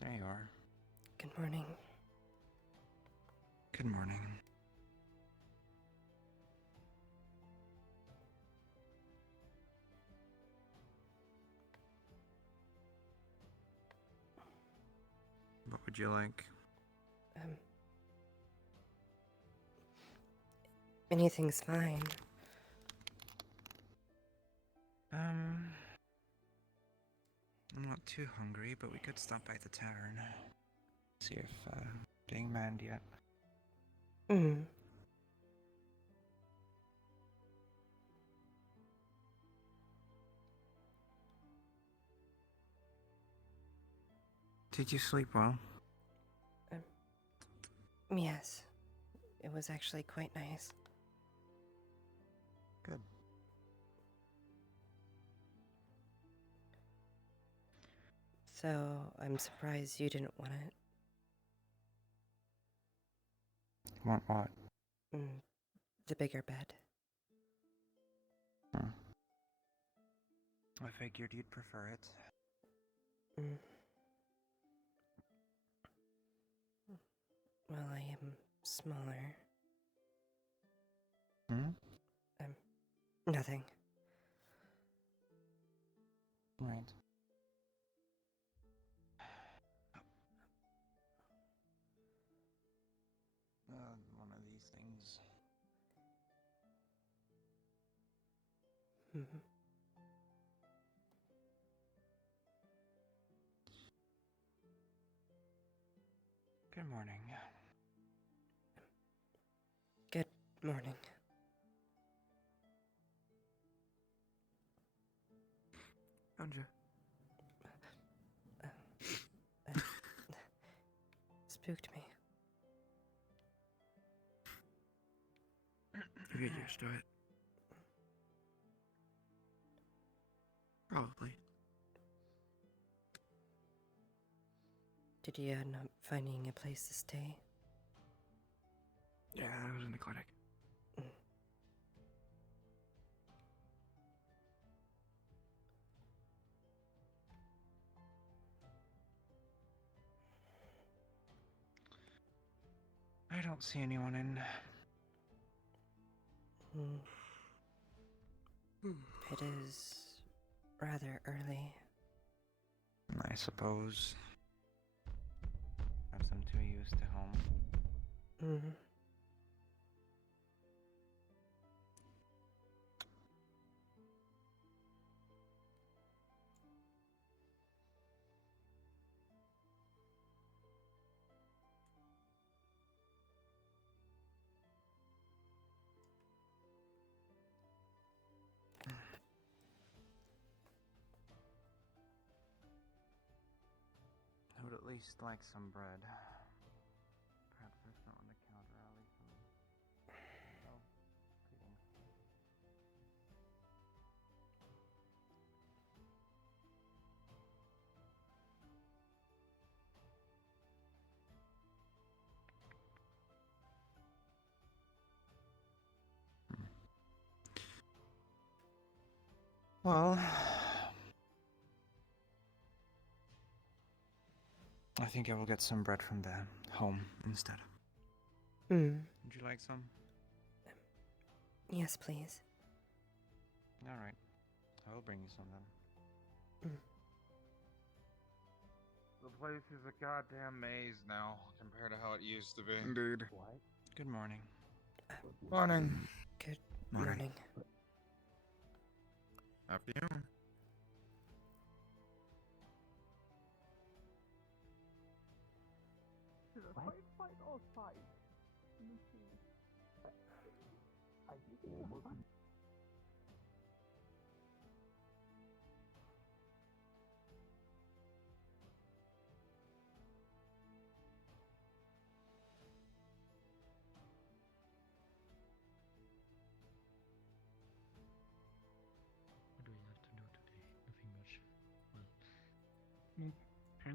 There you are. Good morning. Good morning. What would you like? Anything's fine. I'm not too hungry, but we could stop by the tavern. See if, being manned yet. Did you sleep well? Yes. It was actually quite nice. Good. So, I'm surprised you didn't want it. Want what? The bigger bed. I figured you'd prefer it. Well, I am smaller. Nothing. Right. One of these things. Good morning. Good morning. Found you. Spooked me. You get used to it. Probably. Did you end up finding a place to stay? Yeah, I was in the clinic. I don't see anyone in. It is rather early. I suppose. Perhaps I'm too used to home. I would at least like some bread. Perhaps there's some on the counter. I'll leave some. Oh, greetings. Well, I think I will get some bread from the home instead. Would you like some? Yes, please. Alright. I will bring you some then. The place is a goddamn maze now compared to how it used to be. Indeed. What? Good morning. Morning. Good morning. Afternoon. Fight or fight.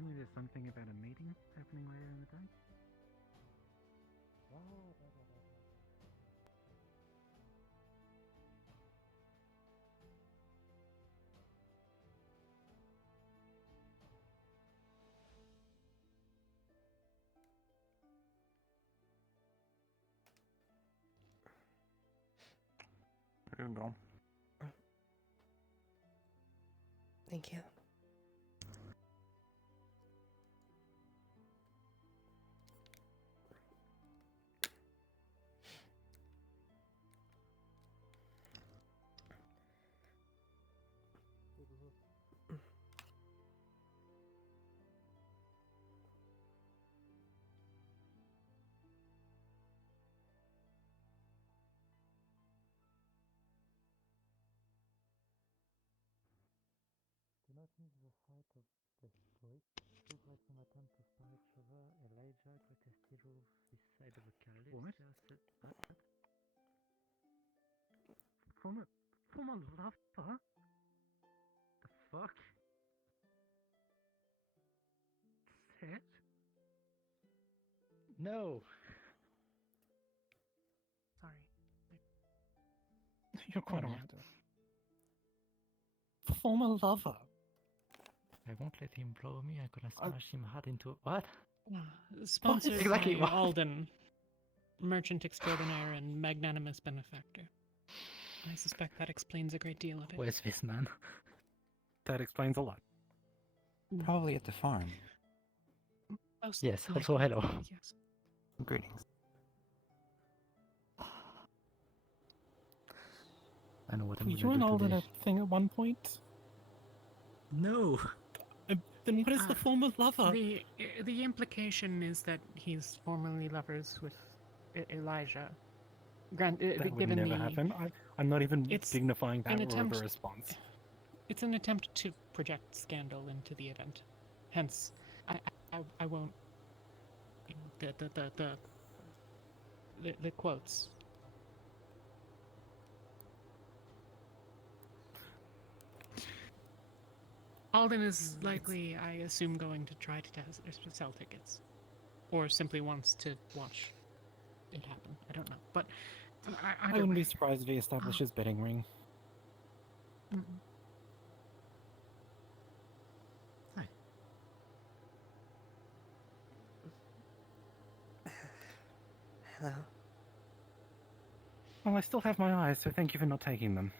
Apparently there's something about a meeting happening later in the day. There you go. Thank you. Do not miss the sight of the stoic, two-person attempt to start each other. Elijah greatest hero this side of the Kalypsia said what? Former lover? The fuck? Set? No! Sorry. You're quite Oh, alright. Former lover? I won't let him blow me. I'm gonna smash him hard into what? Sponsored Exactly by what? Alden, merchant extraordinaire and magnanimous benefactor. I suspect that explains a great deal of it. Where's this man? That explains a lot. Probably at the farm. Most Yes, likely, also hello. Yes. Greetings. I know what I'm Were gonna you and do Alden today. a thing at one point? No! Then what is the former lover? The implication is that he's formerly lovers with Elijah. That would Given never happen. I'm not even It's dignifying that an word of a attempt- response. It's an attempt to project scandal into the event. Hence, I won't. The quotes. Alden is likely, I assume, going to try to sell tickets, or simply wants to watch it happen. I don't know, but I wouldn't be surprised if he establishes betting ring. Hello. Well, I still have my eyes, so thank you for not taking them.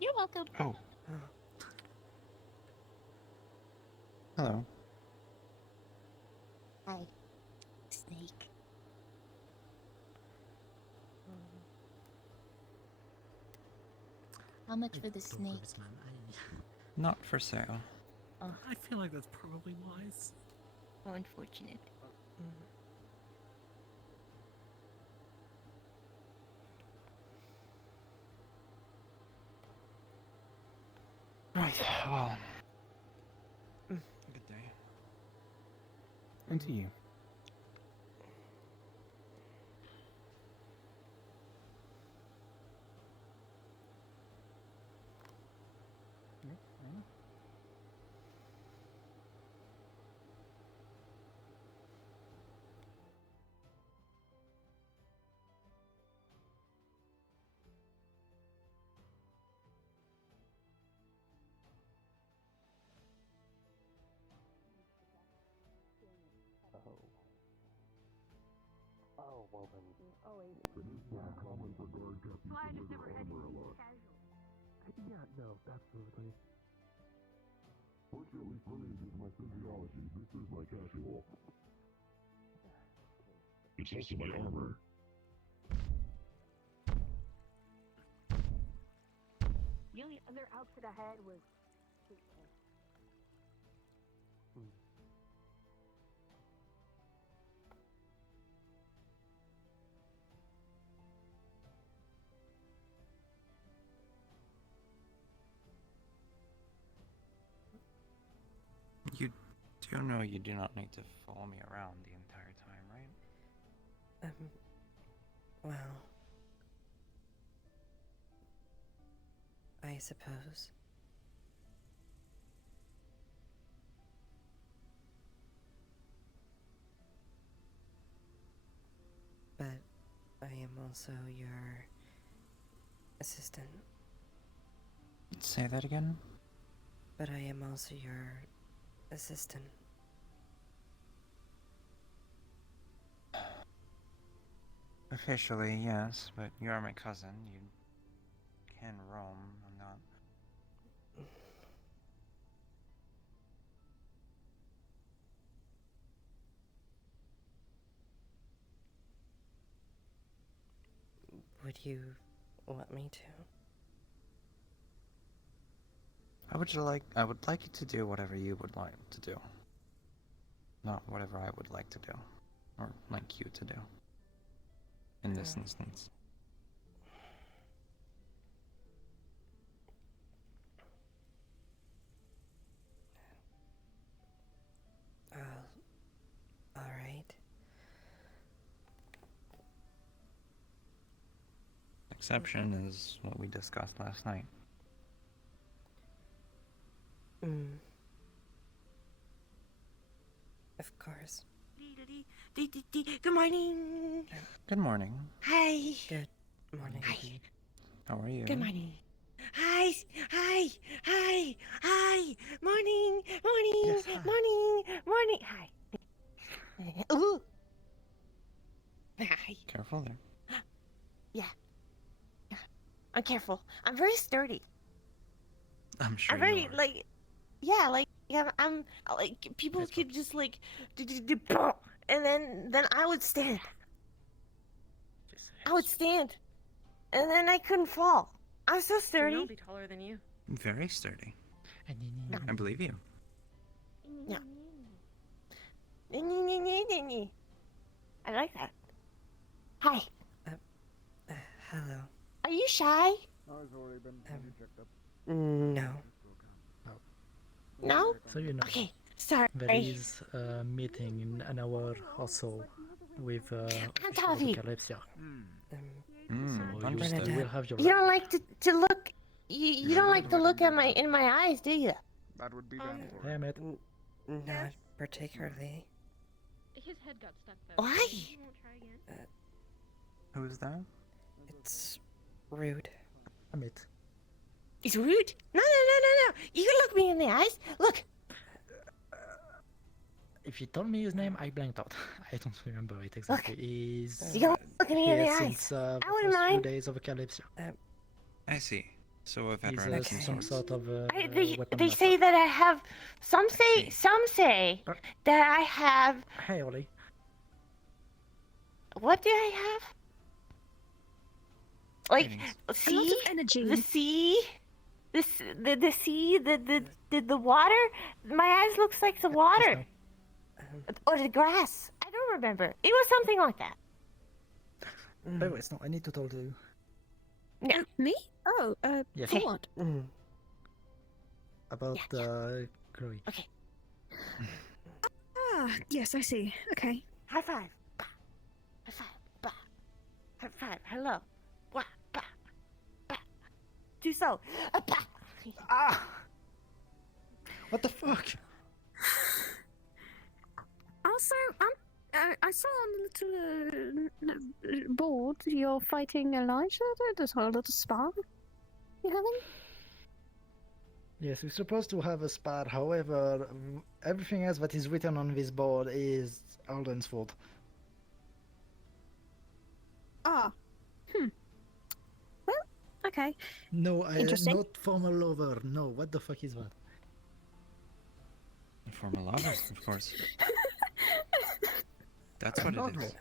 You're welcome. Oh, Oh, hello. Hi, snake. How much for the snake? Not for sale. I feel like that's probably wise. How unfortunate. Right, well. Good day. And to you. Oh, well then. Why I just never had anything casual. Yeah, no, absolutely. Fortunately for me, due to my physiology, this is my casual. It's also my armor. The only other outfit I had was. You do know you do not need to follow me around the entire time, right? Well, I suppose. am also your assistant. Say that again? But I am also your assistant. Officially, yes, but you are my cousin. You can roam. I'm not. Would you want me to? I would like you to do whatever you would like to do. Not whatever I would like to do. Or like you to do. In this instance. Alright. Exception is what we discussed last night. Of course. Good morning. Good morning. Hi. Good morning. Hi. How are you? Good morning. Hi. Hi. Hi. Hi. Morning. Morning. Yes, hi. Morning. Morning. Hi. Ooh. Hi. Careful there. Yeah. I'm careful. I'm very sturdy. I'm sure I'm very you are. like, yeah, like I'm like people could just like, and then I would stand. I would stand, and then I couldn't fall. I'm so sturdy. I'll be taller than you. Very sturdy. I believe you. Yeah. I like that. Hi. Hello. Are you shy? No. No? So you know, Okay. Sorry. there is a meeting in an hour or so with Tavi. Kalypsia. So Understood. you will have your. You don't like to look. You don't like to look at in my eyes, do you? That would be done for. Damn it. Not particularly. His head got stuck though. Why? He won't try again. Who's that? It's rude. Damn it. It's rude. No. You can look me in the eyes. Look. If you told me his name, I blanked out. I don't remember it exactly. He's You can look me in the here eyes. since the I wouldn't first few mind. days of Kalypsia. I see. So a He's veteran of some some sort. sort of They weapon say that I have. Some see. say that I have. Hey, Ollie. What do I have? Like, Greetings. sea, energy. the sea, the sea, the water. My eyes looks like the water, or the grass. I don't remember. It was something like that. By the way, no, I need to talk to you. Yeah. Me? Oh, Yes. for what? About Yeah. Chloe. Okay. Ah, yes, I see. Okay. High five. Bah. High five. Bah. High five. Hello. Wah. Bah. Bah. Do so. Bah. Ah! What the fuck? Also, I saw on the little board you're fighting Elijah. There's a little spar you having? Yes, we're supposed to have a spar. However, everything else that is written on this board is Alden's fault. Ah. Well, okay. No, I am Interesting. not former lover. No, what the fuck is that? Former lover, of course. That's what it is.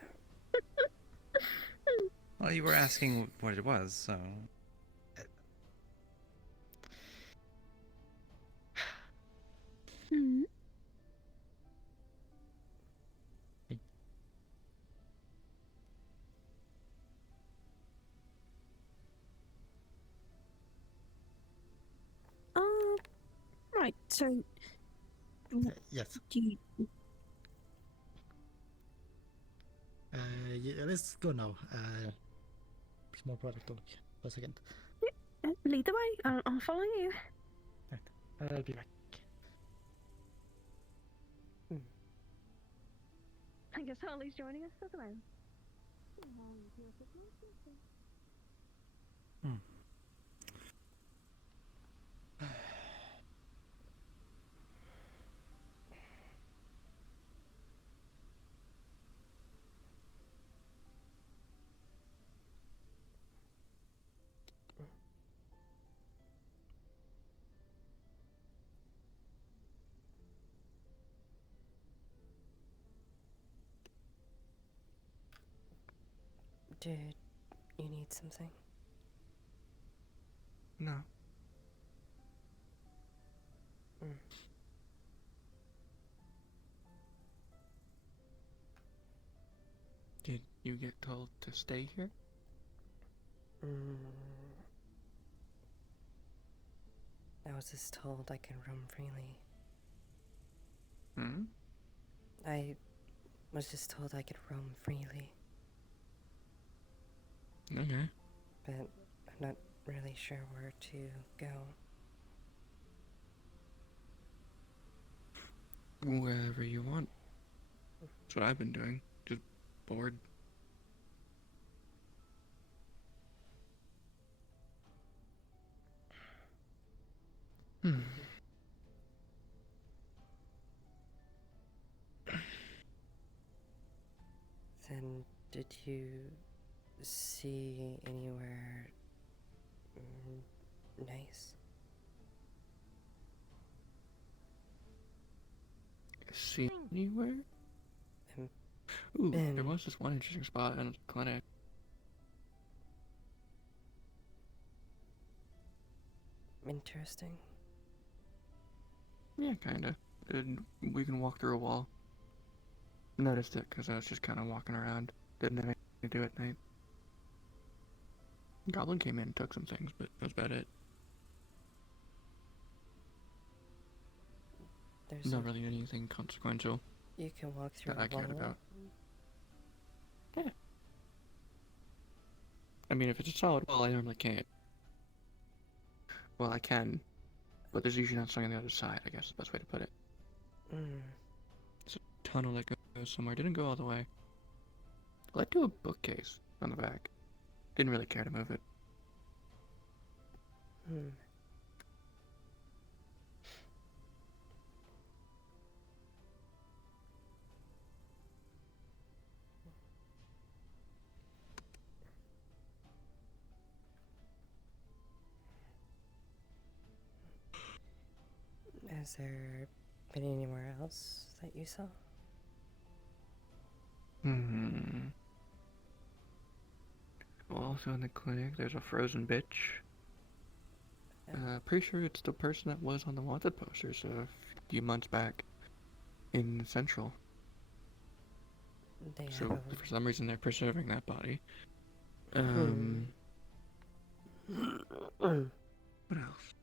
Well, you were asking what it was, so. Hmm. Right. So, Yes. do you, Yeah, let's go now. Small product talk for a second. lead the way? I'll follow you. Right. I'll be back. I guess Harley's joining us as well. Hmm. Did you need something? No. Mm. Did you get told to stay here? I was just told I could roam freely. Hmm? I was just told I could roam freely, Okay. but I'm not really sure where to go. Wherever you want. That's what I've been doing. Just bored. Then, did you see anywhere nice? See anywhere? Ooh, there was this one interesting spot in a clinic. Interesting. Yeah, kinda. We can walk through a wall. Noticed it because I was just kind of walking around. Didn't have anything to do at night. Goblin came in and took some things, but that was about it. There's Not really anything consequential You can walk through that a I cared wall. about. Yeah. I mean, if it's a solid wall, I normally can't. Well, I can, but there's usually not something on the other side, I guess is the best way to put it. It's a tunnel that goes somewhere. Didn't go all the way. Led to a bookcase on the back. Didn't really care to move it. Has there been anywhere else that you saw? Also in the clinic, there's a frozen bitch. Pretty sure it's the person that was on the wanted posters a few months back in Central. So for some reason they're preserving that body. What else?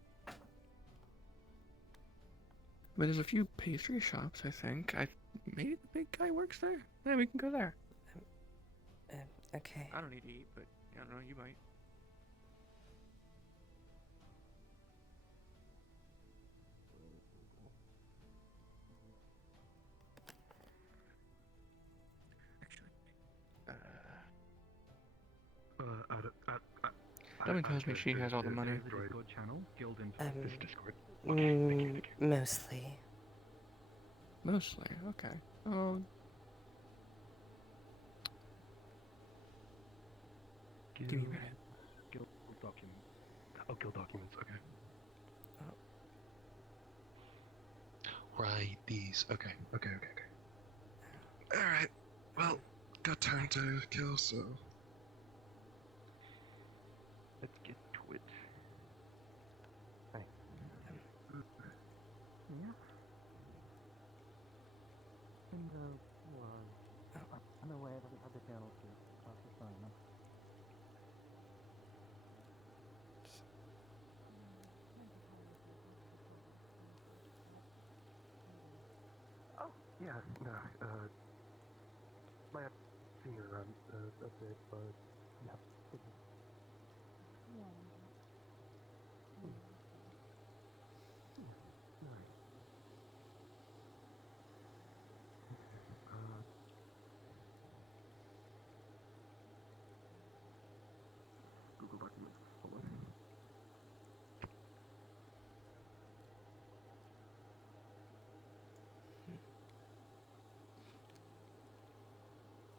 I mean, there's a few pastry shops, I think. Maybe the big guy works there. Yeah, we can go there. Okay. I don't need to eat, but I don't know, you might. Devin tells me she has all the money. Mostly. Mostly, okay. Oh. Give me a minute. Guild documents. Oh, guild documents, okay. Right, these. Okay. Alright. Well, got time to kill, so. Let's get to it. Thanks. Yeah. And, I'm aware that we have the journal to pass the sign up. Oh, yeah, no, might have seen her around a bit, but yeah. Nice.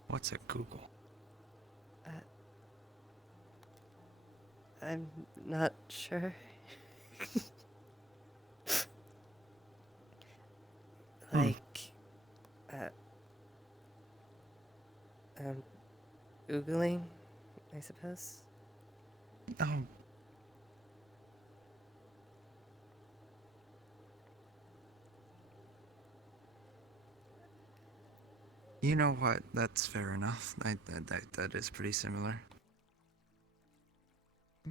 What's at Google? I'm not sure. Like, Googling, I suppose. Oh. You know what? That's fair enough. That is pretty similar.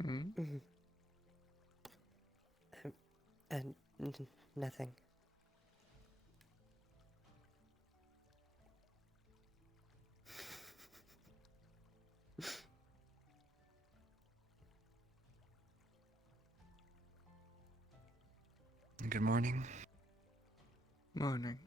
Mm-hmm. And nothing. Good morning. Morning.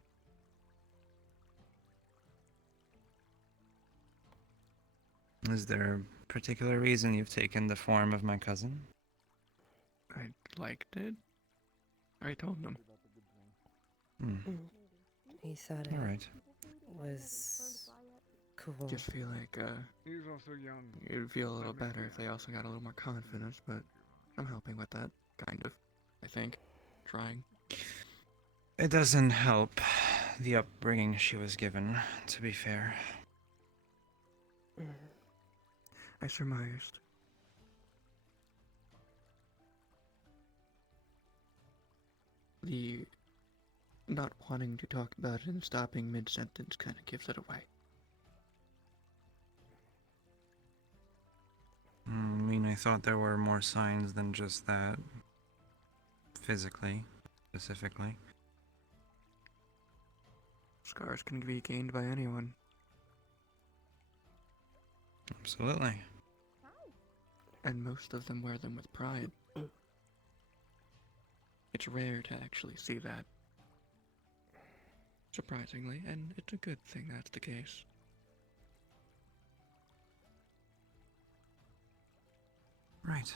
Is there a particular reason you've taken the form of my cousin? I liked it. I told him. He thought All it right. was cool. Just feel like, He's also young. it'd feel a little better if they also got a little more confidence, but I'm helping with that, kind of, I think. Trying. It doesn't help the upbringing she was given, to be fair. I surmised. The not wanting to talk about it and stopping mid-sentence kind of gives it away. I mean, I thought there were more signs than just that. Physically, specifically. Scars can be gained by anyone. Absolutely. And most of them wear them with pride. It's rare to actually see that. Surprisingly, and it's a good thing that's the case. Right.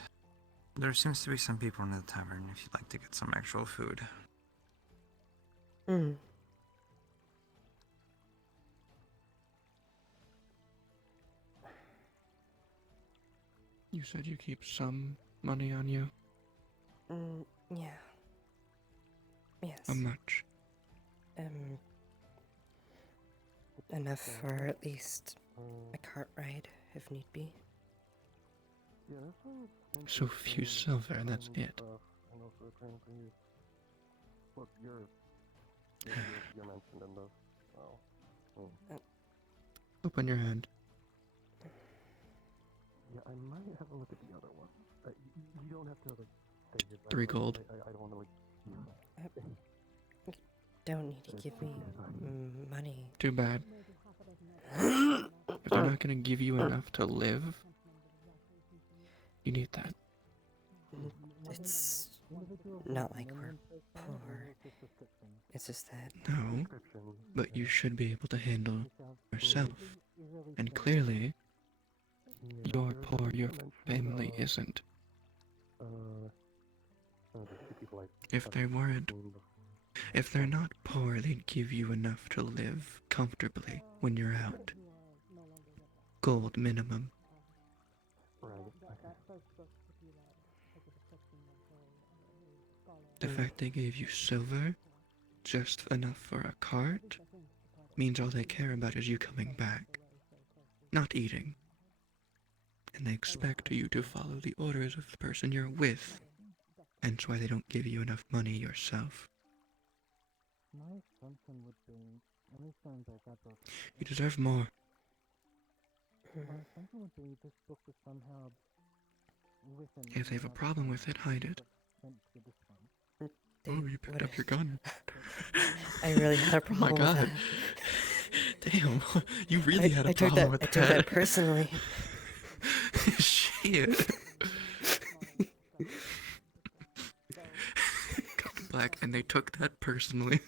There seems to be some people in the tavern if you'd like to get some actual food. You said you keep some money on you? Yeah. Yes. How much? Enough for at least a cart ride, if need be. So few silver, and that's it. And also apparently, what you're mentioned in the, well, Open your hand. yeah, I might have a look at the other one. You don't have to, like, say it. 3 gold. I don't want to, like, Don't need to give me money. Too bad. If they're not gonna give you enough to live, you need that. It's not like we're poor. It's just that. No, but you should be able to handle yourself. And clearly, you're poor, your family isn't. If they weren't, if they're not poor, they'd give you enough to live comfortably when you're out. Gold minimum. The fact they gave you silver, just enough for a cart, means all they care about is you coming back, not eating. And they expect you to follow the orders of the person you're with, hence why they don't give you enough money yourself. My assumption would be, any signs I got those. You deserve more. My assumption would be this book is somehow written. If they have a problem with it, hide it. Oh, you picked up your gun. I really had a problem Oh my god. with that. Damn, you really had a problem with that. I took that personally. Shit. Got black, and they took that personally.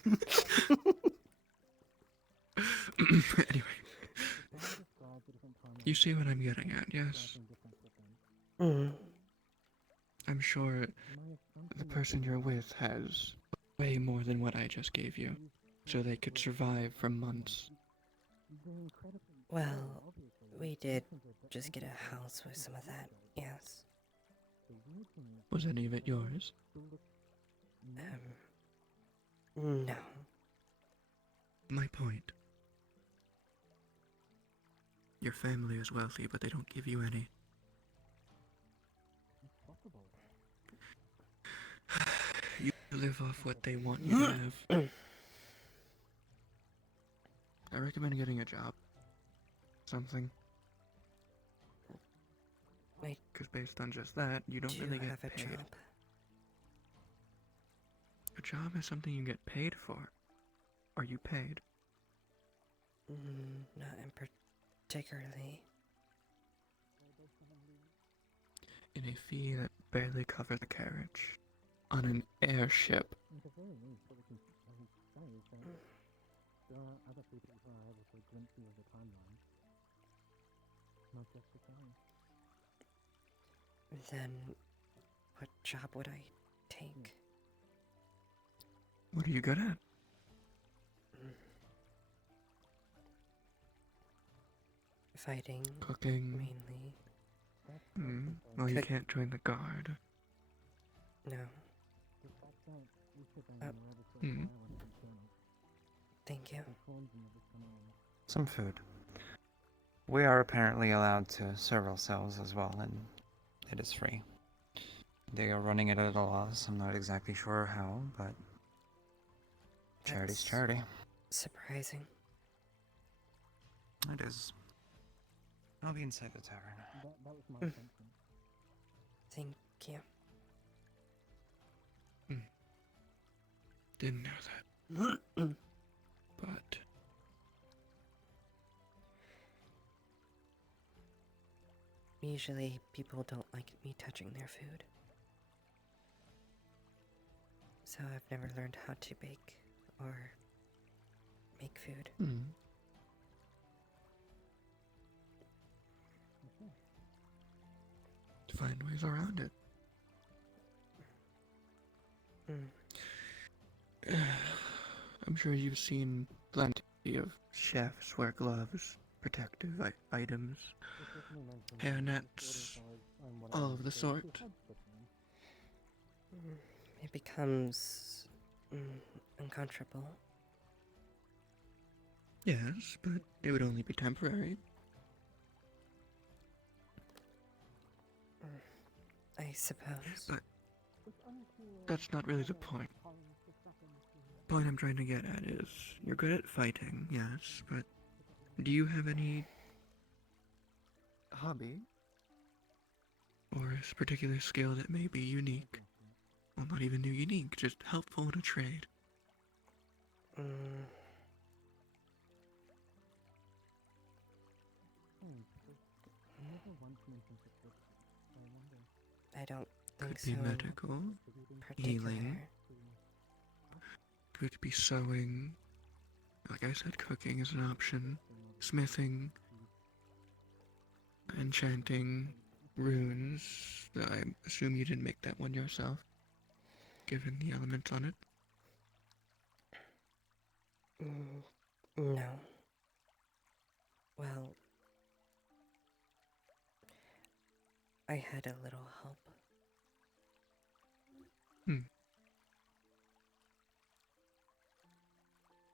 Anyway. You see what I'm getting at, yes? I'm sure the person you're with has way more than what I just gave you, so they could survive for months. Well, we did just get a house with some of that, yes. Was any of it yours? No. My point. Your family is wealthy, but they don't give you any. You live off what they want you to have. I recommend getting a job. Something. Wait. Because based on just that, you don't Do really you get have a paid. job? A job is something you get paid for. Are you paid? Not in particularly. In a fee that barely covers the carriage. On an airship. At the very least, what we can say is that there are other people who are able to glimpse you of the timeline. Not just the Kelly. Then, what job would I take? What are you good at? Fighting. Cooking. Mainly. Well, you can't join the guard. No. Thank you. Some food. We are apparently allowed to serve ourselves as well, and it is free. They are running it at a loss. I'm not exactly sure how, but charity's charity. Surprising. It is. I'll be inside the tavern. That was my assumption. Thank you. Didn't know that. But usually people don't like me touching their food. So I've never learned how to bake or make food. to find ways around it. I'm sure you've seen plenty of chefs wear gloves, protective items, hairnets, all of the sort. It becomes uncomfortable. Yes, but it would only be temporary. I suppose. But that's not really the point. The point I'm trying to get at is, you're good at fighting, yes, but do you have any hobby? Or a particular skill that may be unique? Well, not even unique, just helpful in a trade. I don't think Could be so. medical, Particular. healing, could be sewing, like I said, cooking is an option, smithing, enchanting, runes. I assume you didn't make that one yourself, given the elements on it. No. Well, I had a little help.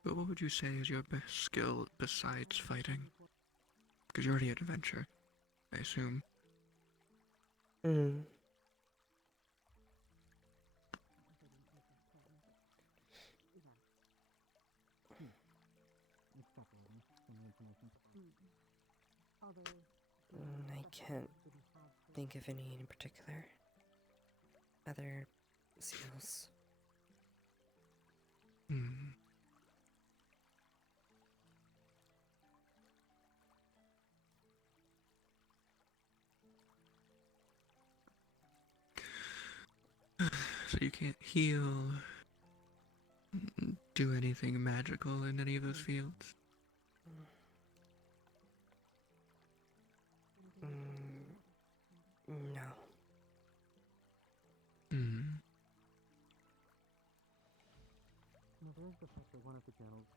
But what would you say is your best skill besides fighting? Because you're already an adventurer, I assume. I can't think of any in particular. Other skills. So you can't heal, do anything magical in any of those fields? No. Now there's the fact that one of the girls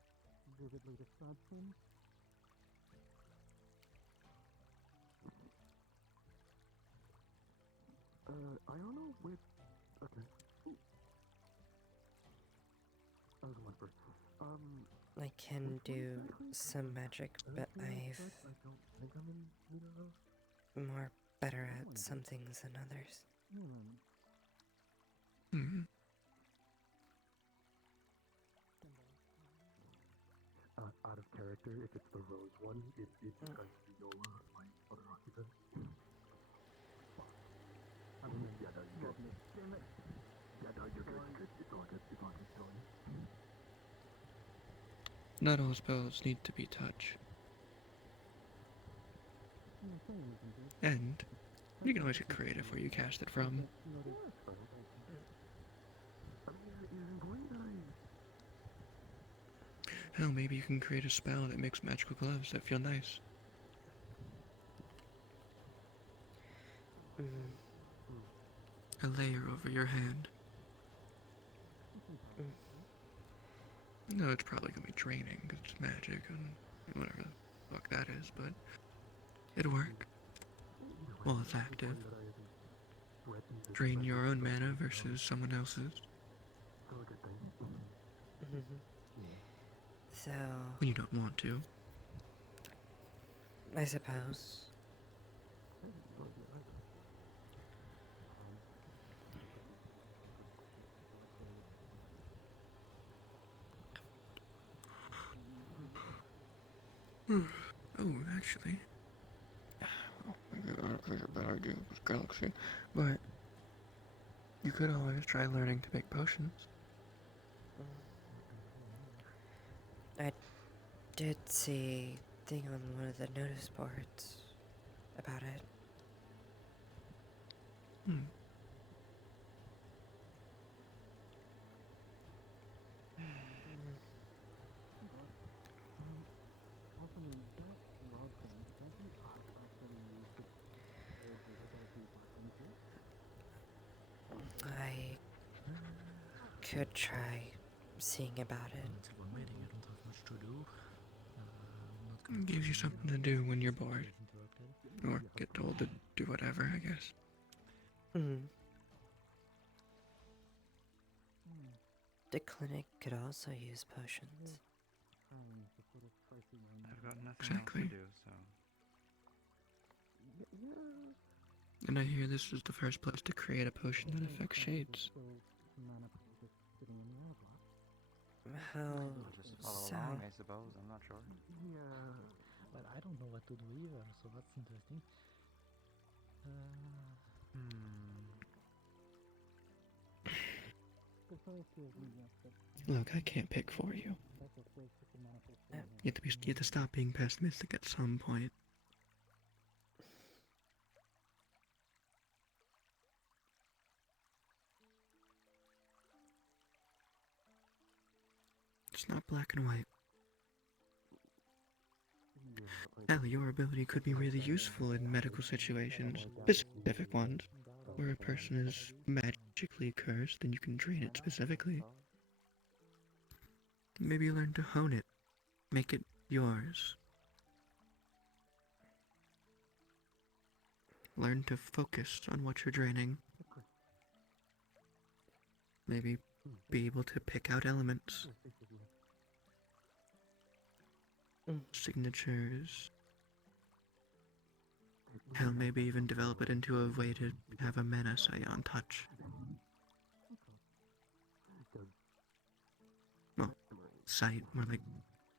vividly describes him. I don't know where. Okay. I was the one first. I can do some magic, but I I've don't think I'm in need of those. more better at some things than others. Hmm. Out of character, if it's the rose one, it's going to be Yola, my other occupant. I mean, yeah, no, you're good. Damn it. Yeah, no, you're good. It's all good. It's all good. Sorry. Not all spells need to be touch. And you can always get creative where you cast it from. Hell, maybe you can create a spell that makes magical gloves that feel nice. A layer over your hand. No, it's probably gonna be draining because it's magic and whatever the fuck that is, but it'll work. Well, it's active. Drain your own mana versus someone else's. So, When you don't want to. I suppose. Oh, actually. I don't think a bad idea with Galaxy, but you could always try learning to make potions. I did see a thing on one of the notice boards about it. I could try seeing about it. It gives you something to do when you're bored. Or get told to do whatever, I guess. The clinic could also use potions. I've got nothing Exactly. else to do, so. And I hear this is the first place to create a potion that affects shades. How Just follow so? along, I suppose. I'm not sure. Yeah, but I don't know what to do either, so that's interesting. Look, I can't pick for you. You have to stop being pessimistic at some point. It's not black and white. Hell, your ability could be really useful in medical situations, specific ones, where a person is magically cursed and you can drain it specifically. Maybe learn to hone it, make it yours. Learn to focus on what you're draining. Maybe be able to pick out elements. Signatures. Hell, maybe even develop it into a way to have a mana scion touch. Well, sight, more like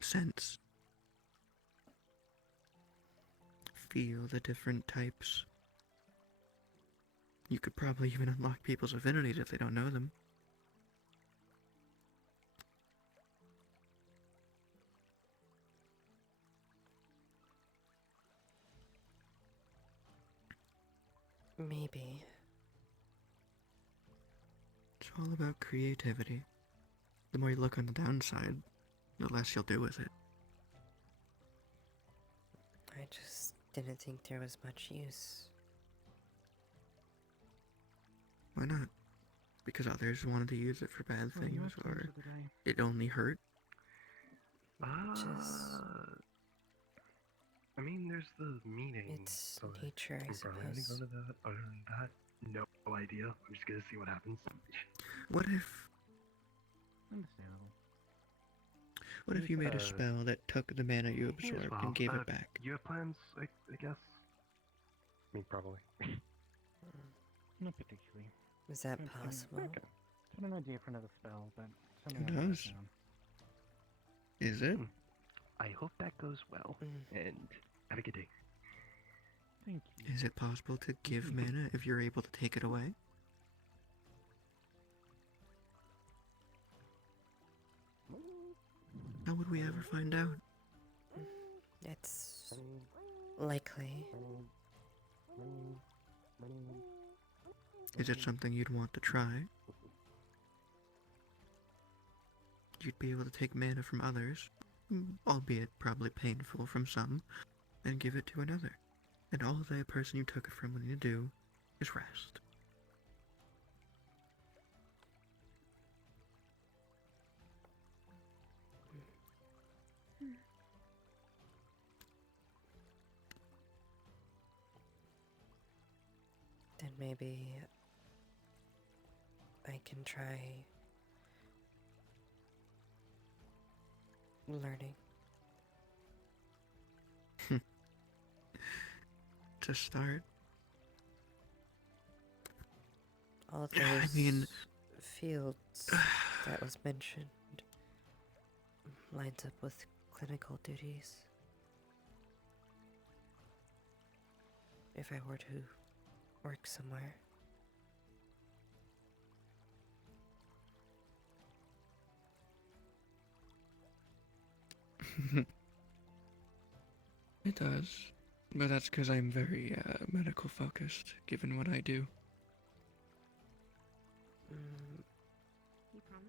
sense. Feel the different types. You could probably even unlock people's affinities if they don't know them. Maybe. It's all about creativity. The more you look on the downside, the less you'll do with it. I just didn't think there was much use. Why not? Because others wanted to use it for bad things, or it only hurt? I mean, there's the meeting. It's so nature, I we're probably gonna go suppose. to that. Other than that, no. no idea. I'm just gonna see what happens. What if Understandable. what if you made a spell that took the mana you Me as absorbed well. and gave it back? You have plans, I guess? I mean, probably. Not particularly. Is that Okay. possible? Okay. Got an idea for another spell, but Who something I'll write knows? down. Is it? I hope that goes well, and have a good day. Thank you. Is it possible to give mana if you're able to take it away? How would we ever find out? It's likely. Is it something you'd want to try? You'd be able to take mana from others, albeit probably painful from some, and give it to another. And all the person you took it from would need to do is rest. Then maybe I can try learning. To start, All of I those mean- fields that was mentioned lines up with clinical duties. If I were to work somewhere. It does. But that's because I'm very medical focused, given what I do. You promise?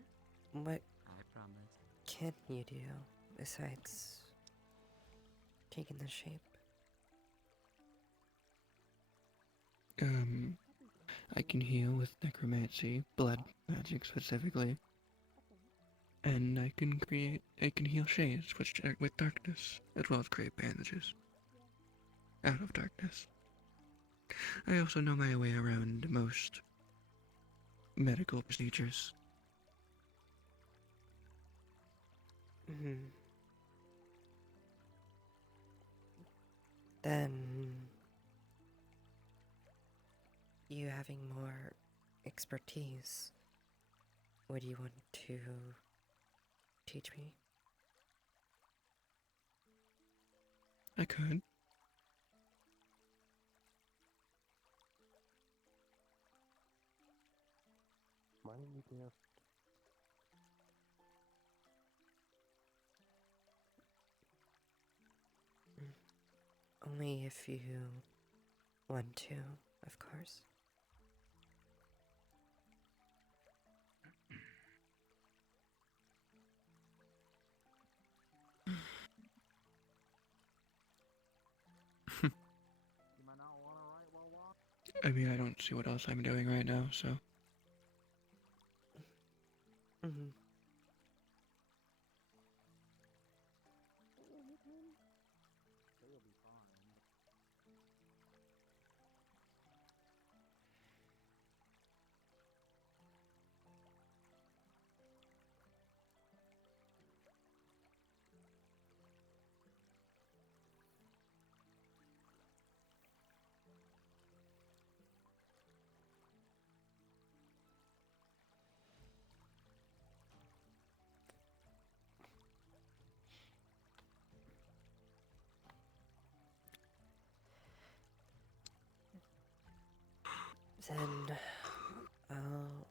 What I promise. can you do besides taking the shape? I can heal with necromancy, blood magic specifically. And I can heal shades with darkness, as well as create bandages. Out of darkness. I also know my way around most medical procedures. Then you having more expertise, would you want to teach me? I could. Why don't you do? Only if you want to, of course. I mean, I don't see what else I'm doing right now, so. Then I'll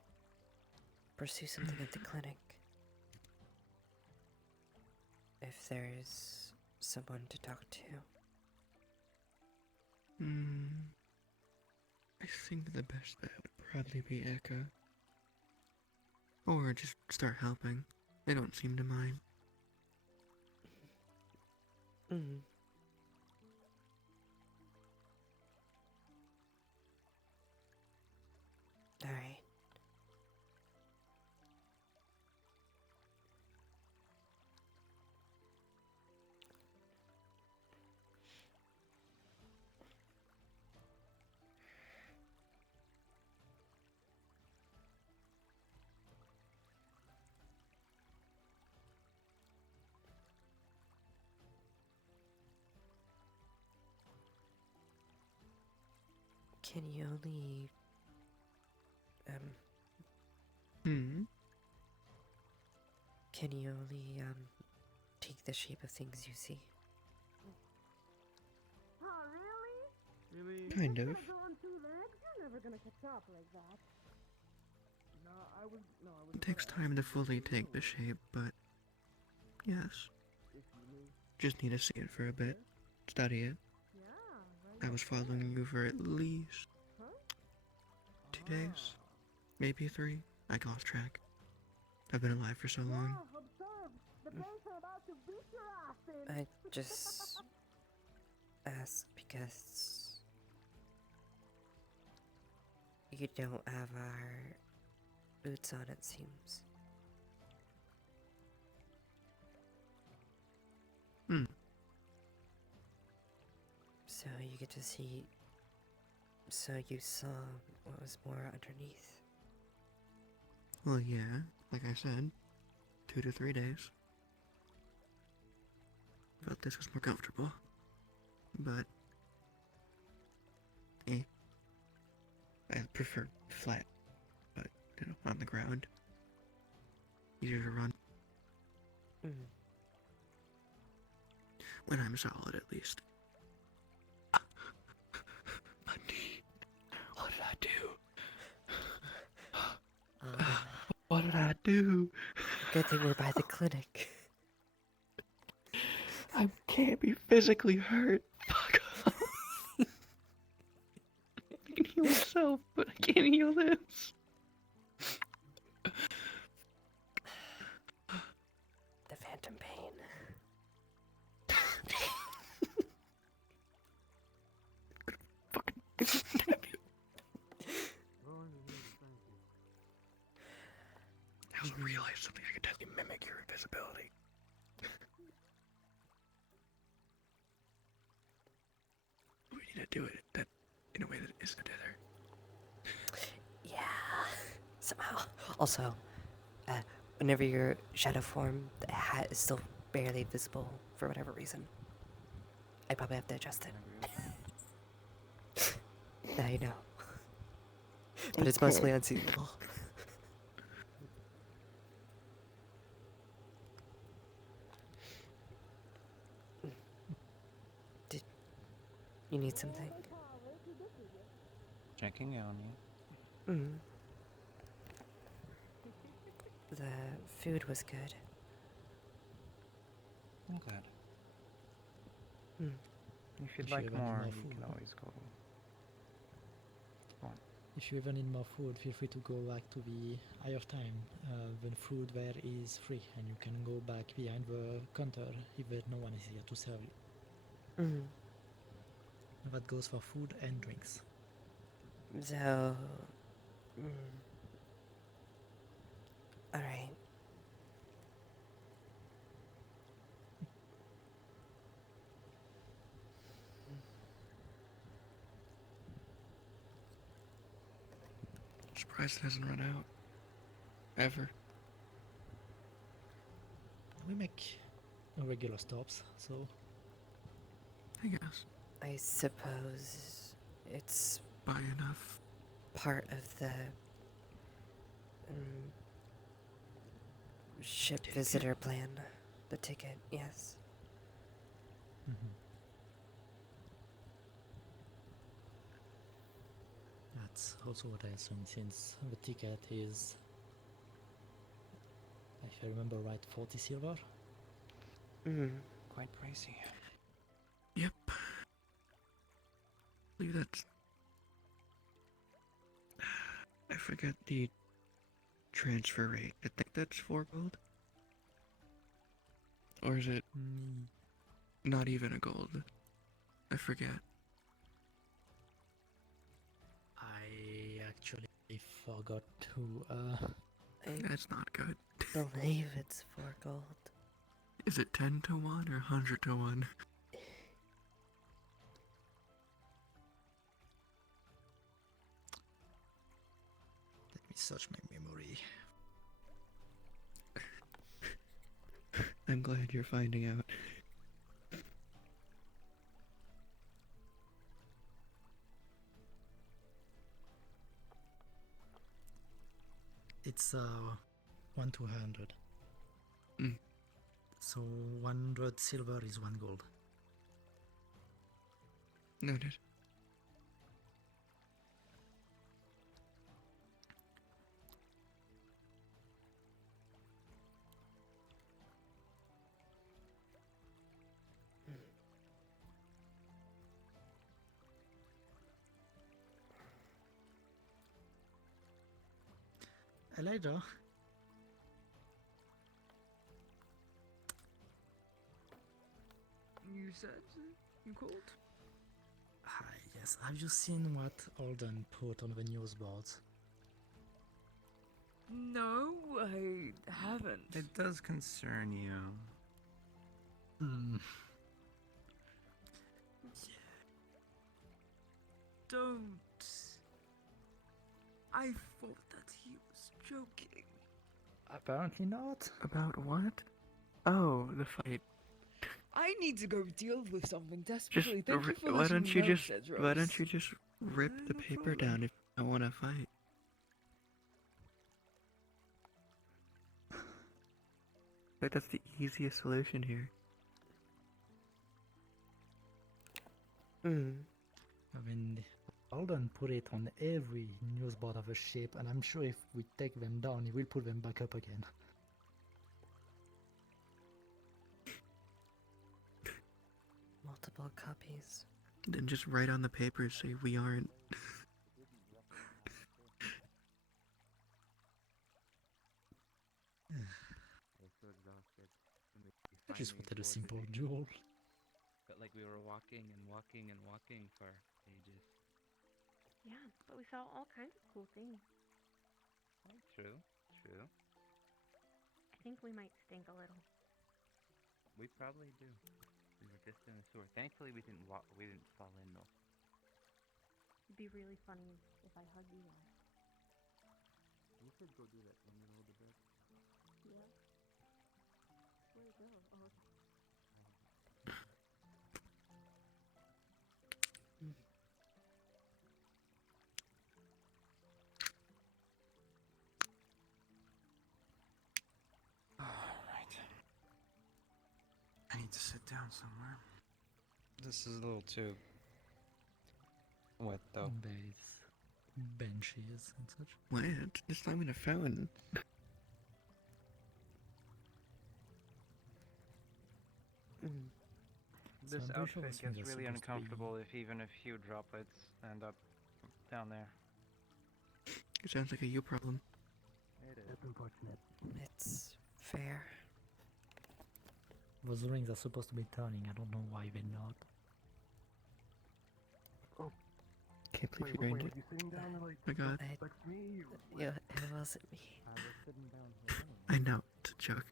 pursue something at the clinic. If there's someone to talk to. I think the best bet would probably be Eka. Or just start helping. They don't seem to mind. Alright. Can you only Hmm. can you only take the shape of things you see? Oh, really? Really? Kind of. Go on 2 legs? You're never gonna catch up like that. No, I was. It takes time to fully take the shape, but yes. Just need to see it for a bit. Study it. Yeah, I was following you for at least 2 days. Maybe 3. I lost track. I've been alive for so long. Observe. The banks are about to beat your ass in. I just ask because you don't have our boots on, it seems. Hmm. So you get to see. So you saw what was more underneath. Well, yeah, like I said, 2 to 3 days. Felt this was more comfortable. But, I prefer flat, but, on the ground. Easier to run. Mm. When I'm solid, at least. My knee. What did I do? What did I do? Good thing we're by the clinic. I can't be physically hurt. Fuck off. I can heal myself, but I can't heal this. The phantom pain. I also realized something. I could definitely mimic your invisibility. We need to do it in a way that isn't tether. Yeah. Somehow. Also, whenever your shadow form, the hat is still barely visible for whatever reason. I probably have to adjust it. Now you know. But it's mostly unseeable. Did you need something? Checking on you. Mm. The food was good. I'm glad. Hmm. If you'd If you like ever need more, more you food, can no? always go. Go on. If you ever need more food, feel free to go back to the higher time. The food there is free, and you can go back behind the counter if no one is here to serve you. Mm. That goes for food and drinks. So. Alright. Surprised it hasn't run out. Ever. We make regular stops, so I guess. I suppose it's Buy enough. part of the ship Ticket. visitor plan. The ticket, yes. that's also what I assume, since the ticket is, if I remember right, 40 silver. Quite pricey. Yep. I believe that's... I forget the transfer rate. I think that's 4 gold. Or is it not even a gold? I forget. I actually forgot to. That's not good. Believe it's 4 gold. Is it 10 to 1 or 100 to 1? Let me search my memory. I'm glad you're finding out. It's 1 to 100. Mm. So 100 silver is 1 gold. Noted. Elijah, You said you called? hi, yes, have you seen what Alden put on the news boards? No, I haven't. It does concern you. Hmm. Don't. I thought that he was joking. Apparently not. About what? Oh, the fight. I need to go deal with something Just desperately. Thank you for why letting don't me you know, just Cedros. why don't you just rip the No paper problem. down if you don't want to fight? Like that's the easiest solution here. Hmm. I mean, Alden put it on every news board of a ship, and I'm sure if we take them down, he will put them back up again. Multiple copies. Then just write on the paper say we aren't. I just wanted a simple duel. Felt like we were walking and walking and walking for ages. Yeah, but we saw all kinds of cool things. True, true. I think we might stink a little. We probably do. We were just in the sewer. Thankfully, we didn't walk. We didn't fall in though. It'd be really funny if I hug you all. You should go do that when you're all the best. Yeah. Where'd it go? Oh, okay. Alright. I need to sit down somewhere. This is a little too wet though. There's benches and such. What? Just I'm in a fountain. This So I'm pretty sure outfit this thing gets is really supposed to be- uncomfortable if even a few droplets end up down there. It sounds like a you problem. It is. That's unfortunate. It's fair. Those rings are supposed to be turning, I don't know why they're not. Can't believe Wait, you wait, brained were it. you sitting down and like My God. text me? Or Yeah, it wasn't me. I was sitting down here I know. It's a joke.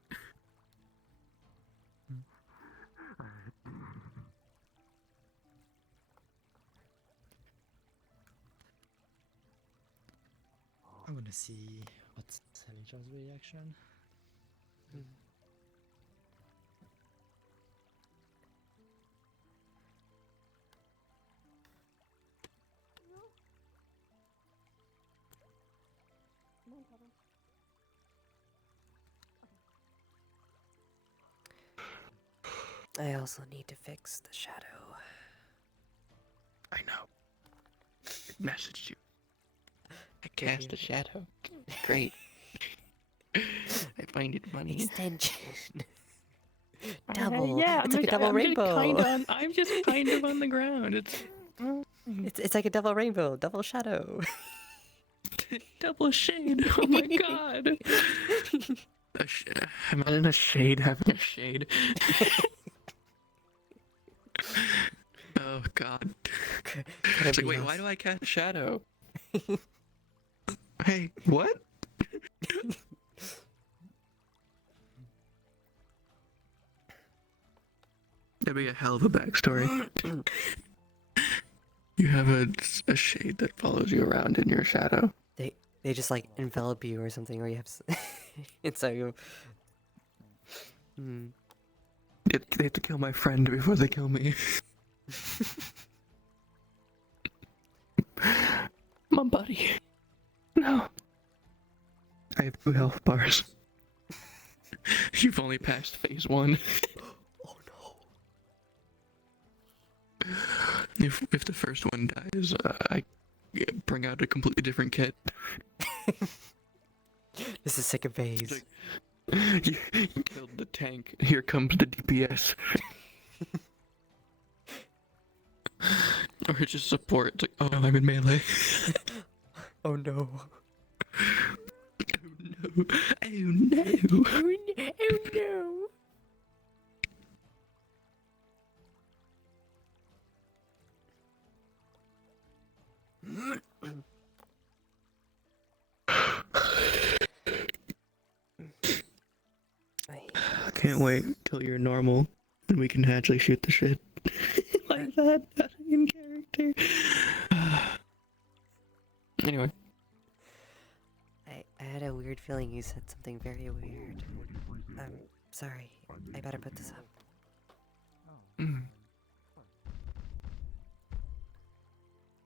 I'm gonna see what's Elijah's reaction. Come on, Pebble. I also need to fix the shadow. I know. I messaged you. I cast a shadow. Great. I find it funny. Extension. Double. Yeah, it's like a double rainbow. I'm just kind of on the ground. It's like a double rainbow, double shadow. Double shade. Oh my God. Imagine a shade having a shade. Oh God. It's like, wait, why do I cast a shadow? Hey, what? That'd be a hell of a backstory. You have a shade that follows you around in your shadow. They just like envelop you or something, or you have. And so you. Hmm. They have to kill my friend before they kill me. My buddy. No. I have 2 health bars. You've only passed phase 1. Oh no. If the first one dies, I bring out a completely different kit. This is second phase. You killed the tank. Here comes the DPS. Or just support. It's like, oh, I'm in melee. Oh no. Oh no. Oh no. Oh no. I can't wait till you're normal and we can actually shoot the shit like that in character. Anyway. I had a weird feeling you said something very weird. I'm sorry. I better put this up. Mm.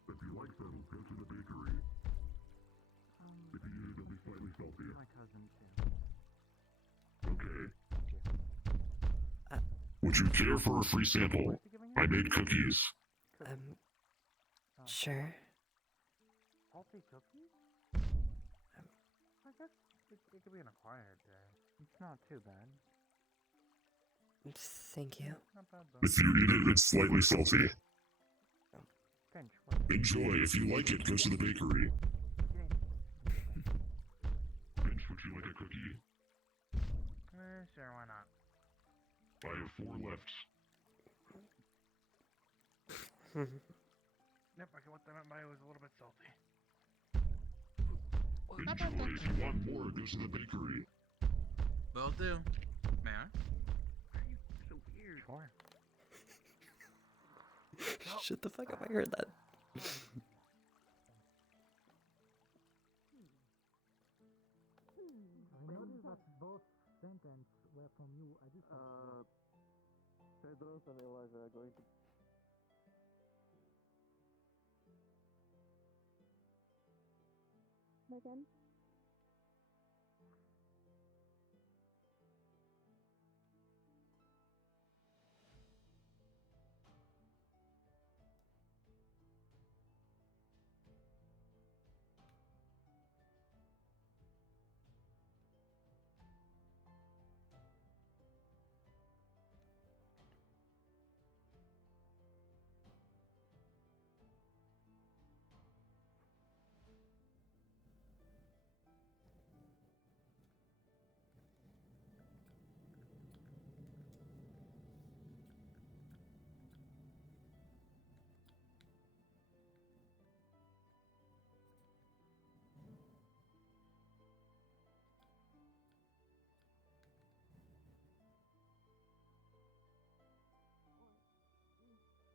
If you like those, go to the bakery. If you need it, it'll be slightly salty. My cousin too. Okay. Would you care for a free sample? I made cookies. Sure. Salty cookies? I guess it could be an acquired taste. It's not too bad. Thank you. Not bad though. If you need it, it's slightly salty. Pinch, what? Enjoy. If you like it, go to the bakery. Pinch, would you like a cookie? Sure, why not? I have 4 left. Yep, I can let them by. It was a little bit salty. Enjoy. If you want more, go to the bakery. Will do. May I? Why are you so weird? Sure. Shut the fuck up, I heard that. I noticed that both sentences were from you. I just Pedro and Elijah are going to. Again?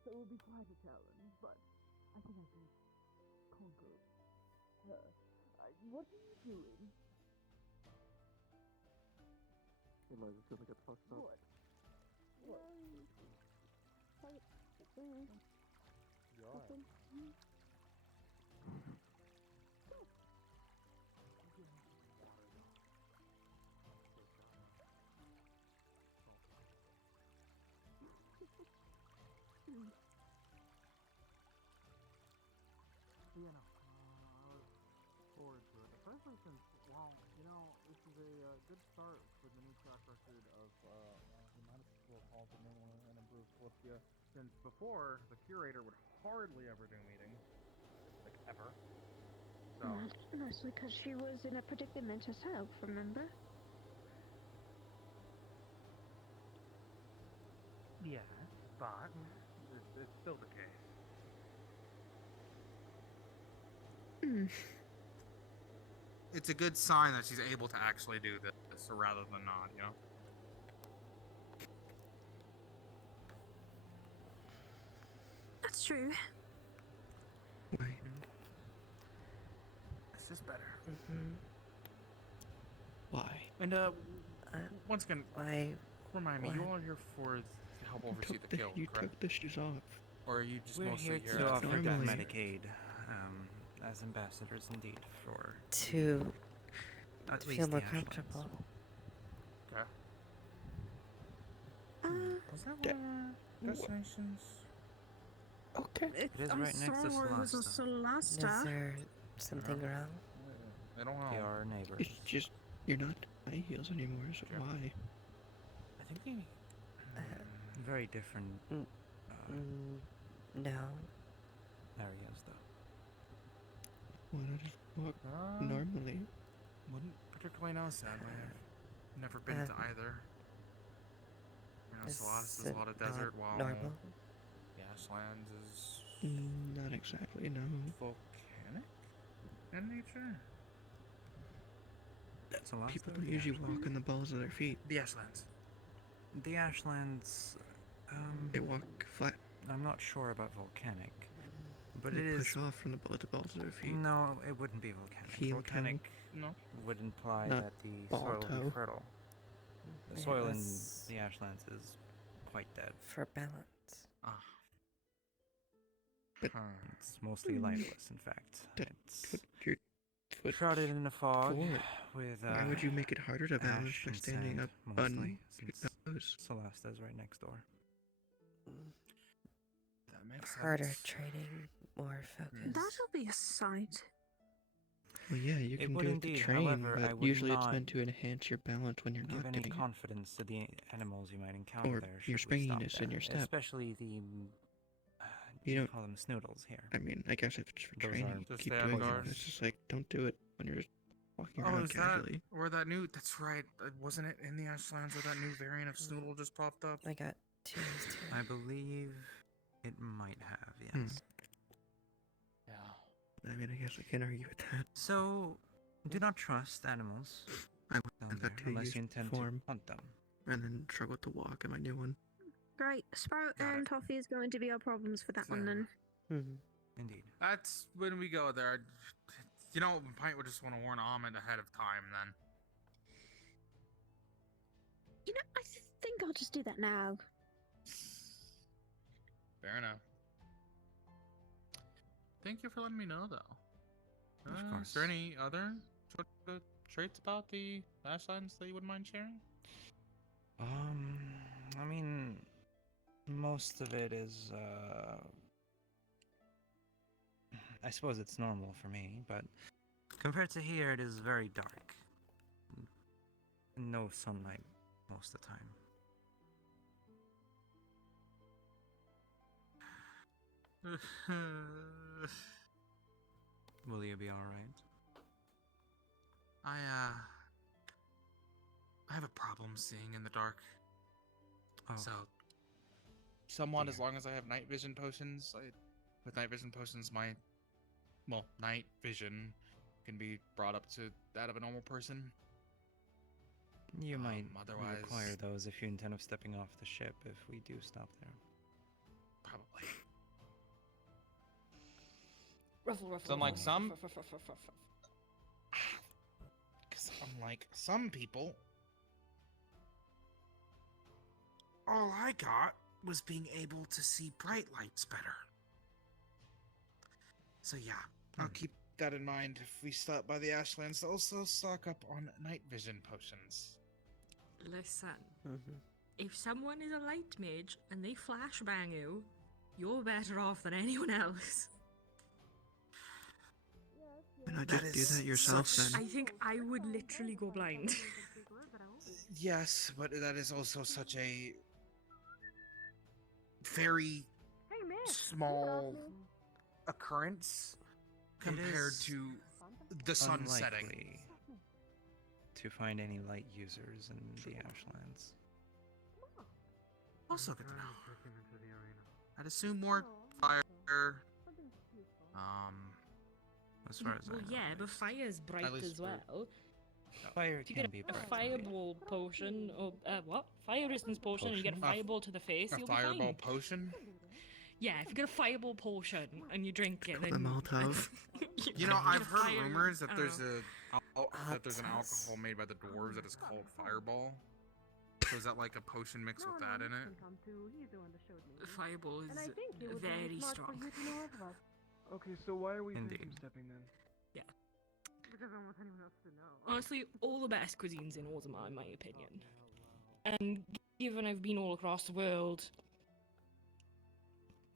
It will be quite a challenge, but I think I can conquer her. What are you doing? Elijah's gonna get fucked up. What? Yeah, no. I was forward to it. Especially since, well, you know, this is a good start for the new track record of the amount of people who called the new and improved Kalypsia. Since before, the curator would hardly ever do meetings. Like, ever. So. Mostly because she was in a predicament herself, remember? Yes, but it's still the case. It's a good sign that she's able to actually do this, rather than not, you know? That's true. It's just better. Why? And, once again, remind me, what? you all are here to help oversee the kill, You correct? took the shoes off. Or are you just We're mostly here here to as offer death normally- Medicaid, as ambassadors indeed for... To At to least feel more the Ashlands. comfortable. Okay. Was that one of our destinations? Okay. It is right next to It was a Solasta. Is Solasta. there something wrong? I don't know. They are our neighbors. It's just you're not high heels anymore, so why? I think we. Very different No. areas, though. Why not just walk normally? Wouldn't particularly know, sadly. I've never been to either. You know, Solasta is a lot of desert, while normal? the Ashlands is Not exactly, no. volcanic in nature. Solasta, People or don't the usually Ashlands? walk on the balls of their feet. The Ashlands. The Ashlands, They walk flat. I'm not sure about volcanic, but They it is. push off from the balls of their feet. No, it wouldn't be volcanic. Heel Volcanic No. would imply Not that the ball soil would be toe. fertile. The Yeah, soil in that's- the Ashlands is quite dead. For balance. Ah. But- It's mostly lifeless, in fact. That It's put your foot shrouded in a fog forward. with. Why would you make it harder to balance ash by and standing sand, up mostly, on since your toes? Solasta's right next door. That makes Harder sense. training, more focus. That'll be a sight. Well, yeah, you It can would do it indeed, to train, however, I but would usually it's not meant to enhance your balance when you're Give not any doing it. confidence to the animals you might encounter Or there. your should we stop springiness in there, your step. especially the. You you don't- call them snoodles here. I mean, I guess if it's for Those training, are you Just keep stay doing it. outdoors. It's just like, don't do it when you're just walking Oh, around is casually. that where that new? That's right. Wasn't it in the Ashlands where that new variant of Snoodle just popped up? I got two. I believe it might have, yes. Hmm. Yeah. I mean, I guess I can't argue with that. So, do not trust animals I down went there back to unless use you intend form to hunt them. and then struggled to walk in my new one. Great. Sprout Got and it. Toffee is going to be our problems for that one then. Indeed. That's when we go there. You know, Pint would just want to warn Ahmed ahead of time then. You know, I think I'll just do that now. Fair enough. Thank you for letting me know, though. Of Is course. there any other sort of traits about the Ashlands that you wouldn't mind sharing? I mean, most of it is, I suppose it's normal for me, but compared to here, it is very dark. No sunlight most of the time. Will you be alright? I have a problem seeing in the dark. Oh, So, somewhat as dear. long as I have night vision potions, with night vision potions, my, night vision can be brought up to that of a normal person. You might otherwise- require those if you intend of stepping off the ship if we do stop there. Probably. Ruffle, ruffle. So unlike ruffle, some- ruffle, ruffle, ruffle, ruffle. Because unlike some people, all I got was being able to see bright lights better. So yeah, I'll keep that in mind if we stop by the Ashlands to also stock up on night vision potions. Listen, if someone is a light mage and they flashbang you, you're better off than anyone else. Why not just do that yourself then? I think I would literally go blind. Yes, but that is also such a very small occurrence compared is to the sun setting. Unlikely to find any light users in the Ashlands. Also good to know. I'd assume more fire. As far as I Well, know. yeah, but fire's bright least as well. Fire If you can get be a bright. fireball potion, or what? Fire resistance potion, and you get a Potion? fireball to the face, A you'll be fireball fine. potion? Yeah, if you get a fireball potion and you drink it, Call then the Molotov. You know, get I've a heard fire- rumors that I there's don't know. that there's an alcohol made by the dwarves that is called Fireball. So is that like a potion mixed with that in it? Fireball is very strong. Okay, so why are we Indeed. stepping then? because I don't want anyone else to know. Honestly, all the best cuisines in Orzammar, in my opinion. And given I've been all across the world,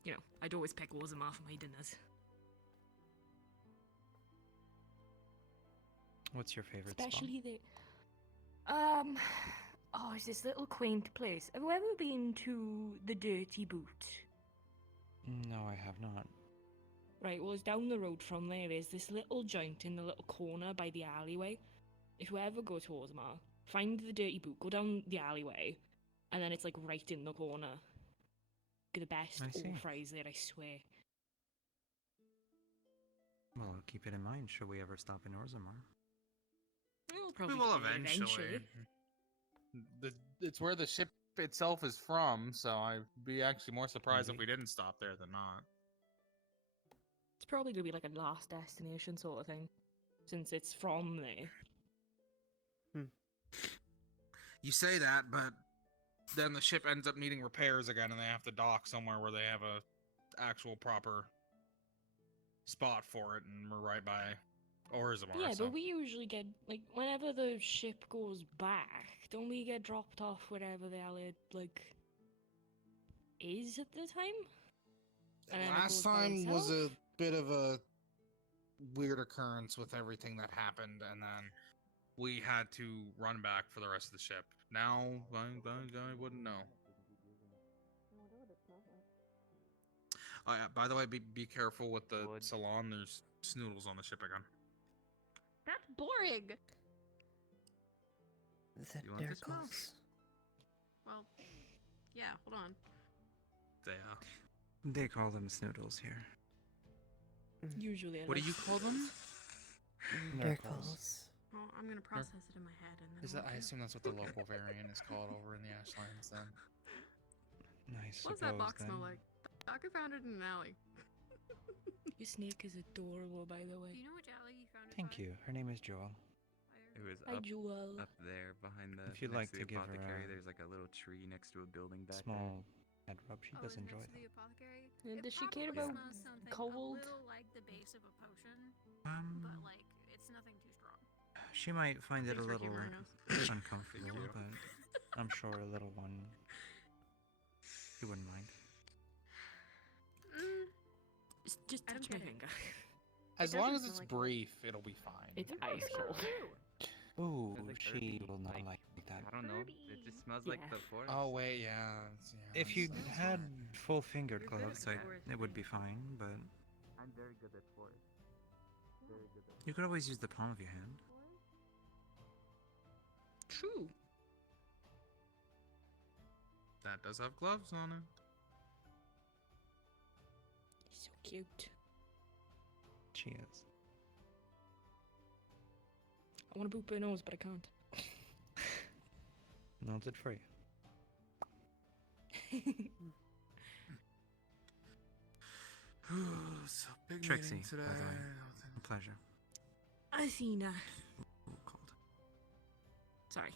you know, I'd always pick Orzammar for my dinners. What's your favorite spot? Especially the oh, it's this little quaint place. Have you ever been to the Dirty Boot? No, I have not. Right, well, it's down the road from there. There's this little joint in the little corner by the alleyway. If you ever go to Orzammar, find the Dirty Boot, go down the alleyway, and then it's like right in the corner. Get the best I see. all fries there, I swear. Well, I'll keep it in mind. Should we ever stop in Orzammar? We'll We probably will do it eventually. It's where the ship itself is from, so I'd be actually more surprised if we didn't stop there than not. It's probably gonna be like a last destination sort of thing, since it's from there. You say that, but then the ship ends up needing repairs again, and they have to dock somewhere where they have a actual proper spot for it, and we're right by Orzammar. Yeah, so. but we usually get, like, whenever the ship goes back, don't we get dropped off wherever the alley, like, is at the time? And then it Last goes by time was a itself? bit of a weird occurrence with everything that happened, and then we had to run back for the rest of the ship. Now, I wouldn't know. Oh yeah, by the way, be careful with the salon. There's snoodles on the ship again. That's boring. The You want this mouse? Nurgles. Well, yeah, hold on. They call them snoodles here. Usually. What do you call them? Nurgles. Well, I'm gonna process it in my head and then. Is that? I assume that's what the local variant is called over in the Ashlands. Then. Nice. What does that box smell like? Doctor found it in an alley. Your snake is adorable, by the way. Do you know which alley you found it? Thank you. Her name is Joel. It was Hi, Jewel. up there behind the. If you'd next like to the give her apothecary, a there's like a little tree next to a building back small head rub, she does and enjoy next to them. the apothecary. Does she care probably about smells something cold? A little like the base of a potion, but like it's nothing too strong. She might find it a Thanks for little humoring us. uncomfortable, but I'm sure a little one she wouldn't mind. Just I touch don't my get it. finger. As It long doesn't as smell it's like brief, it'll be fine. It's ice cold. Ooh, Smells like she herby. will not like that. I don't know. It just smells like the forest. Oh wait, yeah. If you had full fingered You're good gloves, at the forest, it would be fine, but I'm very good at forest. Very good at you could always use the palm of your hand. True. That does have gloves on it. So cute. She is. I want to boop her nose, but I can't. Noted for you. So big Trixie, meeting today. by the way. A pleasure. Athena. Ooh, cold. Sorry.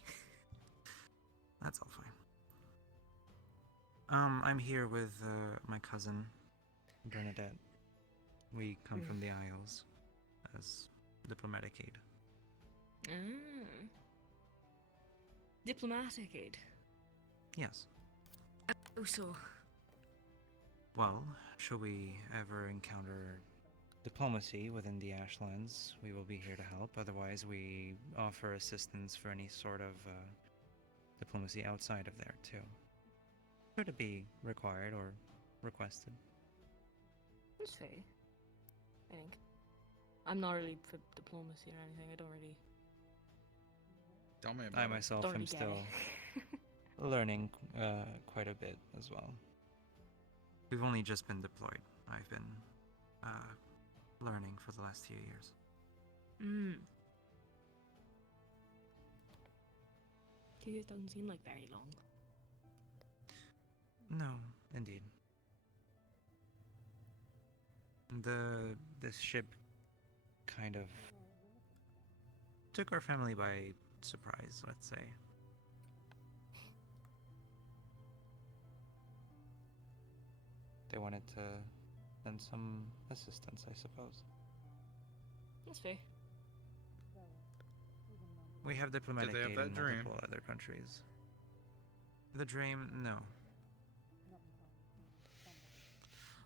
That's all fine. I'm here with my cousin, Bernadette. We come from the Isles as diplomatic aid. Ah. Diplomatic aid. Yes. Oh, so. Well, should we ever encounter diplomacy within the Ashlands, we will be here to help. Otherwise, we offer assistance for any sort of diplomacy outside of there, too. Should it be required or requested. That's fair. I think. I'm not really for diplomacy or anything. I don't really. Tell me about I it. myself Don't am really get still it. learning quite a bit as well. We've only just been deployed. I've been learning for the last few years. Mm. 2 years doesn't seem like very long. No, indeed. This ship kind of took our family by surprise, let's say. They wanted to send some assistance, I suppose. That's fair. We have diplomatic Did they have aid that in dream? multiple other countries. The dream, no.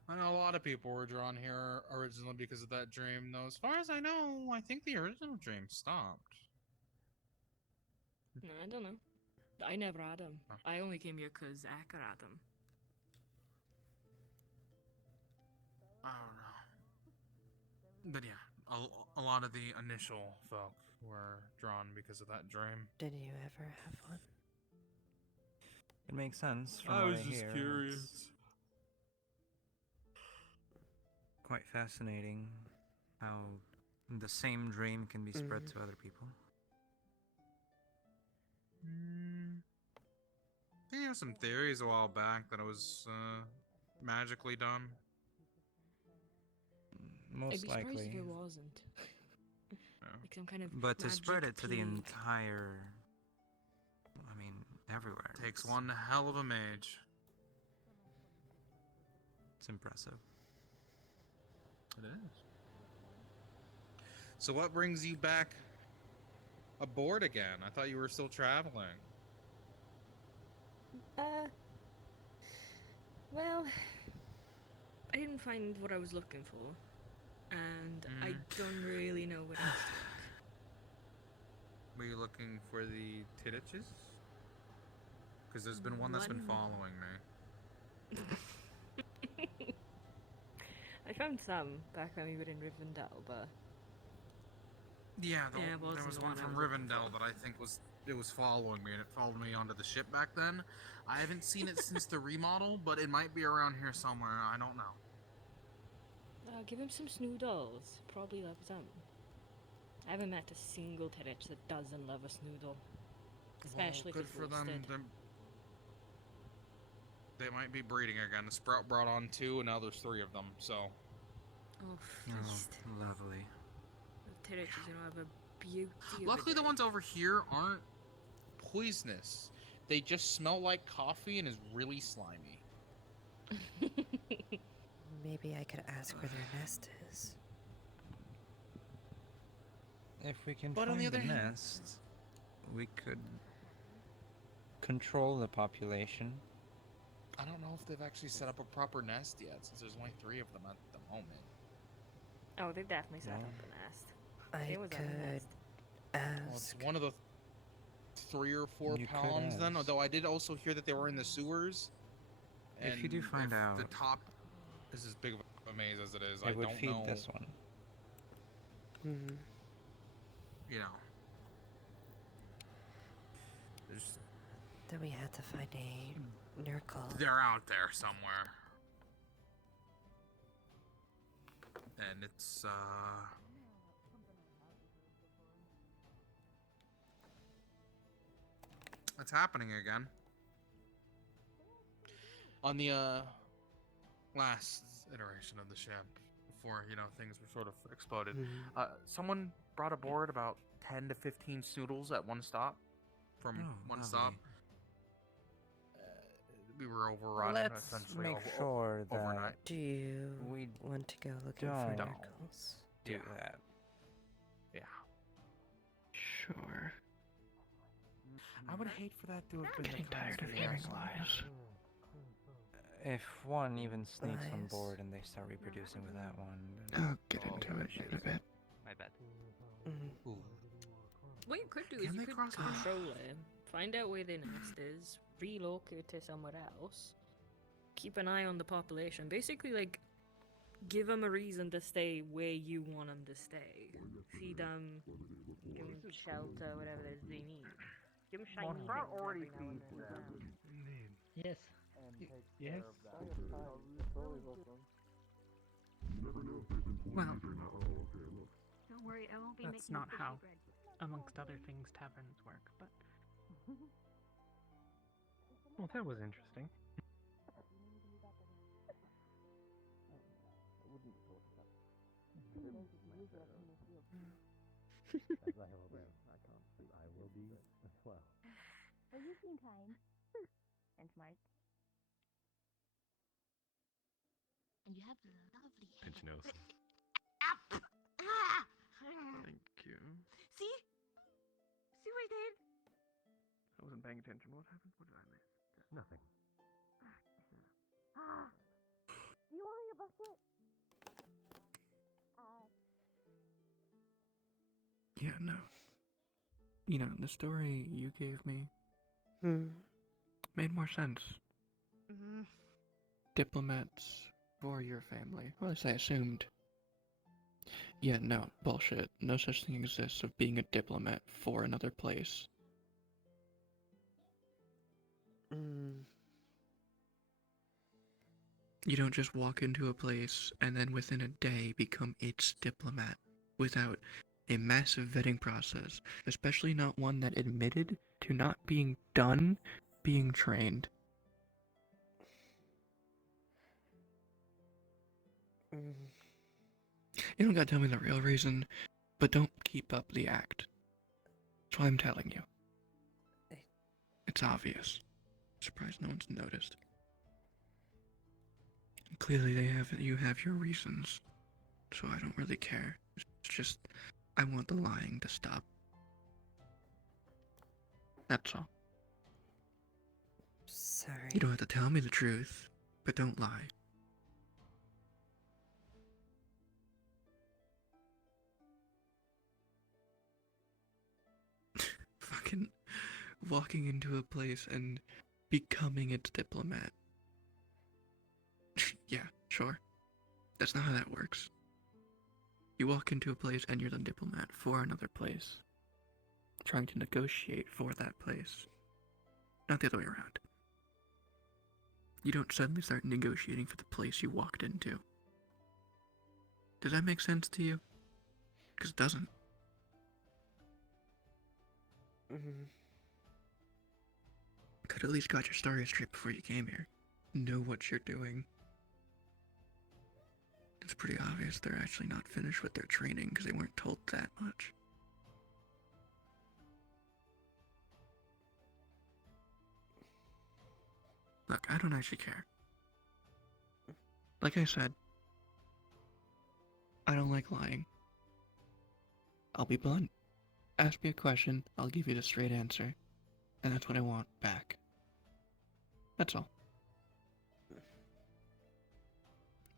I know a lot of people were drawn here originally because of that dream, though. As far as I know, I think the original dream stopped. No, I don't know. I never had him. I only came here because Aka had him. I don't know. But yeah, a lot of the initial folk were drawn because of that dream. Did you ever have one? It makes sense from I what was I just hear. curious. It's quite fascinating how the same dream can be spread to other people. I think there were some theories a while back that it was magically done. Most I'd be surprised if likely. it wasn't. Like some kind of But to spread magic it to the plague. entire, I mean, everywhere. Takes it's- one hell of a mage. It's impressive. It is. So what brings you back aboard again? I thought you were still traveling. Well, I didn't find what I was looking for, and I don't really know what else to look. Were you looking for the Tiddiches? Because there's been one that's been following me. I found some back when we were in Rivendell, but Yeah, it there wasn't was the one one I from was looking Rivendell that I think was following me, and it followed me onto the ship back then. I haven't seen it since the remodel, but it might be around here somewhere. I don't know. give him some snoodles. Probably loves them. I haven't met a single Tidditch that doesn't love a snoodle, especially Well, if good it's for them. roasted. They might be breeding again. The Sprout brought on 2, and now there's 3 of them. So. Oh, feast. Oh, lovely. The Tidditch is gonna have a beauty. of a Luckily, the day. ones over here aren't poisonous. They just smell like coffee and is really slimy. Maybe I could ask where their nest is. If we can But find on the the other hand- nest, we could control the population. I don't know if they've actually set up a proper nest yet, since there's only 3 of them at the moment. Oh, they've definitely set No. up a nest. I It was on the could nest. Well, it's ask. one of the 3 or 4 You could pounds then, ask. although I did also hear that they were in the sewers. If you do and find if out, the top is as big of a maze as it is, I I would don't feed know. this one. Hmm. You know. There's, Then we had to find a Nurgle. they're out there somewhere. And it's happening again. On the last iteration of the ship, before things were sort of exploded, someone brought aboard about 10 to 15 snoodles at one stop. From one stop, we were overrun Let's essentially make sure that overnight. Do you we want to go looking for don't Nurgles? do Yeah. that. Yeah. Sure. I would hate for that to have I'm been getting the tired of case hearing for lies. If one even sneaks on Lies. board and they start reproducing with that one, I'll get into it in a bit. My bad. Mm. What you could do Can is they you could cross control it, find out where their nest is, relocate to somewhere else, keep an eye on the population. Basically, like, give them a reason to stay where you want them to stay. Feed them, give them shelter, whatever it is they need. Give them shiny things every now and then. Yes. Yes. Well, don't worry, I won't be That's making not fishy how, bread. amongst other things, taverns work, but Well, that was interesting. Well, you seem kind and smart. And you have lovely hair. Pinch nose. Thank you. See? See wasn't paying attention. What happened? What did I miss? Nothing. You want your bucket? Yeah, no. You know, the story you gave me made more sense. Diplomats for your family. Well, at least I assumed. Yeah, no, bullshit. No such thing exists of being a diplomat for another place. You don't just walk into a place and then within a day become its diplomat without a massive vetting process, especially not one that admitted to not being done being trained. You don't gotta tell me the real reason, but don't keep up the act. That's why I'm telling you. It's obvious. Surprised no one's noticed. Clearly you have your reasons, so I don't really care. It's just, I want the lying to stop. That's all. Sorry. You don't have to tell me the truth, but don't lie. Fucking walking into a place and becoming its diplomat. Yeah, sure. That's not how that works. You walk into a place and you're the diplomat for another place. Trying to negotiate for that place. Not the other way around. You don't suddenly start negotiating for the place you walked into. Does that make sense to you? Because it doesn't. Could at least got your story straight before you came here. Know what you're doing. It's pretty obvious they're actually not finished with their training because they weren't told that much. Look, I don't actually care. Like I said, I don't like lying. I'll be blunt. Ask me a question, I'll give you the straight answer. And that's what I want back. That's all.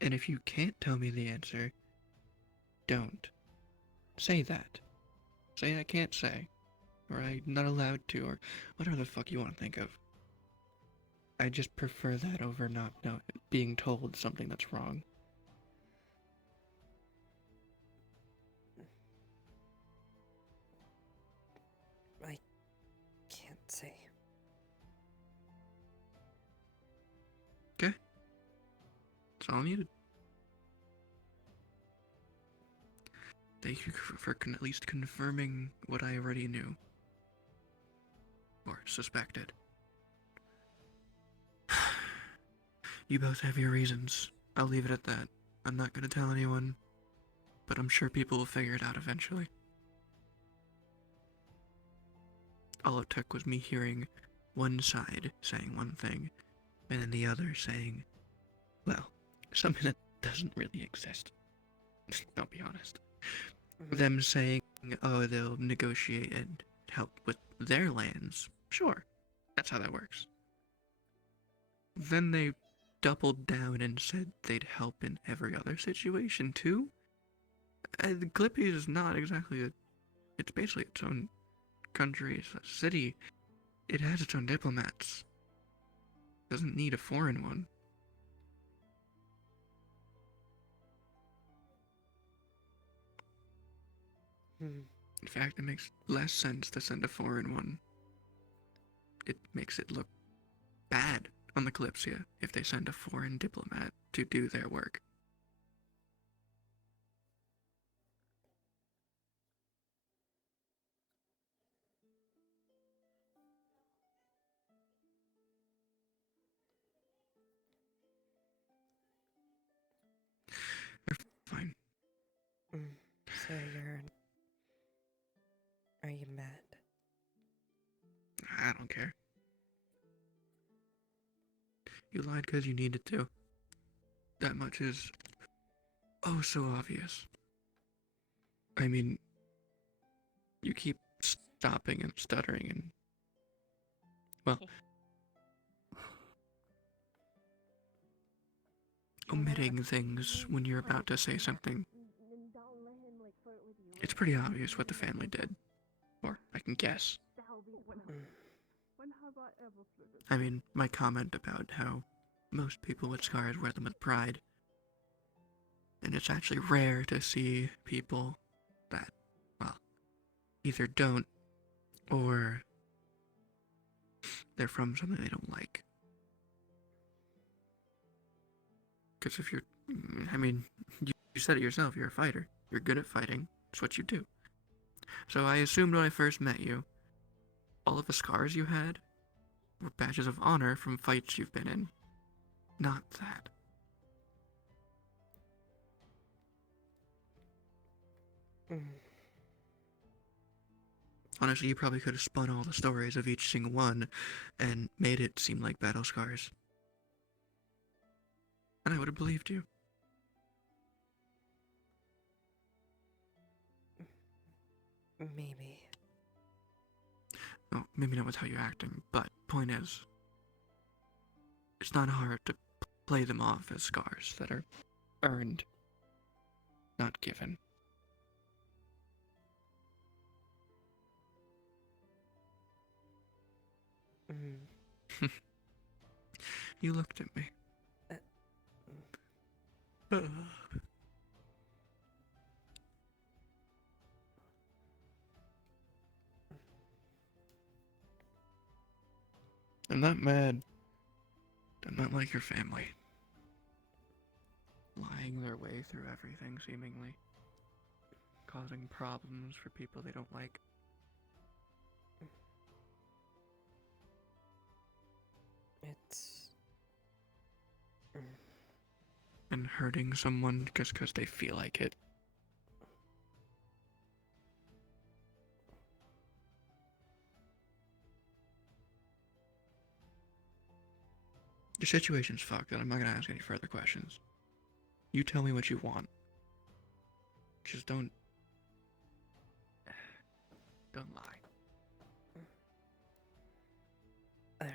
And if you can't tell me the answer, don't. Say that. Say I can't say. Or I'm not allowed to, or whatever the fuck you want to think of. I just prefer that over not being told something that's wrong. I can't say. Okay. That's all I needed. Thank you for at least confirming what I already knew. Or suspected. You both have your reasons. I'll leave it at that. I'm not gonna tell anyone, but I'm sure people will figure it out eventually. All it took was me hearing one side saying one thing, and then the other saying, well, something that doesn't really exist. I'll be honest. Them saying, oh, they'll negotiate and help with their lands. Sure, that's how that works. Then they doubled down and said they'd help in every other situation too. Kalypsia is not exactly it's basically its own country, it's a city. It has its own diplomats. Doesn't need a foreign one. In fact, it makes less sense to send a foreign one. It makes it look bad on the Kalypsia if they send a foreign diplomat to do their work. Fine. So are you mad? I don't care. You lied because you needed to. That much is oh so obvious. I mean, you keep stopping and stuttering and Well, omitting things when you're about to say something. It's pretty obvious what the family did. Or I can guess. When have I ever flirted? I mean, my comment about how most people with scars wear them with pride. And it's actually rare to see people that, well, either don't or they're from something they don't like. Because if you're, I mean, you said it yourself, you're a fighter. You're good at fighting. It's what you do. So I assumed when I first met you, all of the scars you had were badges of honor from fights you've been in. Not that. Honestly, you probably could have spun all the stories of each single one and made it seem like battle scars. And I would have believed you. Maybe. Oh, maybe not with how you're acting, but point is, it's not hard to play them off as scars that are earned, not given. You looked at me. I'm not mad. I'm not like your family. Lying their way through everything, seemingly. Causing problems for people they don't like. It's... And hurting someone just because they feel like it. Your situation's fucked, and I'm not gonna ask any further questions. You tell me what you want. Just don't lie.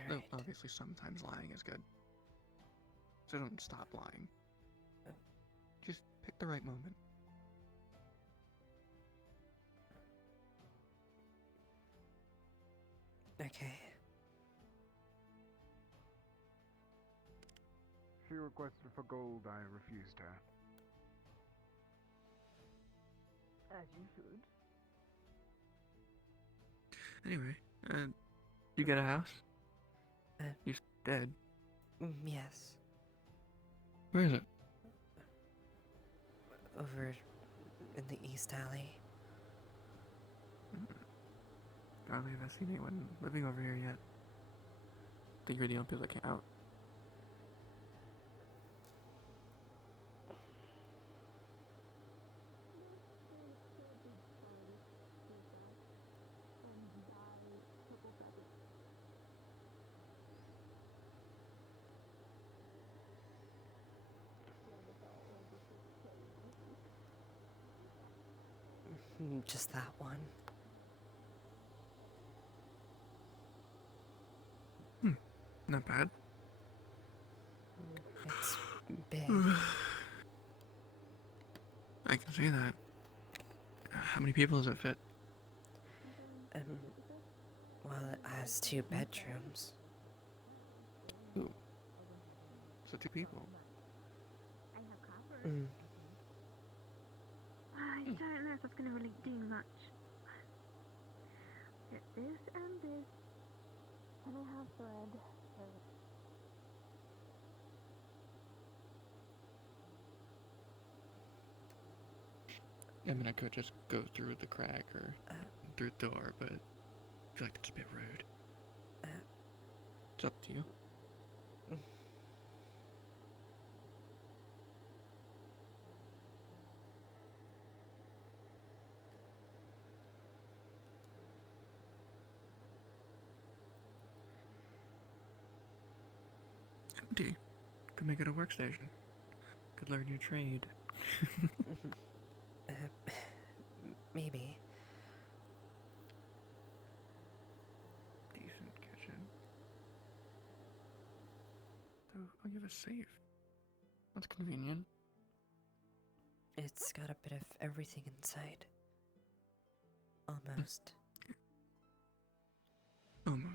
Though obviously sometimes lying is good. So don't stop lying. Just pick the right moment. Okay. She requested for gold, I refused her. As you should. Anyway, you get a house? You're dead. Yes. Where is it? Over in the East Alley. I don't think I've seen anyone living over here yet. I think you're the only people that came out. Just that one. Not bad. It's big. I can see that. How many people does it fit? Well, it has 2 bedrooms. Ooh. So 2 people. I have copper. I don't know if that's going to really do much. Get this and this. And I have thread. I mean, I could just go through the crack or through the door, but I feel like that's a bit rude. It's up to you. Empty. Could make it a workstation. Could learn your trade. Maybe. Decent kitchen. a safe. That's convenient. It's got a bit of everything inside. Almost. Almost.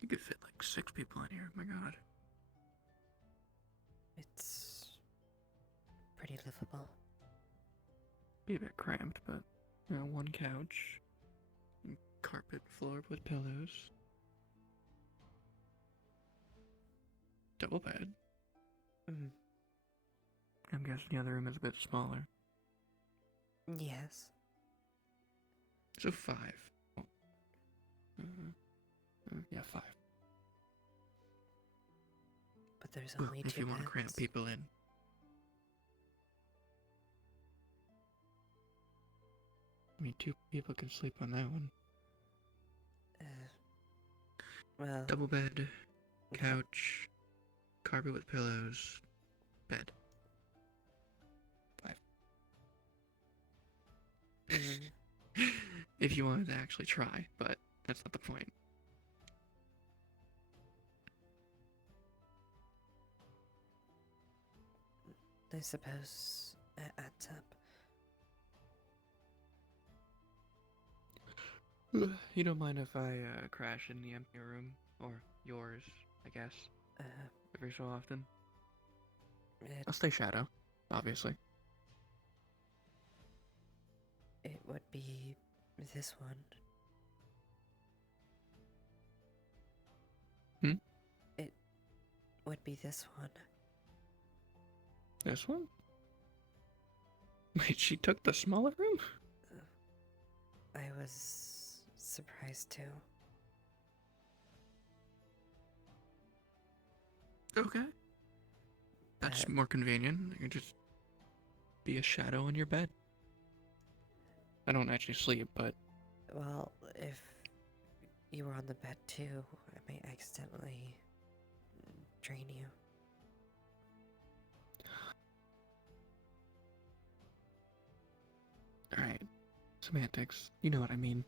You could fit like 6 people in here, my god. It's pretty livable. Be a bit cramped, but, you know, 1 couch, and carpet floor with pillows, double bed. Mm. I'm guessing the other room is a bit smaller. Yes. So 5. Yeah, 5. But there's Well, only if 2 you want to cram beds. people in. I mean, 2 people can sleep on that one. Well... Double bed, couch, carpet with pillows, bed. 5. If you wanted to actually try, but that's not the point. I suppose it adds up. You don't mind if I crash in the empty room? Or yours, I guess. Every so often? I'll stay shadow, obviously. It would be this one. It would be this one. This one? Wait, she took the smaller room? I was surprised too. Okay. That's more convenient. You can just be a shadow on your bed. I don't actually sleep, but... Well, if you were on the bed too, I might accidentally drain you. Alright. Semantics. You know what I mean.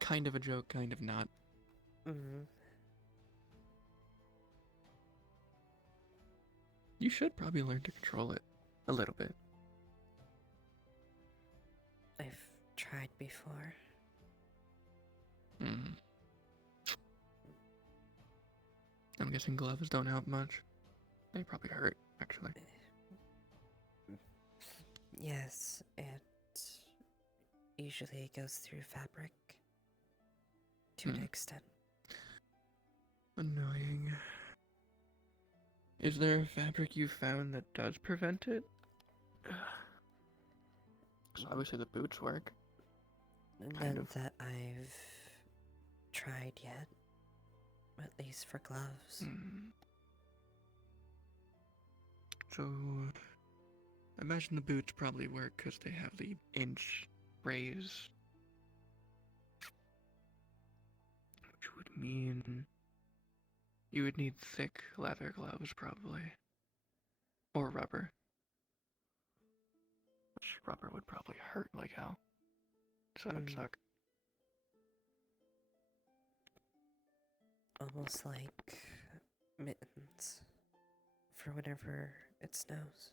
Kind of a joke, kind of not. Mm-hmm. You should probably learn to control it. A little bit. I've tried before. Mm. I'm guessing gloves don't help much. They probably hurt, actually. Yes, it usually goes through fabric to an extent. Annoying. Is there a fabric you found that does prevent it? Because obviously the boots work. None that I've tried yet. At least for gloves. So, I imagine the boots probably work because they have the inch raise. Which would mean you would need thick leather gloves, probably. Or rubber. Which rubber would probably hurt like hell. So that'd suck. Almost like mittens for whenever it snows.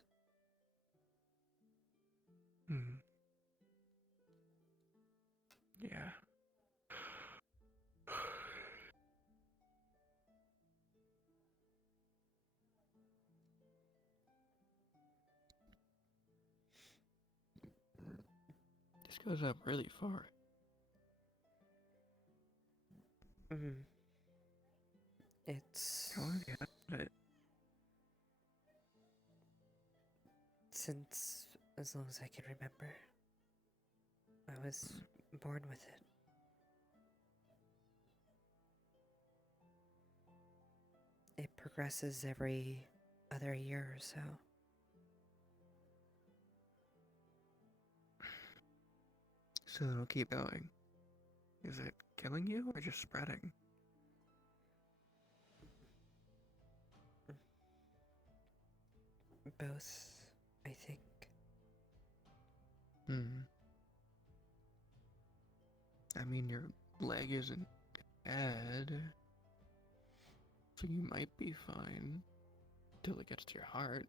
Yeah. This goes up really far. It's... How long have you had it? Since as long as I can remember. I was born with it. It progresses every other year or so. So it'll keep going. Is it killing you or just spreading? Both, I think. I mean, your leg isn't bad. So you might be fine till it gets to your heart.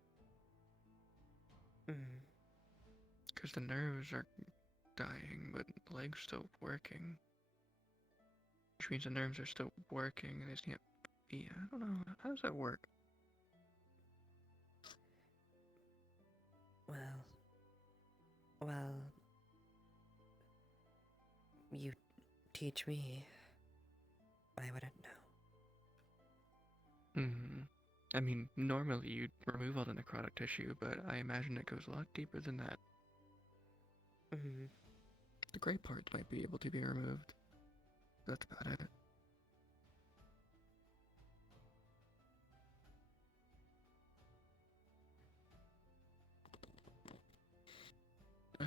Because the nerves are dying, but the leg's still working. Which means the nerves are still working and they just can't be. I don't know. How does that work? Well, you teach me. I wouldn't know. I mean, normally you'd remove all the necrotic tissue, but I imagine it goes a lot deeper than that. The gray parts might be able to be removed. That's about it.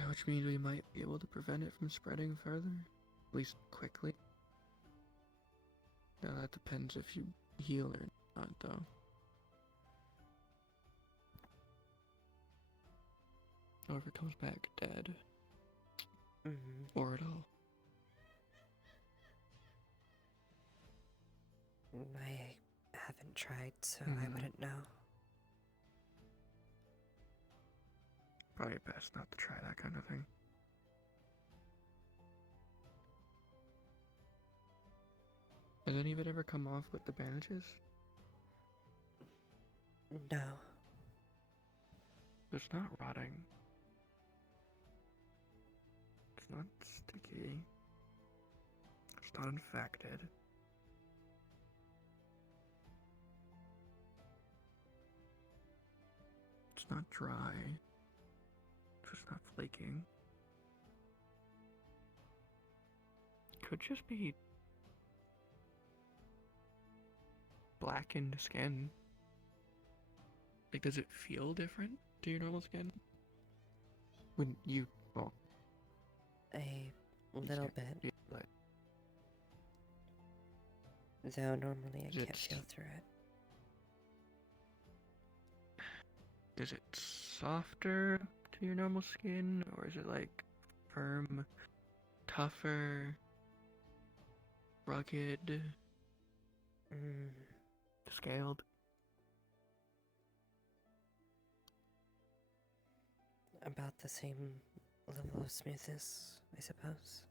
Which means we might be able to prevent it from spreading further. At least quickly. Now that depends if you heal or not, though. Or if it comes back dead. Or at all. I haven't tried, so I wouldn't know. Probably best not to try that kind of thing. Has any of it ever come off with the bandages? No. It's not rotting. It's not sticky. It's not infected. It's not dry. It's just not flaking. Could just be blackened skin. Like, does it feel different to your normal skin? When you, well, A little bit. But though normally I can't feel through it. is it softer to your normal skin, or is it like firm, tougher, rugged, scaled? About the same level of smoothness, I suppose.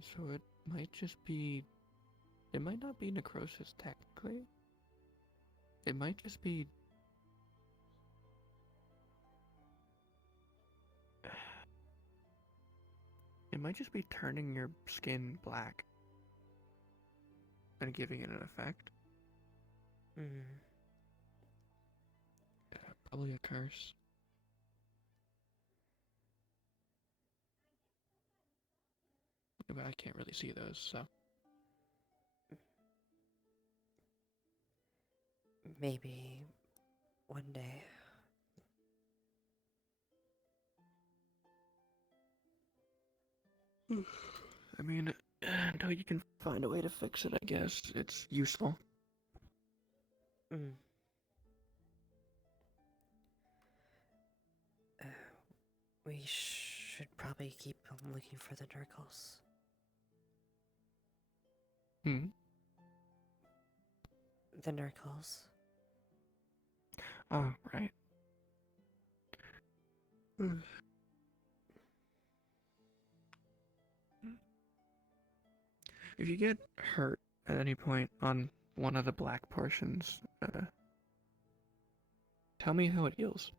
So it might just be... It might not be necrosis technically. It might just be... It might just be turning your skin black. And giving it an effect. Probably a curse. But I can't really see those, so. Maybe one day. I mean, until you can find a way to fix it, I guess it's useful. We should probably keep looking for the Nurkles. The Nurkles. Oh, right. If you get hurt at any point on one of the black portions, tell me how it heals.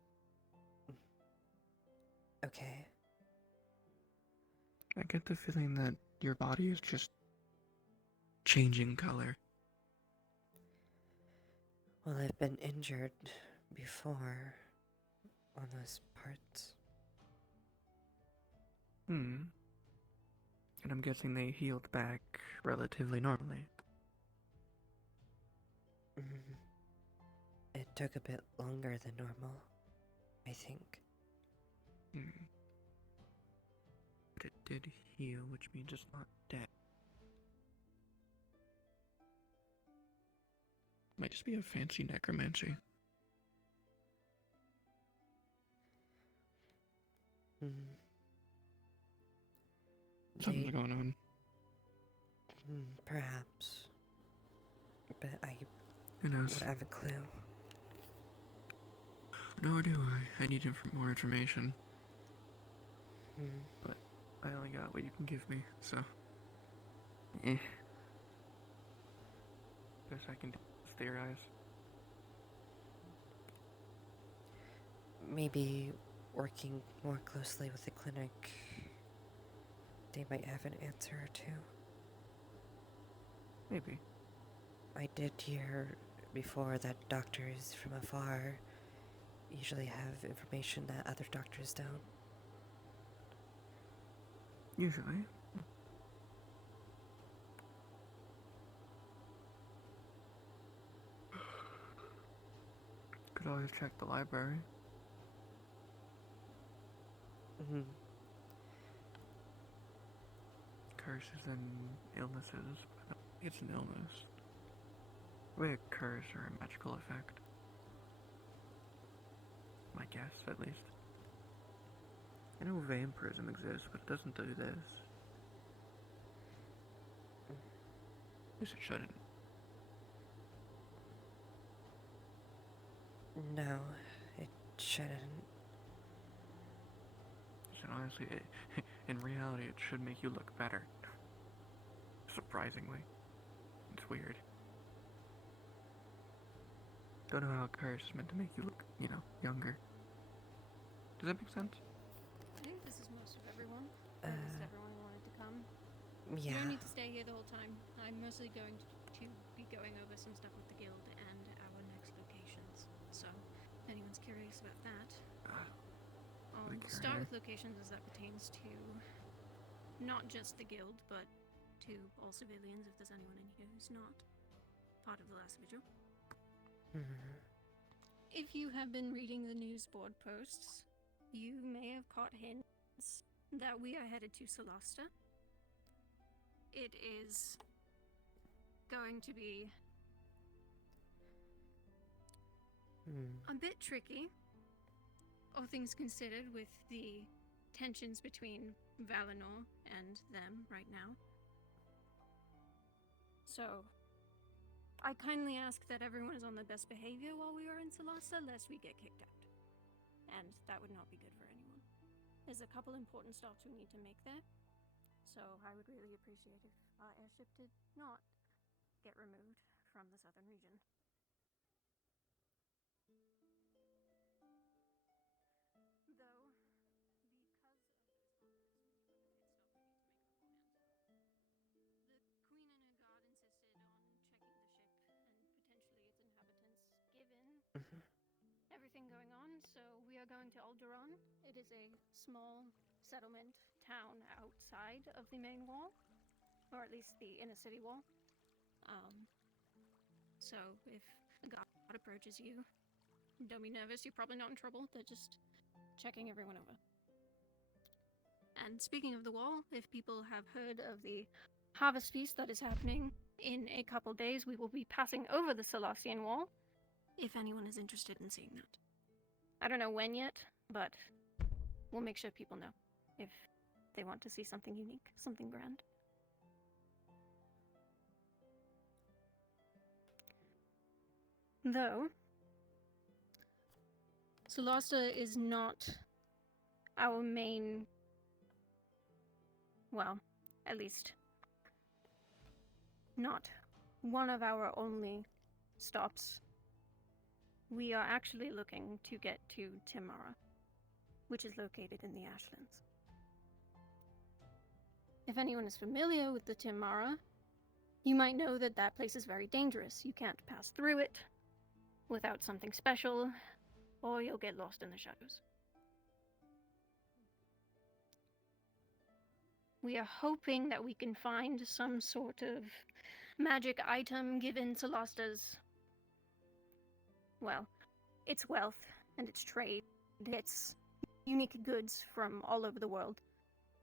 Okay. I get the feeling that your body is just changing color. Well, I've been injured before on those parts. And I'm guessing they healed back relatively normally. It took a bit longer than normal, I think. But it did heal, which means it's not dead. Might just be a fancy necromancy. Something's going on. Perhaps. But I Who knows? would have a clue. Nor do I. I need more information. Hmm. But I only got what you can give me, so. Eh. Best I can do is theorize. Maybe working more closely with the clinic, they might have an answer or two. Maybe. I did hear before that doctors from afar usually have information that other doctors don't. Usually. Could always check the library. Mm-hmm. Curses and illnesses, but I don't think it's an illness. Maybe a curse or a magical effect. My guess, at least. I know vampirism exists, but it doesn't do this. At least it shouldn't. No, it shouldn't. And honestly, in reality, it should make you look better. Surprisingly. It's weird. Don't know how a curse is meant to make you look, younger. Does that make sense? I think this is most of everyone. Or at least everyone who wanted to come. Yeah. You don't need to stay here the whole time. I'm mostly going to be going over some stuff with the guild and our next locations. So, if anyone's curious about that. I'll start with locations as that pertains to not just the guild, but to all civilians if there's anyone in here who's not part of the last vigil. Mm-hmm. If you have been reading the news board posts, you may have caught hints that we are headed to Solasta. It is going to be a bit tricky, all things considered, with the tensions between Valinor and them right now. So, I kindly ask that everyone is on their best behavior while we are in Solasta, lest we get kicked out. And that would not be good for anyone. There's a couple important stops we need to make there, so I would really appreciate if our airship did not get removed from the southern region. Though, because of this one pit stop we need to make a full man, so the Queen and her guard insisted on checking the ship and potentially its inhabitants, given everything going on. So we are going to Alderaan. It is a small settlement town outside of the main wall, or at least the inner city wall. So if a guard approaches you, don't be nervous, you're probably not in trouble. They're just checking everyone over. And speaking of the wall, if people have heard of the harvest feast that is happening in a couple days, we will be passing over the Solastian wall, if anyone is interested in seeing that. I don't know when yet, but we'll make sure people know if they want to see something unique, something grand. Though, Solasta is not our main, well, at least not one of our only stops. We are actually looking to get to Timara, which is located in the Ashlands. If anyone is familiar with the Timara, you might know that that place is very dangerous. You can't pass through it without something special, or you'll get lost in the shadows. We are hoping that we can find some sort of magic item given Solasta's, well, its wealth and its trade, its unique goods from all over the world.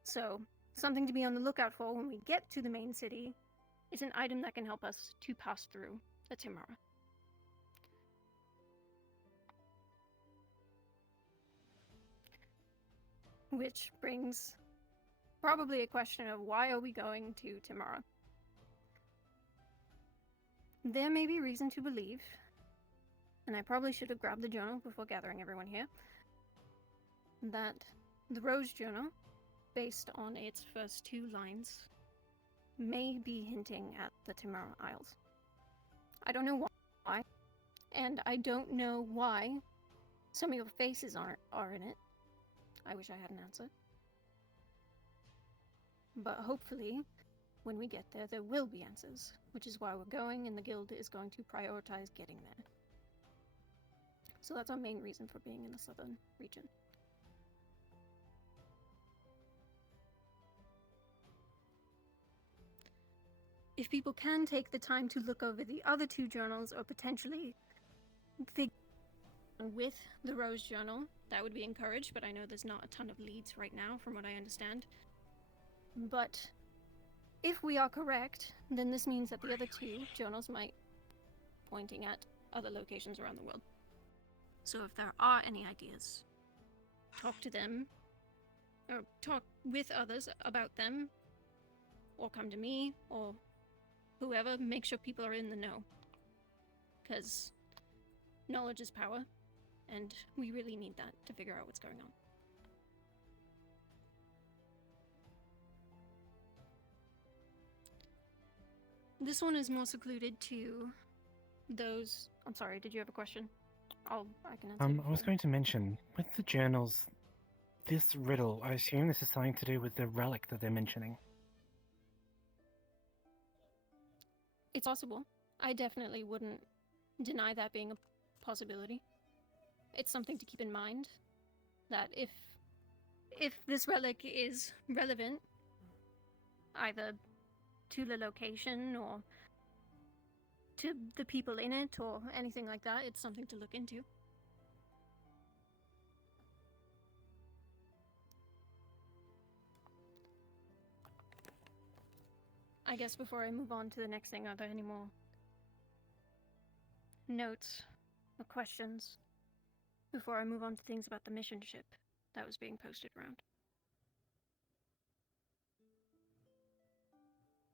So, something to be on the lookout for when we get to the main city is an item that can help us to pass through the Timara. Which brings probably a question of why are we going to Timara? there may be reason to believe, and I probably should have grabbed the journal before gathering everyone here, that the Rose Journal, based on its first 2 lines, may be hinting at the Tomorrow Isles. I don't know why, and I don't know why some of your faces are in it. I wish I had an answer. But hopefully, when we get there, there will be answers, which is why we're going, and the guild is going to prioritize getting there. So that's our main reason for being in the southern region. If people can take the time to look over the other 2 journals, or potentially with the Rose Journal, that would be encouraged, but I know there's not a ton of leads right now, from what I understand. But if we are correct, then this means that the other 2 journals might pointing at other locations around the world. So if there are any ideas, talk to them, or talk with others about them, or come to me, or whoever. Make sure people are in the know. Because knowledge is power, and we really need that to figure out what's going on. This one is more secluded to those... I'm sorry, did you have a question? I can answer. I was going to mention, with the journals, this riddle, I assume this is something to do with the relic that they're mentioning. It's possible. I definitely wouldn't deny that being a possibility. It's something to keep in mind, that if this relic is relevant, either to the location or to the people in it or anything like that, it's something to look into. I guess before I move on to the next thing, are there any more notes or questions before I move on to things about the mission ship that was being posted around?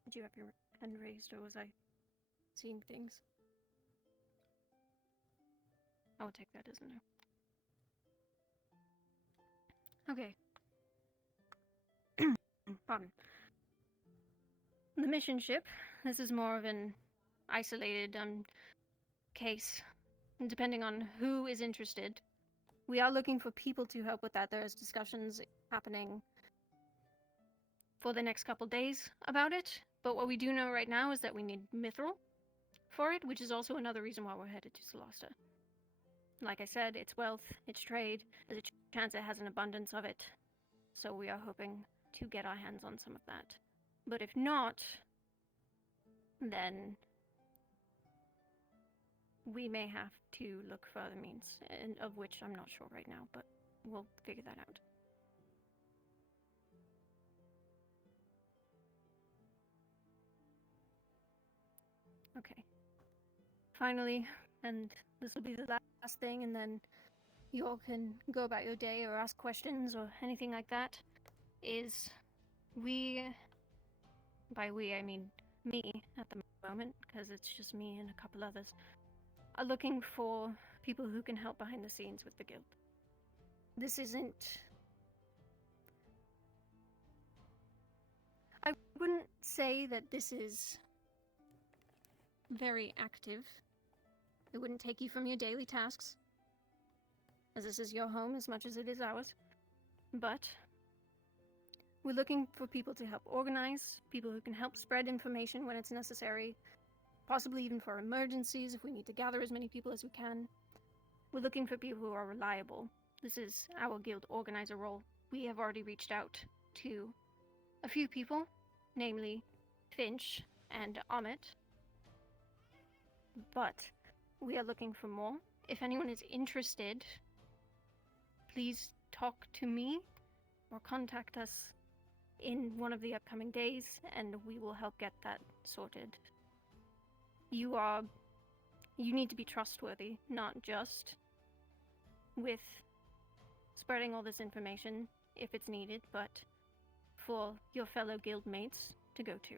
Did you have your hand raised, or was I seeing things? I'll take that as a no. Okay. Pardon. The mission ship. This is more of an isolated case. And depending on who is interested, we are looking for people to help with that. There's discussions happening for the next couple days about it. But what we do know right now is that we need mithril for it, which is also another reason why we're headed to Solasta. Like I said, it's wealth, it's trade. There's a chance it has an abundance of it. So we are hoping to get our hands on some of that. But if not, then we may have to look for other means, and of which I'm not sure right now, but we'll figure that out. Okay. Finally, and this will be the last thing, and then you all can go about your day or ask questions or anything like that, is by we I mean me at the moment, because it's just me and a couple others, are looking for people who can help behind the scenes with the guild. This isn't... I wouldn't say that this is very active. It wouldn't take you from your daily tasks, as this is your home as much as it is ours. But we're looking for people to help organize, people who can help spread information when it's necessary, possibly even for emergencies if we need to gather as many people as we can. We're looking for people who are reliable. This is our guild organizer role. We have already reached out to a few people, namely Finch and Amit, but we are looking for more. If anyone is interested, please talk to me or contact us in one of the upcoming days, and we will help get that sorted. You need to be trustworthy, not just with spreading all this information if it's needed, but for your fellow guild mates to go to.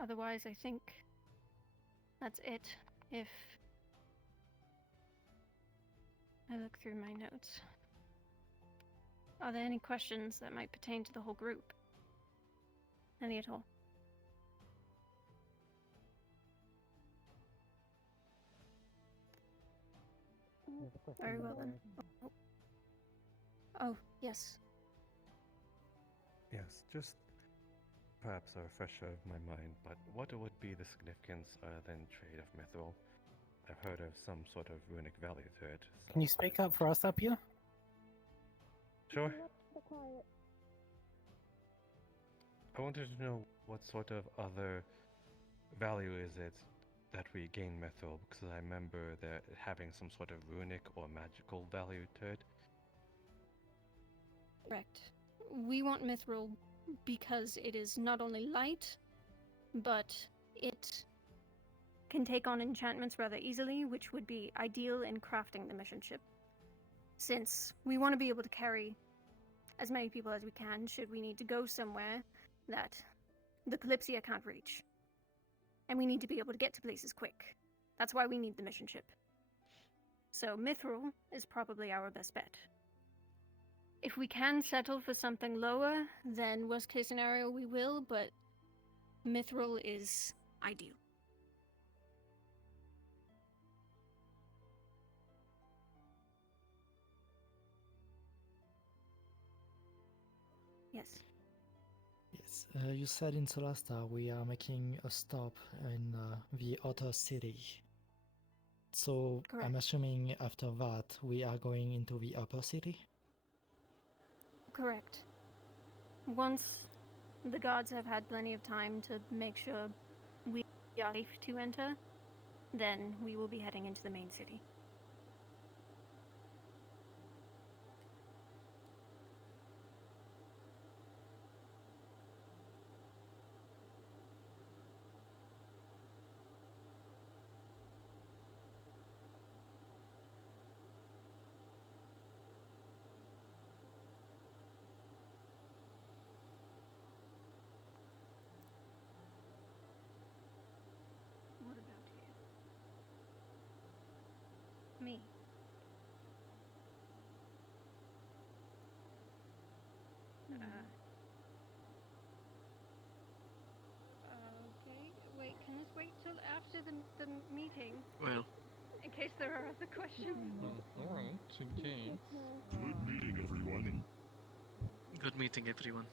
Otherwise, I think that's it. If I look through my notes. Are there any questions that might pertain to the whole group? Any at all? Very well then. Oh, yes. Yes, just perhaps a refresher of my mind, but what would be the significance other than trade of mithril? I've heard of some sort of runic value to it. So. Can you speak up for us up here? Sure. I wanted to know what sort of other value is it that we gain mithril, because I remember that having some sort of runic or magical value to it. Correct. We want mithril because it is not only light, but it can take on enchantments rather easily, which would be ideal in crafting the mission ship. Since we want to be able to carry as many people as we can should we need to go somewhere that the Kalypsia can't reach. And we need to be able to get to places quick. That's why we need the mission ship. So mithril is probably our best bet. If we can settle for something lower, then worst case scenario we will, but mithril is ideal. Yes. Yes, you said in Solasta we are making a stop in the outer city. So Correct. I'm assuming after that we are going into the upper city? Correct. Once the guards have had plenty of time to make sure we are safe to enter, then we will be heading into the main city. What about you? Me. Okay. Wait, can this wait till after the meeting? Well. In case there are other questions. Alright, okay. Good meeting, everyone. Good meeting, everyone.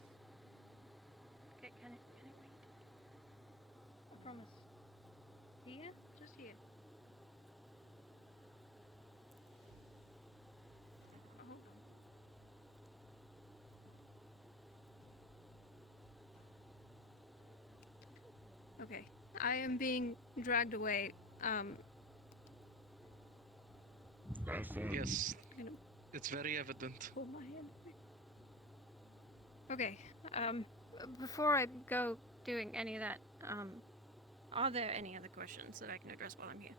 Okay, can it wait? I promise. Here? Just here. Hold on. Okay. I am being dragged away. Have fun. Yes. Kind of It's very evident. pull my hand. Okay. Before I go doing any of that, are there any other questions that I can address while I'm here?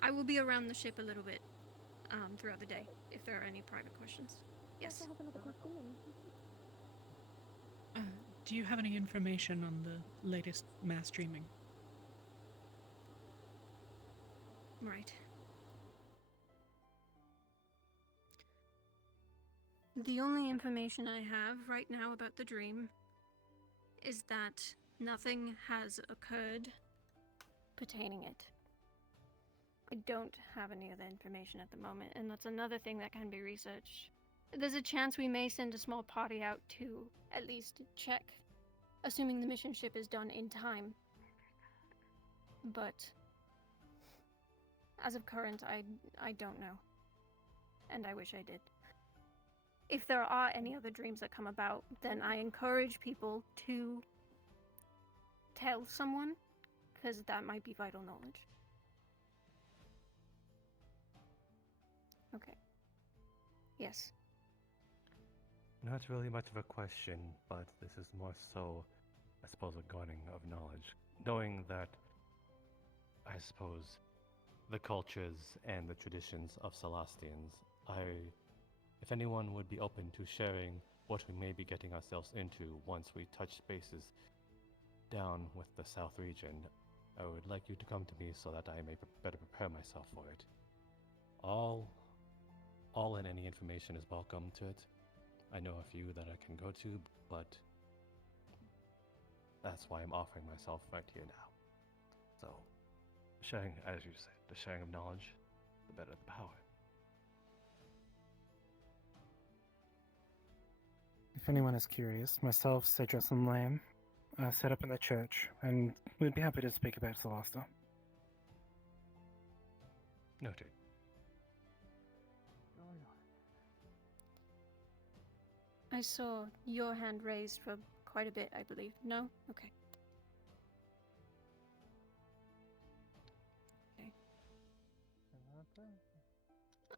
I will be around the ship a little bit, throughout the day, if there are any private questions. Yes. Do you have any information on the latest mass streaming? Right. The only information I have right now about the dream is that nothing has occurred pertaining it. I don't have any other information at the moment, and that's another thing that can be researched. There's a chance we may send a small party out to at least check, assuming the mission ship is done in time. But as of current, I don't know. And I wish I did. If there are any other dreams that come about, then I encourage people to tell someone, because that might be vital knowledge. Okay. Yes. Not really much of a question, but this is more so, I suppose, a garnering of knowledge. Knowing that, I suppose, the cultures and the traditions of Celastians, if anyone would be open to sharing what we may be getting ourselves into once we touch bases down with the South region, I would like you to come to me so that I may better prepare myself for it. All and any information is welcome to it. I know a few that I can go to, but that's why I'm offering myself right here now. So, sharing, as you said, the sharing of knowledge, the better the power. If anyone is curious, myself, Cedrus, and Lamb are set up in the church, and we'd be happy to speak about Celasta. Noted. I saw your hand raised for quite a bit, I believe. No? Okay.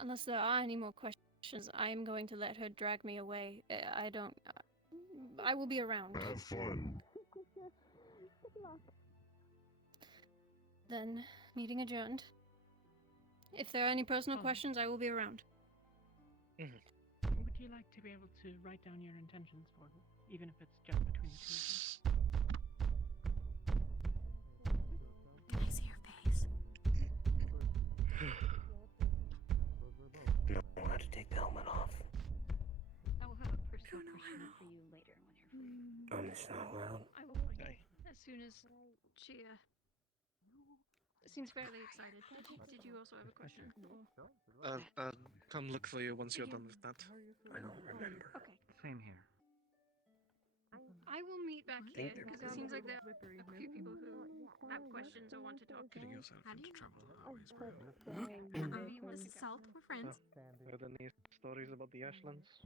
Unless there are any more questions, I am going to let her drag me away. I don't... I will be around. Have fun. Then, meeting adjourned. If there are any personal questions, I will be around. Would you like to be able to write down your intentions for it, even if it's just between the two of you? Can I see your face? Know how to take the helmet off. I will have a personal question for you later when you're free. It's not loud. I will find as soon as she seems fairly excited. Did you also have a question? Come look for you once you're done with that. I don't remember. Okay. Same here. I will meet back here because it seems like there are a few people who have questions or want to talk. Getting yourself into trouble always This is Salt. We're friends. Heard any stories about the Ashlands?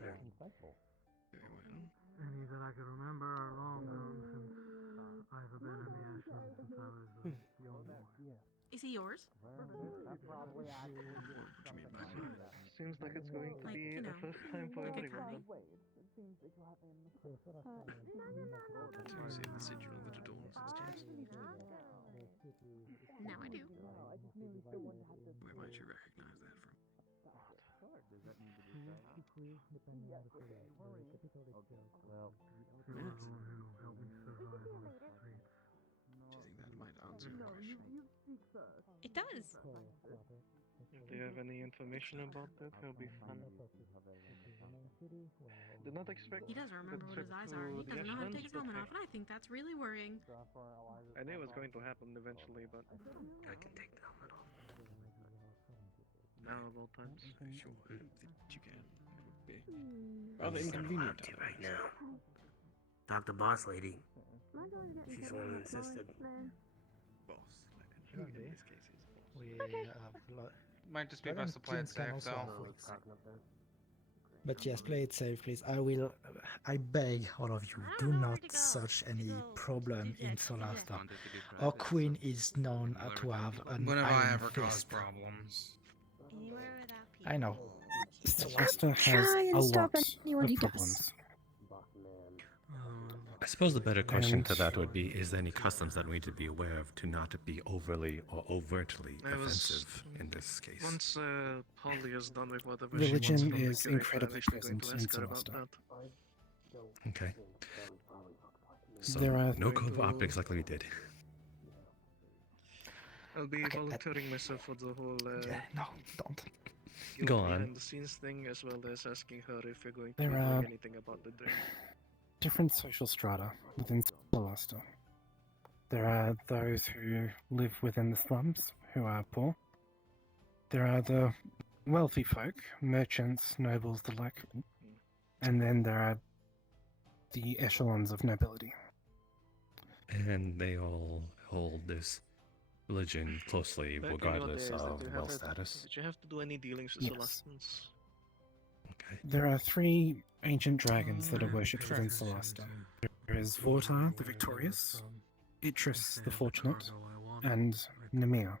Very insightful. Very well. Any that I can remember are long gone since I haven't been in the Ashland since I was a young boy. Is he yours? What do you mean by that? Seems like it's going to be a first time for everyone. It seems like you're having So you see the sigil that adorns this Now I do. Where might you recognize that from? Does that need to be Well, you're the one who helped me survive on the streets. Do you think that might answer your question? It does. If you have any information about that, it'll be fun. Did not expect He doesn't remember what the his trip eyes are. to He the doesn't know how to Ashlands, take his helmet but off, and I think that's really worrying. I knew it was going to happen eventually, but I can take the helmet off. now of all times. Sure, I don't think you can. It would be I'm rather just not inconvenient. allowed to right now. Talk to boss lady. She's the one who insisted. Boss. In this case, he's boss. We Might just be best to play it safe, though. But yes, play it safe, please. I beg all of you, do not search any problem in Solasta. Our queen is known to have an When have I iron ever caused fist. problems? I know. Celasta Try has and a stop lot anyone of who does. problems. I suppose the better question And- to that would be, is there any customs that we need to be aware of to not be overly or overtly I was- offensive in this case? Once Polly is done with whatever Religion she wants from is the curate, incredibly I'm actually going to present ask in her about Celesta. that. Okay. So, There are- no covert optics like we did. I'll be volunteering myself for the whole no, don't. Go on. behind the scenes thing, as well as asking her if you're going to There be are- doing anything about the drink. Different social strata within Celasta. There are those who live within the slums, who are poor. There are the wealthy folk, merchants, nobles, the like. And then there are the echelons of nobility. And they all hold this religion closely, Back in your regardless days, of did you wealth have status. Did you have to do any dealings with Yes. Celestans? There are 3 ancient dragons that are worshipped within Celasta. There is Vortar, the victorious, Itris, the fortunate, and Nemea.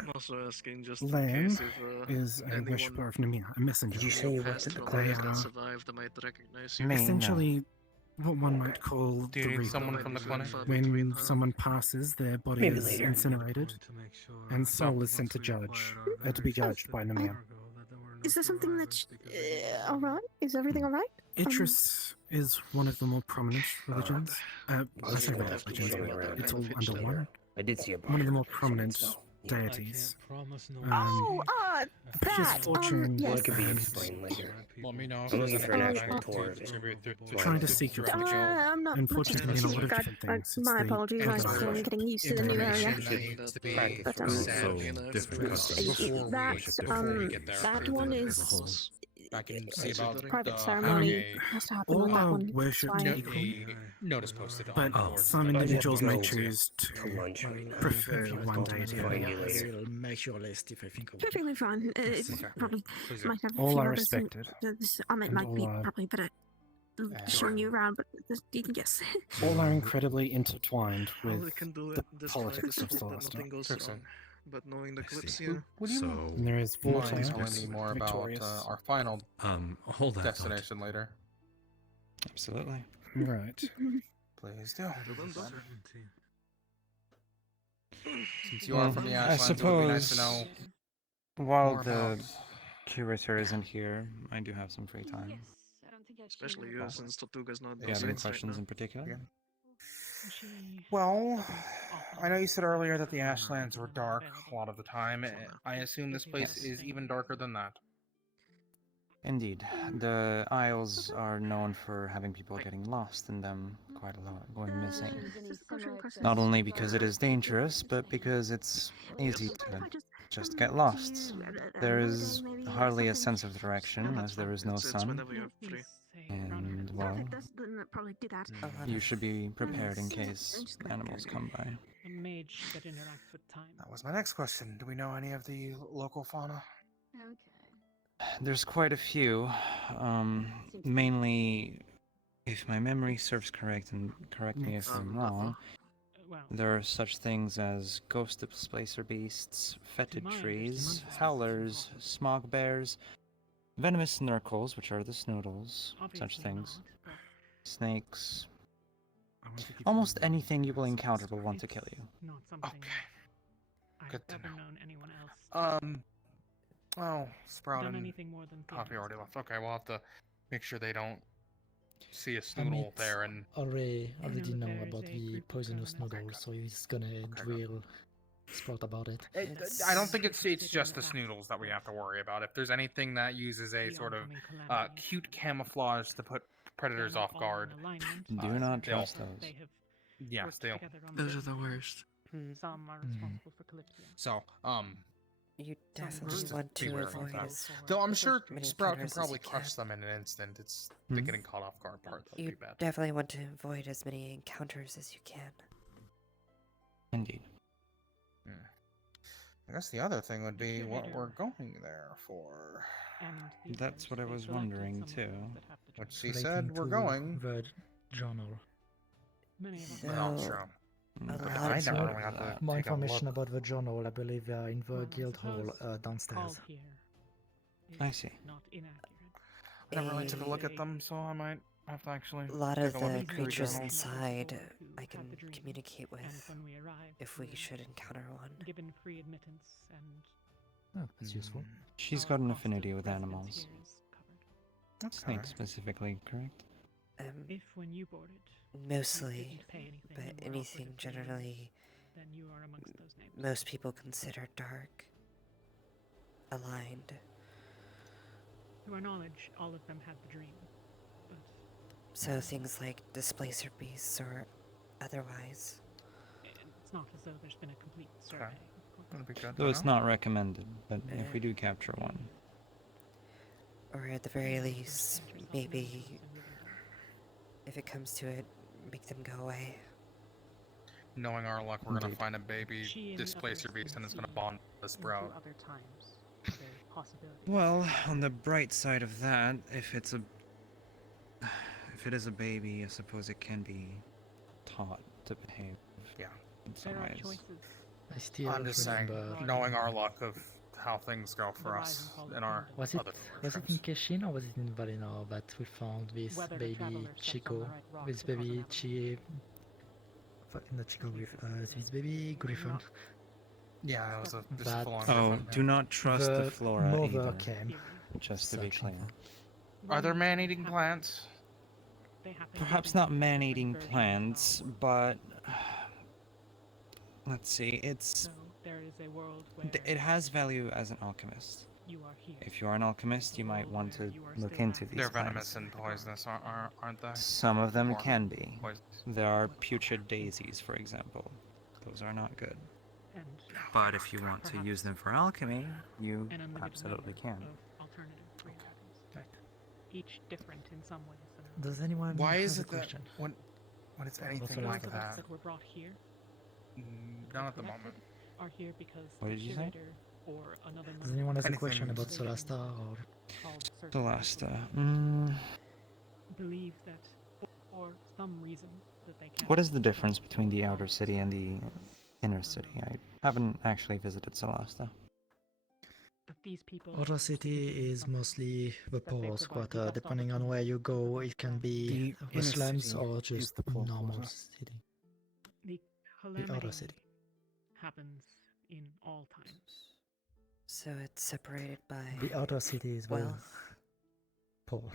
I'm also asking just in Lamb case if is a anyone worshipper of Nemea, a messenger. Did you say you worked passed at the from choir? those that are survived might recognize you. essentially what one might call Do you the need Reaper. someone from the clinic? When someone passes, their body Maybe is later. incinerated, and soul is sent to judge, to be judged by Nemea. Is there something that's alright? Is everything alright? Idris is one of the more prominent religions. I say religions, but it's all under one. I did see a One of the more prominent deities. Oh, His that. fortune Yes. It could be explained later. Let me know if I'm there's looking for an anything actual I tour. can contribute to Trying to seek your fortune. I'm not much Unfortunately, into in a lot of music. different things. it's My the apologies. I'm still exile getting used to the new area. needs to be But, different customs before we get there. That one is I can see about private having ceremony has to happen on that All one. worship That's why. equally, a notice posted but on board. some individuals may choose to prefer I'll one deity over find the you other. later. I'll make your list if I think of it. Perfectly fine. It probably might have a All few are others and respected, I might and like be all are- probably better showing you around, but you can guess. All are incredibly intertwined All with we can do the at this point politics is of hope that Celesta. nothing goes wrong. But knowing the Kalypsia, Would you And there is mind water, telling me more about victorious. our final hold that thought. destination later? Absolutely. Right. Please do. certainty. Since you are from the I Ashlands, it would be nice to suppose know while more the about- curator isn't here, I do have some free time. Especially you, since Tortuga's not Do you have any right questions now. in particular? Well, I know you said earlier that the Ashlands were dark a lot of the time. I assume this place is even darker than that. Indeed. The Isles are known for having people getting lost in them quite a lot, going missing. Not only because it is dangerous, but because it's easy to just get lost. There is hardly a sense of direction, as there is no It's sun. whenever you're free. And, well, Probably do that. you should be prepared in case animals come by. A mage that interacts with time. That was my next question. Do we know any of the local fauna? There's quite a few. Mainly, if my memory serves correct, and correct me if I'm wrong, there are such things as ghost displacer beasts, fetid trees, howlers, smog bears, venomous snorkels, which are the snoodles, such things, snakes. Almost anything you will encounter will want to kill you. Not something I've Good to ever know. known anyone else. Well, Sprout done and anything more than Poppy theories. already left. Okay, we'll have to make sure they don't see a I mean, snoodle there and already know know that there about is a the group of poisonous governments- noodle, so he's gonna drill Sprout about it. I don't think it's just the snoodles that we have to worry about. If there's anything that uses a sort of cute camouflage to put predators off guard, Do not they'll- trust those. They have Yes, worked they'll. together on Those are business. the worst. Some are responsible for Kalypsia. So, You definitely just want be to wary of avoid that. as Though I'm sure many Sprout can encounters as probably you crush can. them in an instant. It's the getting caught off guard part that would You be bad. definitely want to avoid as many encounters as you can. Indeed. I guess the other thing would be what we're going there for. That's what I was wondering too. Which she Relating said we're to going. the journal. Many of us Not So, true. a Okay, lot I of never people- really got to More take a information look. about the journal, I believe they are in the guild hall suppose downstairs. called here is I see. not inaccurate. I never really took a look at them, so I might have to actually. A lot take of a look the at creatures journal. inside I had can the dream, communicate with and when we arrived, if we should encounter one. given free admittance and Oh, that's useful. She's our got an cost of affinity with residence animals. here is covered. Snakes specifically, correct? If when you boarded, you Mostly, didn't pay anything but and were anything offered a free generally then you are amongst those names. most people consider dark, aligned. To our knowledge, all of them had the dream. But So things like displacer beasts or otherwise. it's not as though there's been a complete survey. That'd be good. Though it's not recommended, but if we do capture one. Or at the very least, maybe if it comes to it, make them go away. Knowing our luck, we're gonna Indeed. find a baby She and displacer others beast and it's gonna see bond the into Sprout. other times, the possibility. Well, on the bright side of that, if it is a baby, I suppose it can be taught to behave. Yeah. In some There are ways. choices. I still I'm just saying, remember. knowing our luck of how things go for us in our Was it other was it in Keshin or was it in Valinor that we found this Whether the baby traveler steps on Chico? the right rock This to cause baby an not Chico Griffin. This baby Griffin. Yeah, it was a just That- full on. Oh, do not trust the flora mother either. came. Just to be searching clear. Are there man-eating plants? They happen Perhaps within not man-eating versions plants, but let's see. It's So there is a world where it has value as an alchemist. you are here. If you're an alchemist, you might want to look into these They're plants. venomous and poisonous, aren't they? Some of them Or can be. poisonous. There are putrid daisies, for example. Those are not good. And But if you want to perhaps use them for alchemy, you an unlimited absolutely number can. of alternative reactions. Each different in some ways. And Does anyone Why have is a it that question? when it's anything Solar like Star. that? that were brought here Not at the moment. are here because What the did you say? curator or another Does anyone have a Anything- question about Solar Star or called Celesta. believe that for some reason that they can What is the difference between the outer city and the inner city? I haven't actually visited Celesta. that these people Outer City is mostly the poor's quarter. Depending on where you go, it can be The the inner slums city or is just the poor normal quarter. city. the The outer calamity city. happens in all times. So it's separated by The outer city is wealth. poor.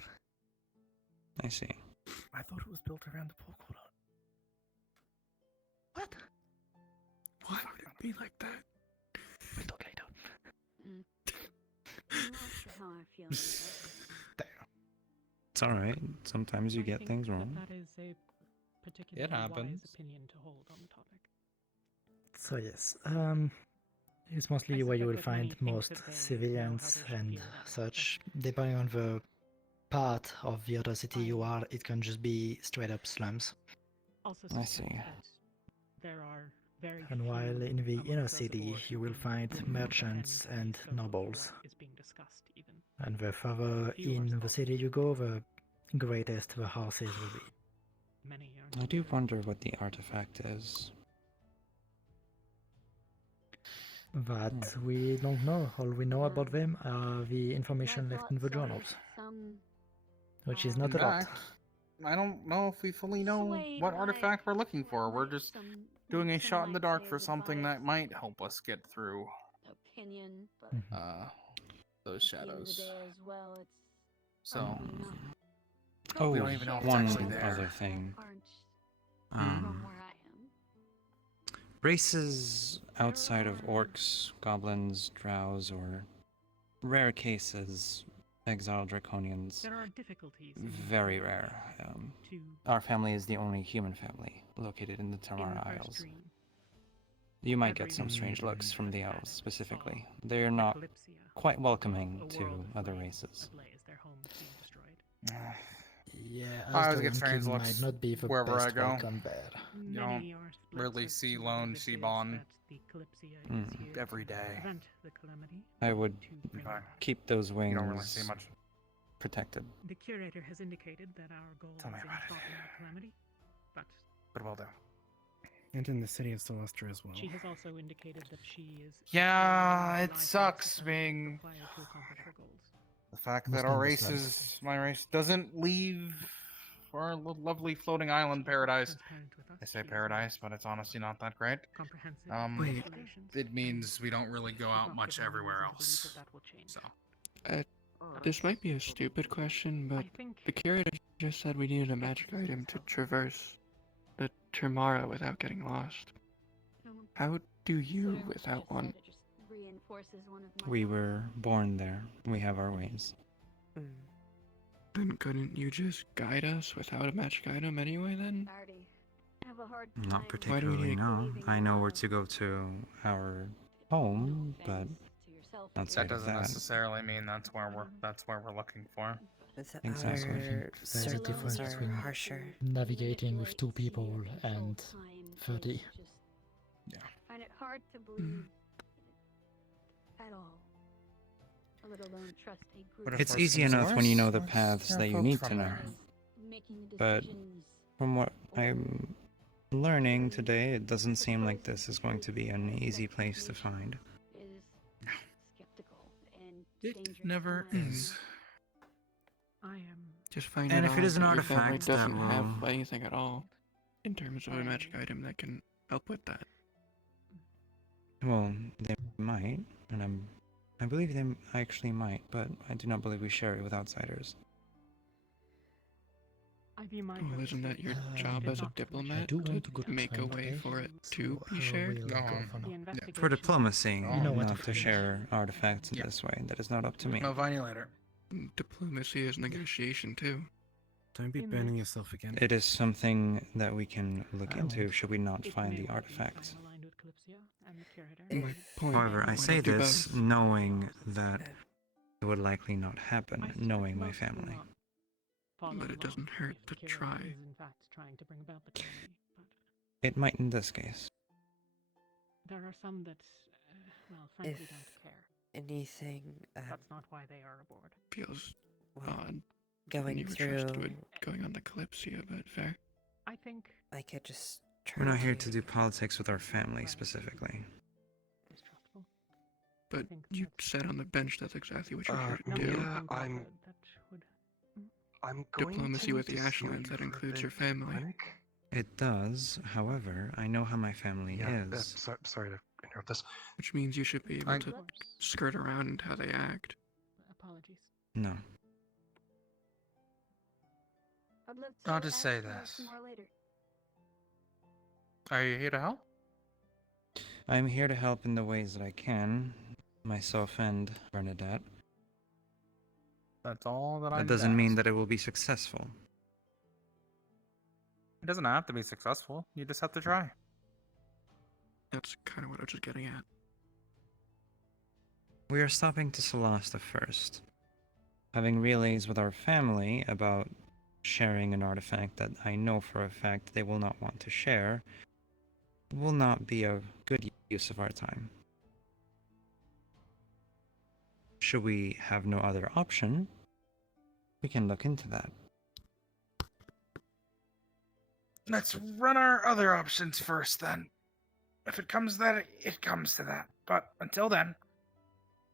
I see. I thought it was built around the poor quarter. What? Why would it be like that? We'll talk later. I'm not sure how I feel about that. It's alright. Sometimes you I get think things wrong. That is a particularly happens. wise opinion to hold on the topic. So yes, it's mostly I where you will suspect that many find think most that they know how civilians they should and feel about such. Depending on the part of the other city you are, it can just be straight up slums. Also I suspect see. that there are very And while few in the amongst inner those city, aboard you who will can find really merchants comprehend and the scope of nobles. what is being discussed even. And the further Few are in the scholars. city you go, the greatest the houses will be. Many are I do wonder what the artifact is. That we don't know. All we know about them are the information left in the journals, which is not In a lot. fact, I don't know if we fully know what artifact we're looking for. We're just doing a shot in the dark for something that might help us get through Opinion, but those at the end of the shadows. day as well, it's So, probably not. Oh, we don't even know if it's one actually there. other thing. Aren't Um, from where I am. Races outside of orcs, goblins, drows, or rare cases, exiled draconians. There are difficulties in Very rare. to Our family is the only human family located in the Tamara first Isles. dream. You might get some strange looks from the elves specifically. They are not Kalypsia, quite welcoming a to world other flames races. ablaze, their homes being destroyed. Yeah, I always as the get One strange King looks might not be the wherever I best go. welcome there. You Many don't are split really as see to lone what it is Seabon that the Kalypsia Mm. is here every to day. prevent the calamity. I would to bring Okay. about. keep those wings You don't really see much. protected. The curator has indicated that our goal Tell me is in about it. stopping the calamity, but But well done. And in the city of Celestra as well. she has also indicated that she is Yeah, very it reliable sucks supplies being required to accomplish her goals. the fact Mostly that our in the race slums. is my race doesn't leave our lovely floating island paradise. Transparent with us, I say she is paradise, but it's honestly not that great. comprehensive Wait, calculations, it means we don't really go does out not much give any everywhere reason to believe else. that will change. So, This might be a stupid question, but the curator just said we needed a magic item to traverse the Termara without getting lost. How do you without one? Reinforces one of my We were born there. We have our ways. Then couldn't you just guide us without a magic item anyway then? already have a hard Not time Why do we particularly, need- no. I know where to go to our home, but outside that of doesn't that, necessarily mean that's where we're looking for. The Exactly. outer There's a circles difference are between harsher. navigating with 2 people and 30. find it hard to believe at all. Let alone trust a group. it's easy enough when you know the paths that you need to know. Making But decisions from what I'm learning today, it doesn't seem like this is going to be an easy place to find. is skeptical and It dangerous never to my is. I am. Just find And it if it out is an that your family artifact that doesn't have will- anything at all in terms of a magic item that can help with that. Well, they might, and I believe they actually might, but I do not believe we share it with outsiders. I view my Well, isn't that your job as a diplomat do want to go to make a train way today, for it so to be I shared? will Go go on. for now. For diplomacy, You know what not to to do. share artifacts in this way. That is not up to me. I'll find you later. Diplomacy is negotiation too. Don't be burning yourself again. It is something that we can look I into won't. should we not It find may the well be artifact. I'm aligned with Kalypsia and the curator. My point. However, I why say not do this both? knowing that it would likely not happen, knowing my Most will family. not follow But it along doesn't hurt if to the curator try. is in fact trying to bring about the colony, but It might in this case. there are some that, well, frankly, If don't care. anything, That's not why they are aboard. Feels well, odd. going when you were trusted through, with going on the Kalypsia, but fair. I think I could just We're try not here to do politics with our family specifically. But you said on the bench that's exactly what you're here to do. Yeah, I'm going Diplomacy to with need the to steal Ashlands, you that for a includes bit, your family. Clinic. It does, however, I know how my family Yeah, is. sorry to interrupt this. Which means you should be able to skirt around how they act. Apologies. No. I'd love I'll to just ask say you this. some more later. Are you here to help? I'm here to help in the ways that I can, myself and Bernadette. That's all that I That need doesn't to mean ask. that it will be successful. It doesn't have to be successful. You just have to try. That's kind of what I was just getting at. We are stopping to Solasta first. Having relays with our family about sharing an artifact that I know for a fact they will not want to share will not be a good use of our time. Should we have no other option, we can look into that. Let's run our other options first, then. If it comes to that, it comes to that. But until then,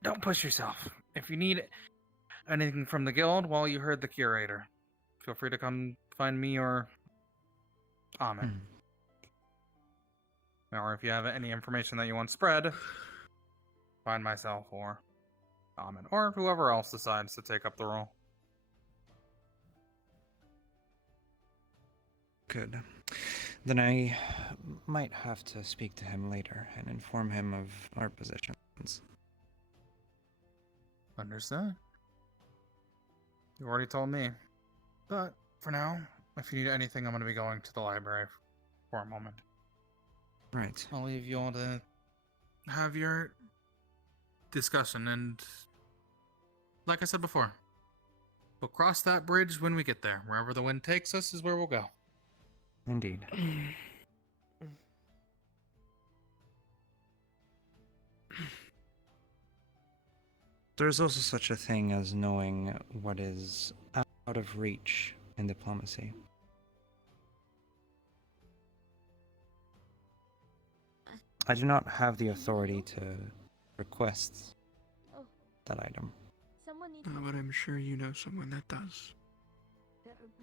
don't push yourself. If you need anything from the guild while you heard the curator, feel free to come find me or Ahmed. Or if you have any information that you want spread, find myself or Ahmed, or whoever else decides to take up the role. Good. Then I might have to speak to him later and inform him of our positions. Understood. You already told me. But for now, if you need anything, I'm going to be going to the library for a moment. Right. I'll leave you all to have your discussion, and like I said before, we'll cross that bridge when we get there. Wherever the wind takes us is where we'll go. Indeed. There's also such a thing as knowing what is out of reach in diplomacy. I do not have the authority to request that item. Someone needs But I'm sure you know someone that does.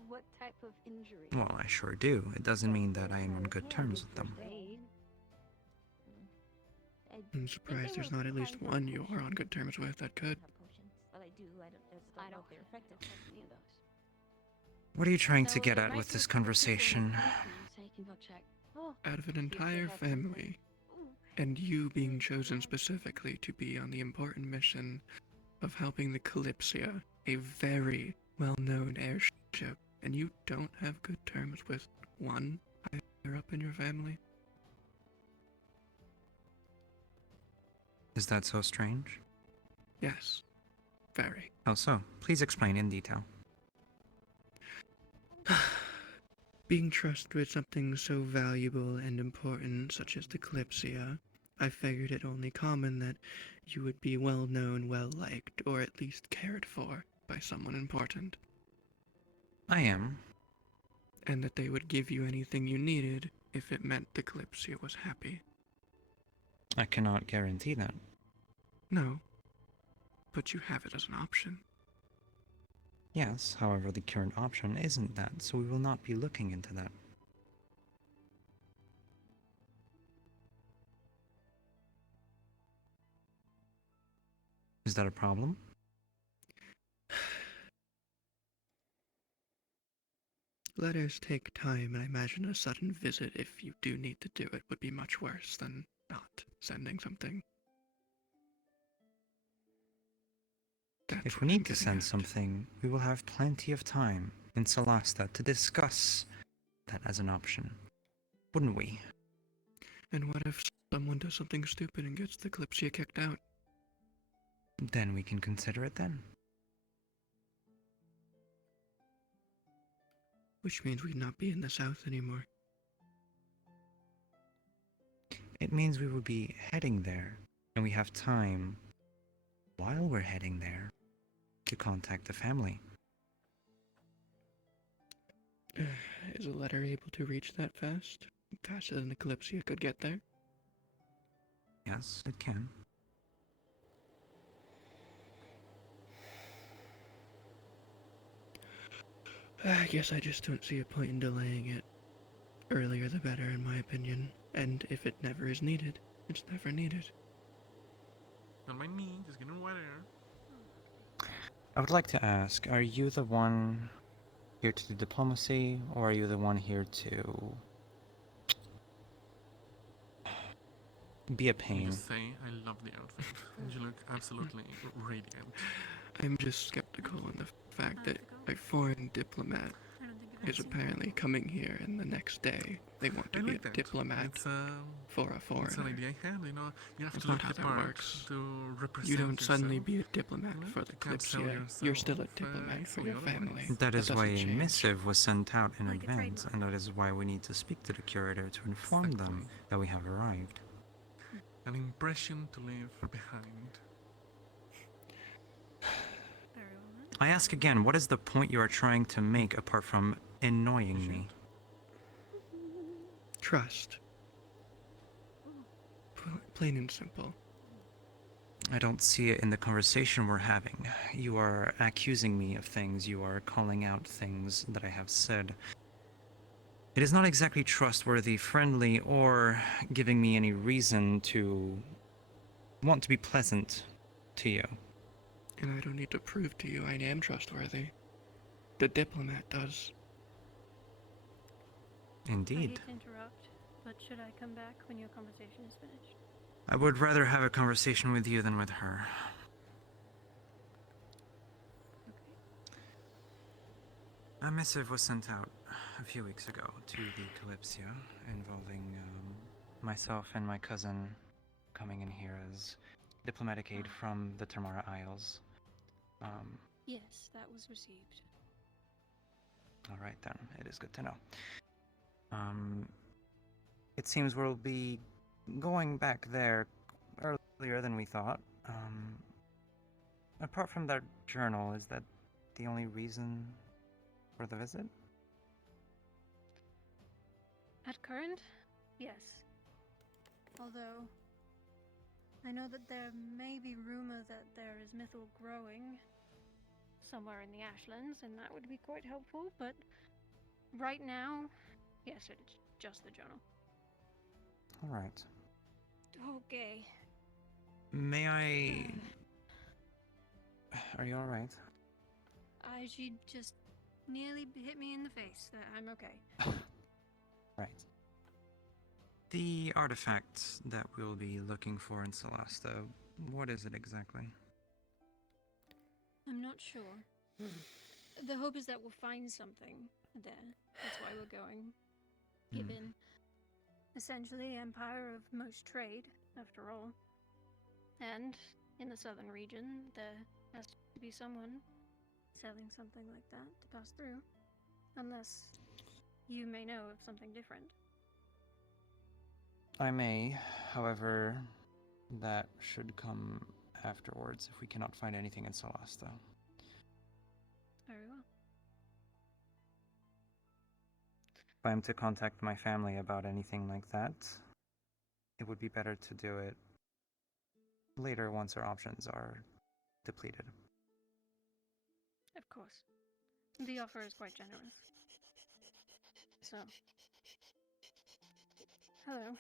What type of injury? Well, I sure do. It doesn't mean that I am on good terms with them. I'm surprised there's not at least one you are on good terms with that could. Well, I do. I don't know if they're effective. Any of those. What are you trying to get at with this conversation? So you can go check. Out of an entire family, and you being chosen specifically to be on the important mission of helping the Kalypsia, a very well-known airship, and you don't have good terms with one higher up in your family? Is that so strange? Yes. Very. How so? Please explain in detail. Being trusted with something so valuable and important such as the Kalypsia, I figured it only common that you would be well known, well liked, or at least cared for by someone important. I am. And that they would give you anything you needed if it meant the Kalypsia was happy. I cannot guarantee that. No. But you have it as an option. Yes, however, the current option isn't that, so we will not be looking into that. Is that a problem? Letters take time, and I imagine a sudden visit, if you do need to do it, would be much worse than not sending something. If we need to send something, we will have plenty of time in Solasta to discuss that as an option, wouldn't we? And what if someone does something stupid and gets the Kalypsia kicked out? Then we can consider it then. Which means we'd not be in the south anymore. It means we would be heading there, and we have time, while we're heading there, to contact the family. Is a letter able to reach that fast? Faster than the Kalypsia could get there? Yes, it can. I guess I just don't see a point in delaying it. Earlier the better, in my opinion. And if it never is needed, it's never needed. Not by me, just getting wetter. I would like to ask, are you the one here to do diplomacy, or are you the one here to be a Can I pain? just say, I love the outfit. You look absolutely radiant. I'm just skeptical on the fact that a foreign diplomat is apparently coming here, and the next day they want to I be like a that. diplomat It's, for a foreigner. It's an idea I had, you know. You have That's to not look how the that part works. to represent You don't suddenly yourself. be a diplomat You know, for the you can't sell Kalypsia. You're still a yourself, diplomat for fully your otherwise. family. That is why doesn't a change. missive was sent out in Like a advance, and that is why we need to speak to the curator to inform them that we have arrived. An impression to leave behind. I ask again, what is the point you are trying to make apart from annoying me? Trust. Plain and simple. I don't see it in the conversation we're having. You are accusing me of things, you are calling out things that I have said. It is not exactly trustworthy, friendly, or giving me any reason to want to be pleasant to you. And I don't need to prove to you I am trustworthy. The diplomat does. I Indeed. hate to interrupt, but should I come back when your conversation is finished? I would rather have a conversation with you than with her. A missive was sent out a few weeks ago to the Kalypsia involving myself and my cousin coming in here as diplomatic aid from the Tamara Isles. Yes, that was received. All right then, it is good to know. It seems we'll be going back there earlier than we thought. Apart from that journal, is that the only reason for the visit? At current, yes. Although, I know that there may be rumor that there is mithril growing somewhere in the Ashlands, and that would be quite helpful, but right now, yes, it's just the journal. All right. Okay. May I... Are you all right? She just nearly hit me in the face. I'm okay. Right. The artifact that we'll be looking for in Solasta, what is it exactly? I'm not sure. The hope is that we'll find something there. That's why we're going. Given, essentially, empire of most trade, after all. And in the southern region, there has to be someone selling something like that to pass through. Unless you may know of something different. I may, however, that should come afterwards if we cannot find anything in Solasta. Very well. If I am to contact my family about anything like that, it would be better to do it later once our options are depleted. Of course. The offer is quite generous. So. Hello.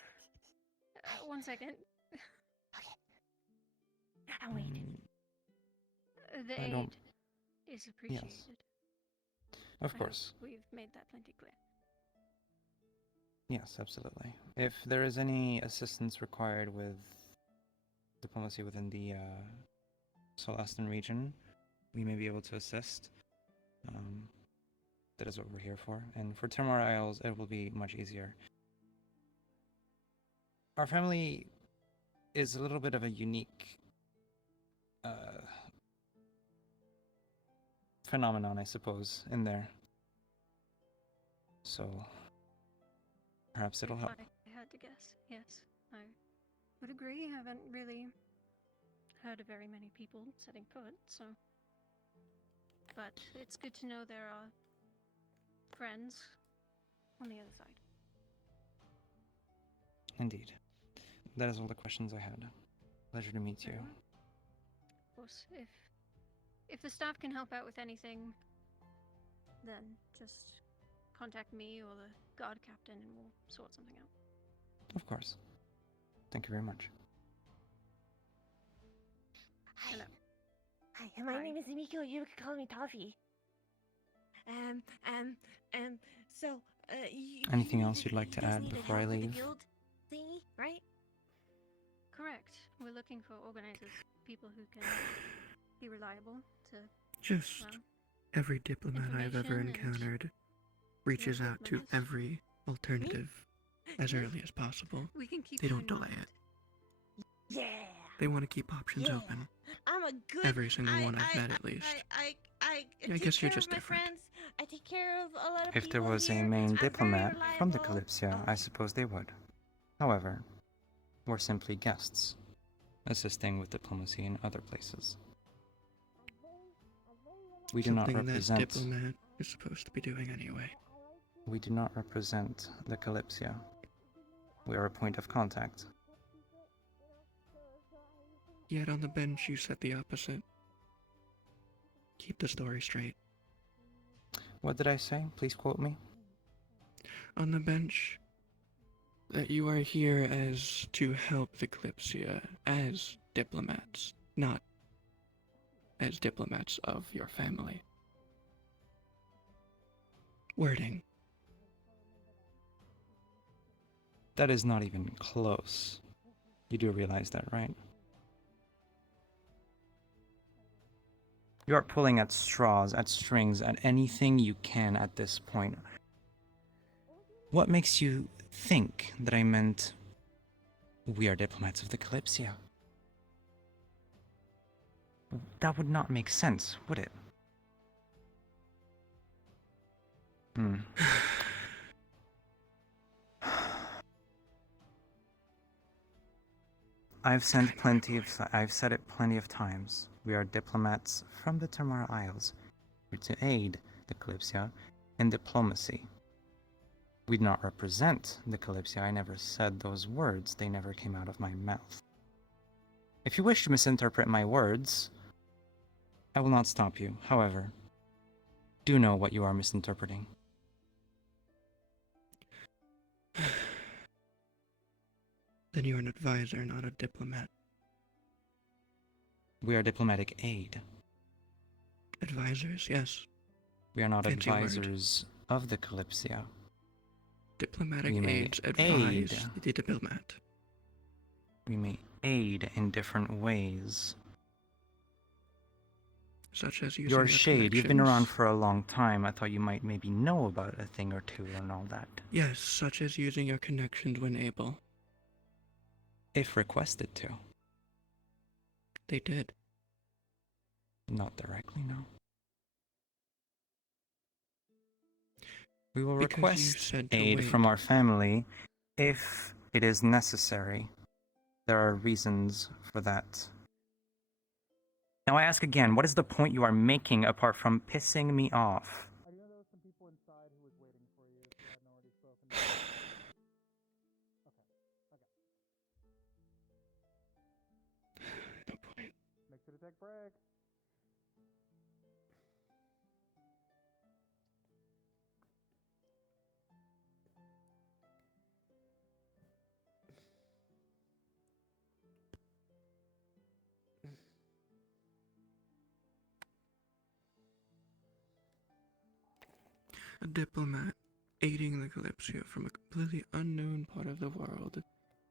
1 second. I'm waiting. The I aid don't- is appreciated. Yes. Of course. We've made that plenty clear. Yes, absolutely. If there is any assistance required with diplomacy within the Solastan region, we may be able to assist. That is what we're here for. And for Timor Isles, it will be much easier. Our family is a little bit of a unique phenomenon, I suppose, in there. So perhaps it'll help. I had to guess. Yes, I would agree. I haven't really heard of very many people setting foot, so. But it's good to know there are friends on the other side. Indeed. That is all the questions I had. Pleasure to meet you. Of course, if the staff can help out with anything, then just contact me or the guard captain and we'll sort something out. Of course. Thank you very much. Hi. Hello. Hi, my name is Miko. You can call me Toffee. So, Anything else you'd like to add before I leave? The guild thingy, right? Correct. We're looking for organizers, people who can be reliable to. Just well, every diplomat I've ever information and encountered reaches out to equipment. every alternative as early as possible. We can keep They you don't in delay mind. it. Yeah. They want to keep options Yeah. open. I'm a good. Every single one I've met, at least. I I take guess you're care just of my different. friends. I take care of a lot of If people there was a here. main I'm very diplomat from the reliable. Kalypsia, I suppose they would. However, we're simply guests, assisting with diplomacy in other places. We do not Something represent. that diplomat is supposed to be doing anyway. We do not represent the Kalypsia. We are a point of contact. Yet on the bench you said the opposite. Keep the story straight. What did I say? Please quote me. On the bench, that you are here as to help the Kalypsia as diplomats, not as diplomats of your family. Wording. That is not even close. You do realize that, right? You are pulling at straws, at strings, at anything you can at this point. What makes you think that I meant we are diplomats of the Kalypsia? That would not make sense, would it? I've said it plenty of times. We are diplomats from the Tamara Isles. We're to aid the Kalypsia in diplomacy. We do not represent the Kalypsia. I never said those words. They never came out of my mouth. If you wish to misinterpret my words, I will not stop you. However, do know what you are misinterpreting. Then you're an advisor, not a diplomat. We are diplomatic aid. Advisors, yes. We are not Fancy word. advisors of the Kalypsia. Diplomatic We may aids advise aid. the diplomat. We may aid in different ways. Such as using Your your shade, you've been around connections. for a long time. I thought you might maybe know about a thing or two and all that. Yes, such as using your connections when able. If requested to. They did. Not directly, no. We will Because you request said to aid wait. from our family if it is necessary. There are reasons for that. Now I ask again, what is the point you are making apart from pissing me off? I know there were some people inside who was waiting for you if you hadn't already spoken to them. No point. Make sure to take breaks. A diplomat aiding the Kalypsia from a completely unknown part of the world,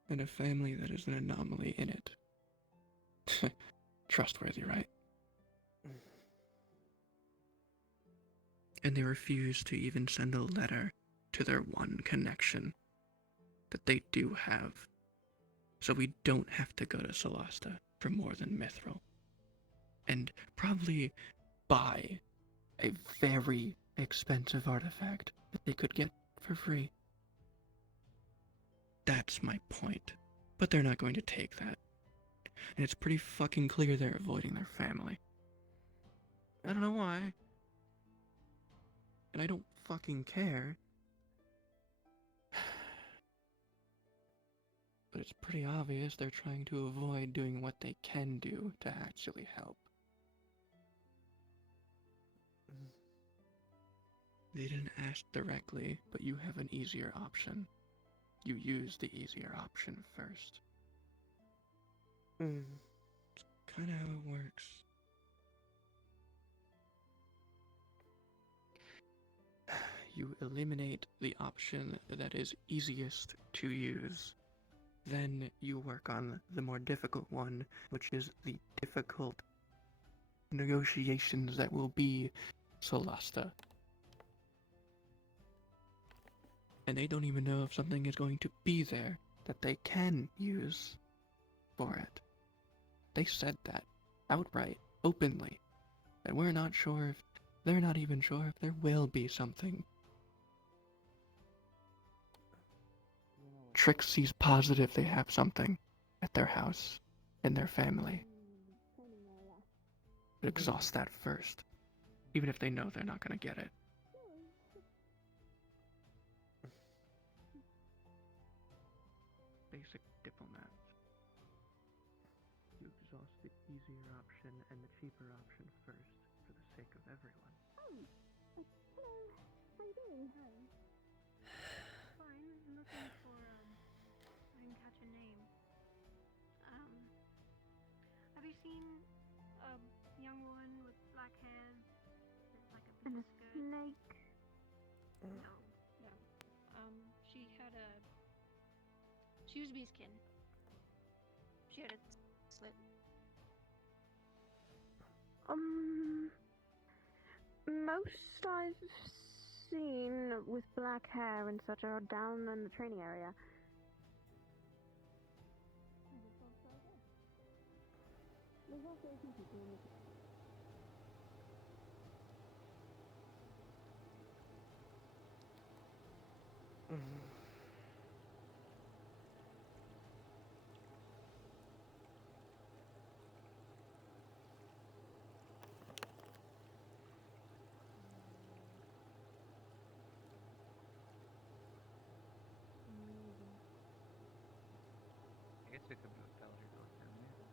and a family that is an anomaly in it. Trustworthy, right? And they refuse to even send a letter to their one connection that they do have. So we don't have to go to Solasta for more than Mithril. And probably buy a very expensive artifact that they could get for free. That's my point. But they're not going to take that. And it's pretty fucking clear they're avoiding their family. I don't know why. And I don't fucking care. But it's pretty obvious they're trying to avoid doing what they can do to actually help. They didn't ask directly, but you have an easier option. You use the easier option first. It's kind of how it works. You eliminate the option that is easiest to use. Then you work on the more difficult one, which is the difficult negotiations that will be Solasta. And they don't even know if something is going to be there that they can use for it. They said that outright, openly. And we're not sure if they're not even sure if there will be something. Trixie's positive they have something at their house, in their family. But exhaust that first, even if they know they're not going to get it. Basic diplomats. You exhaust the easier option and the cheaper option first, for the sake of everyone. Oh, hello. How you doing? Hi. Fine. I'm looking for, I didn't catch a name. Have you seen a young woman with black hair? It's like a blue skirt. Snake. No. She had a. She used to be skin. She had a slit. Most I've seen with black hair and such are down in the training area. There's also a few people in the I guess we could move Pelleter Dog down there.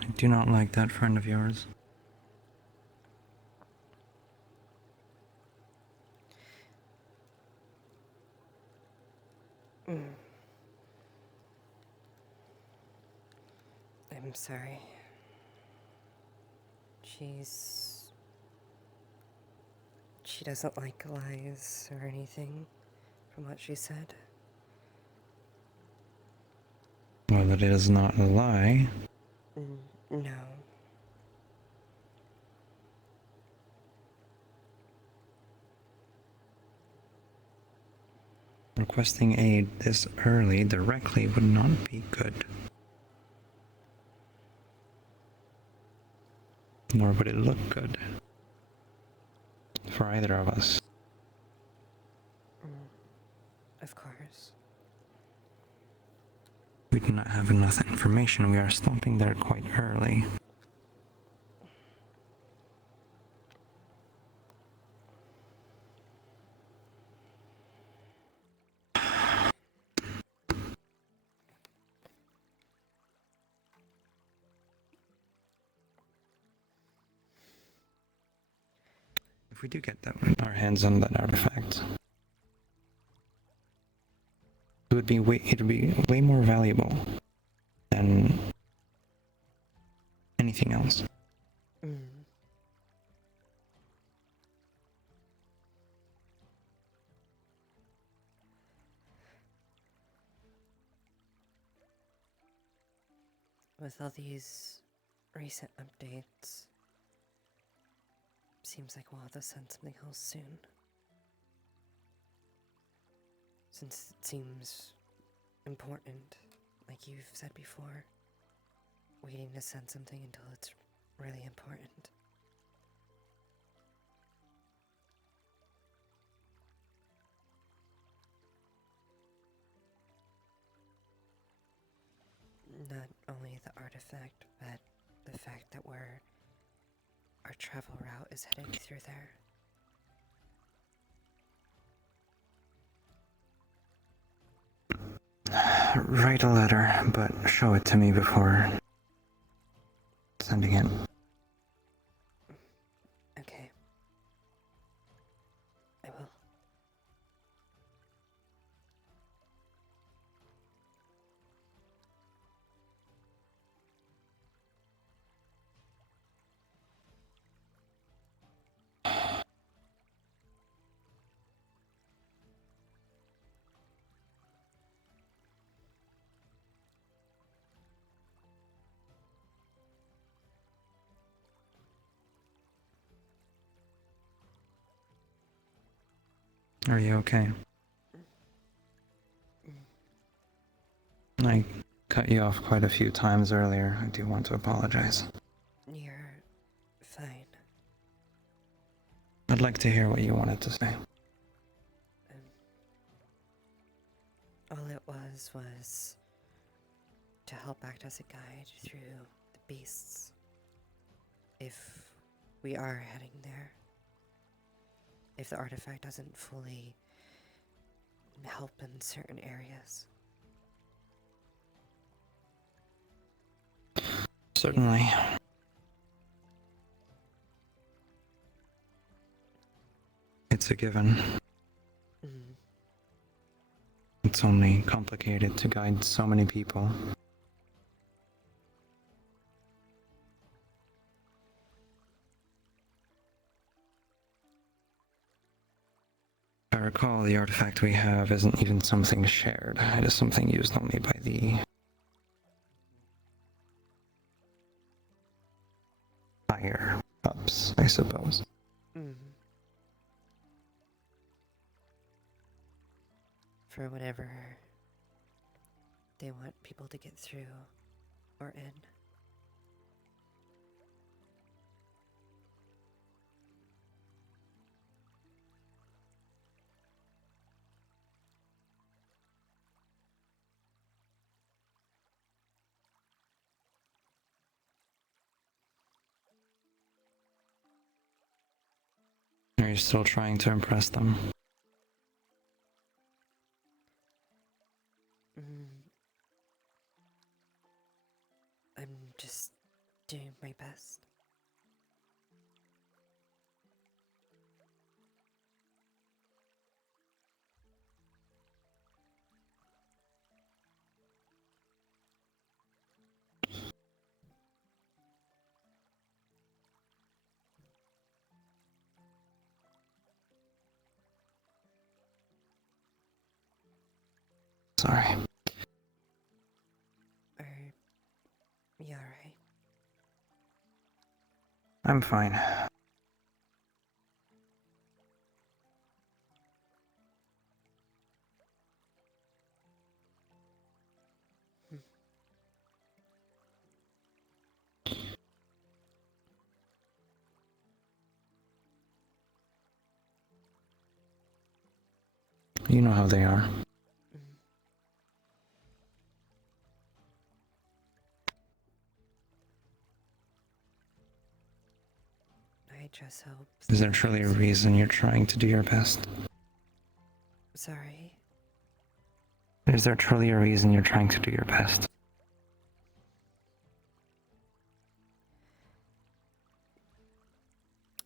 I do not like that friend of yours. I'm sorry. She doesn't like lies or anything, from what she said. Well, that is not a lie. No. Requesting aid this early directly would not be good. Nor would it look good for either of us. Of course. We do not have enough information. We are stopping there quite early. if we do get our hands on that artifact, it'd be way more valuable than anything else. With all these recent updates, seems like we'll have to send something else soon. Since it seems important, like you've said before, waiting to send something until it's really important. Not only the artifact, but the fact that our travel route is heading through there. Write a letter, but show it to me before sending it. Okay. I will. Are you okay? I cut you off quite a few times earlier. I do want to apologize. You're fine. I'd like to hear what you wanted to say. All it was to help act as a guide through the beasts. If we are heading there. If the artifact doesn't fully help in certain areas. Certainly. It's a given. It's only complicated to guide so many people. If I recall, the artifact we have isn't even something shared. It is something used only by the higher ups, I suppose. For whatever they want people to get through or in. Are you still trying to impress them? I'm just doing my best. Sorry. Are you alright? I'm fine. You know how they are. I just hope. Is there truly a reason you're trying to do your best? Sorry. Is there truly a reason you're trying to do your best?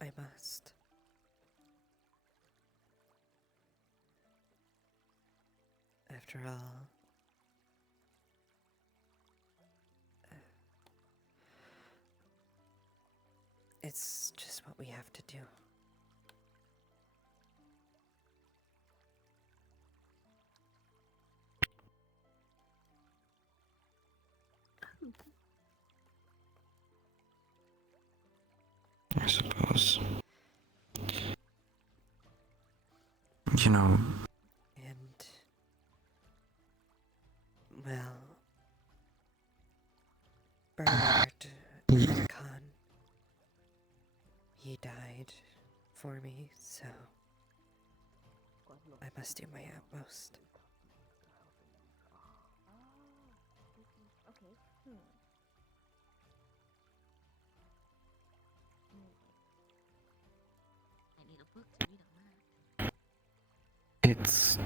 I must. After all, it's just what we have to do. I suppose. You know, And, well, Bernard Abakan, he died for me, so I must do my utmost. Okay. I need a book to read on that. it's.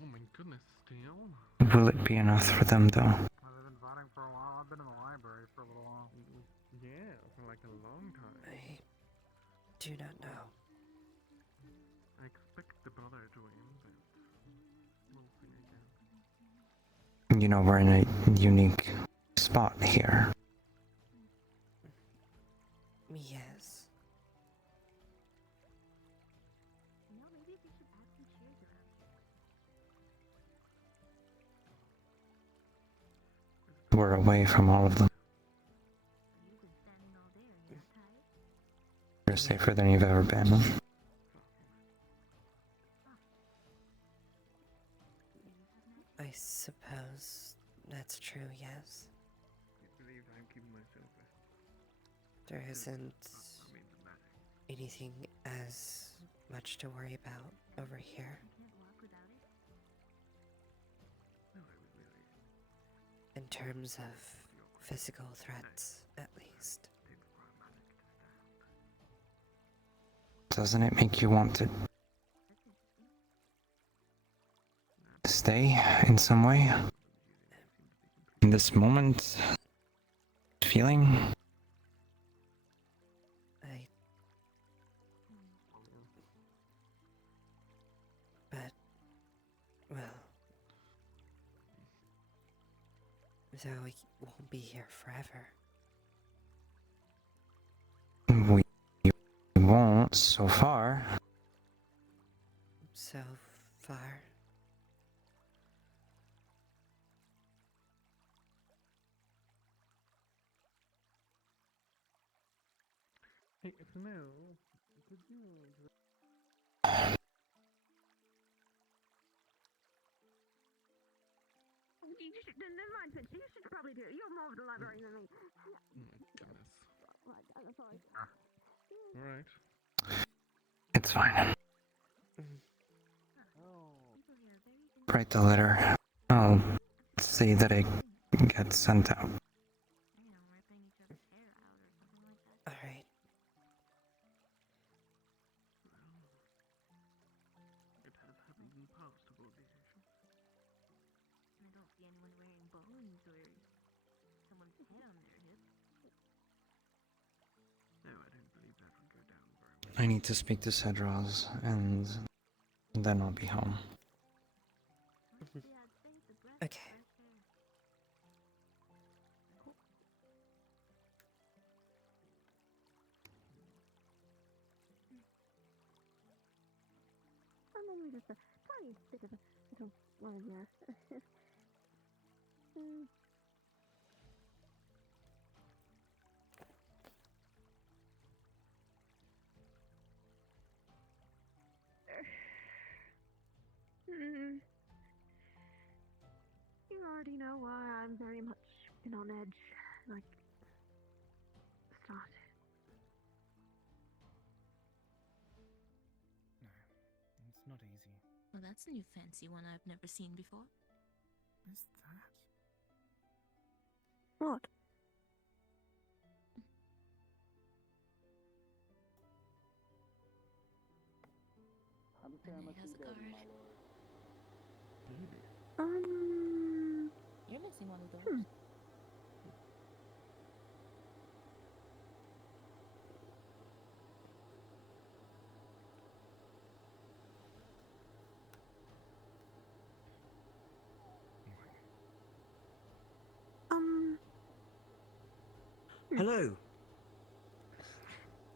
Oh my goodness, still? Will it be enough for them, though? I've been fighting for a while. I've been in the library for a little while. Yeah, for like a long time. I do not know. I expect the brother to win, but we'll see again. You know, we're in a unique spot here. Yes. You know, maybe we should add some chairs around here. We're away from all of them. You've been standing all day. Are you not tired? You're safer than you've ever been. I suppose that's true, yes. I believe I'm keeping myself rested. There isn't anything as much to worry about over here. You can't walk without it? No, I was really. In terms of physical threats, at least. Doesn't it make you want to stay in some way? In this moment? Feeling? But, well, Zoe won't be here forever. We won't, so far. So far. Hey, Chanel, could you... Never mind, Fitch. You should probably do it. You're more of the library than me. Oh my goodness. That's fine. Alright. It's fine. Oh. Write the letter. I'll see that it gets sent out. I know, ripping each other's hair out or something like that. Alright. It has happened in past negotiations. I don't see anyone wearing bones or someone's head on their hip. No, I don't believe that would go down very well. I need to speak to Cedros, and then I'll be home. Okay. And then we just a tiny bit of a little, well, yeah. You already know why I'm very much been on edge, like, start. No, it's not easy. Well, that's a new fancy one I've never seen before. Is that? What? And it has a card. You're missing one of those. Hello.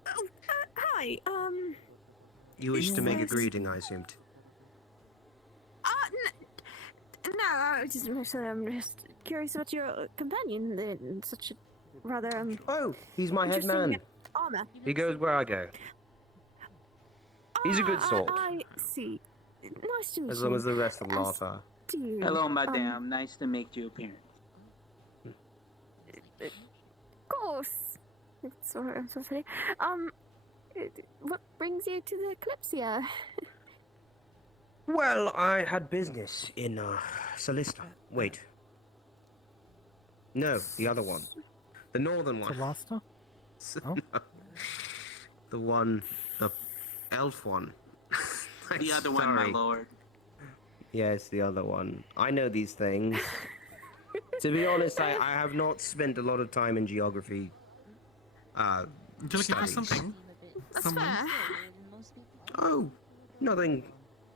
Oh, hi. You wish to make a Yes. greeting, I assumed. No, I'm just curious about your companion in such a rather Oh, he's my head interesting man. armor. He goes where I go. He's a good sort, I see. Nice to meet as you. long as the rest of the lot are. Do you, Hello, madame. Nice to make your appearance. Of course. It's so funny. What brings you to the Kalypsia? Well, I had business in, Solista. Wait. No, the other one. The northern one. Solasta? No. The one, the elf one. The other one, my Sorry. lord. Yes, the other one. I know these things. To be honest, I have not spent a lot of time in geography. You're looking for studies. something? That's fair. Oh, nothing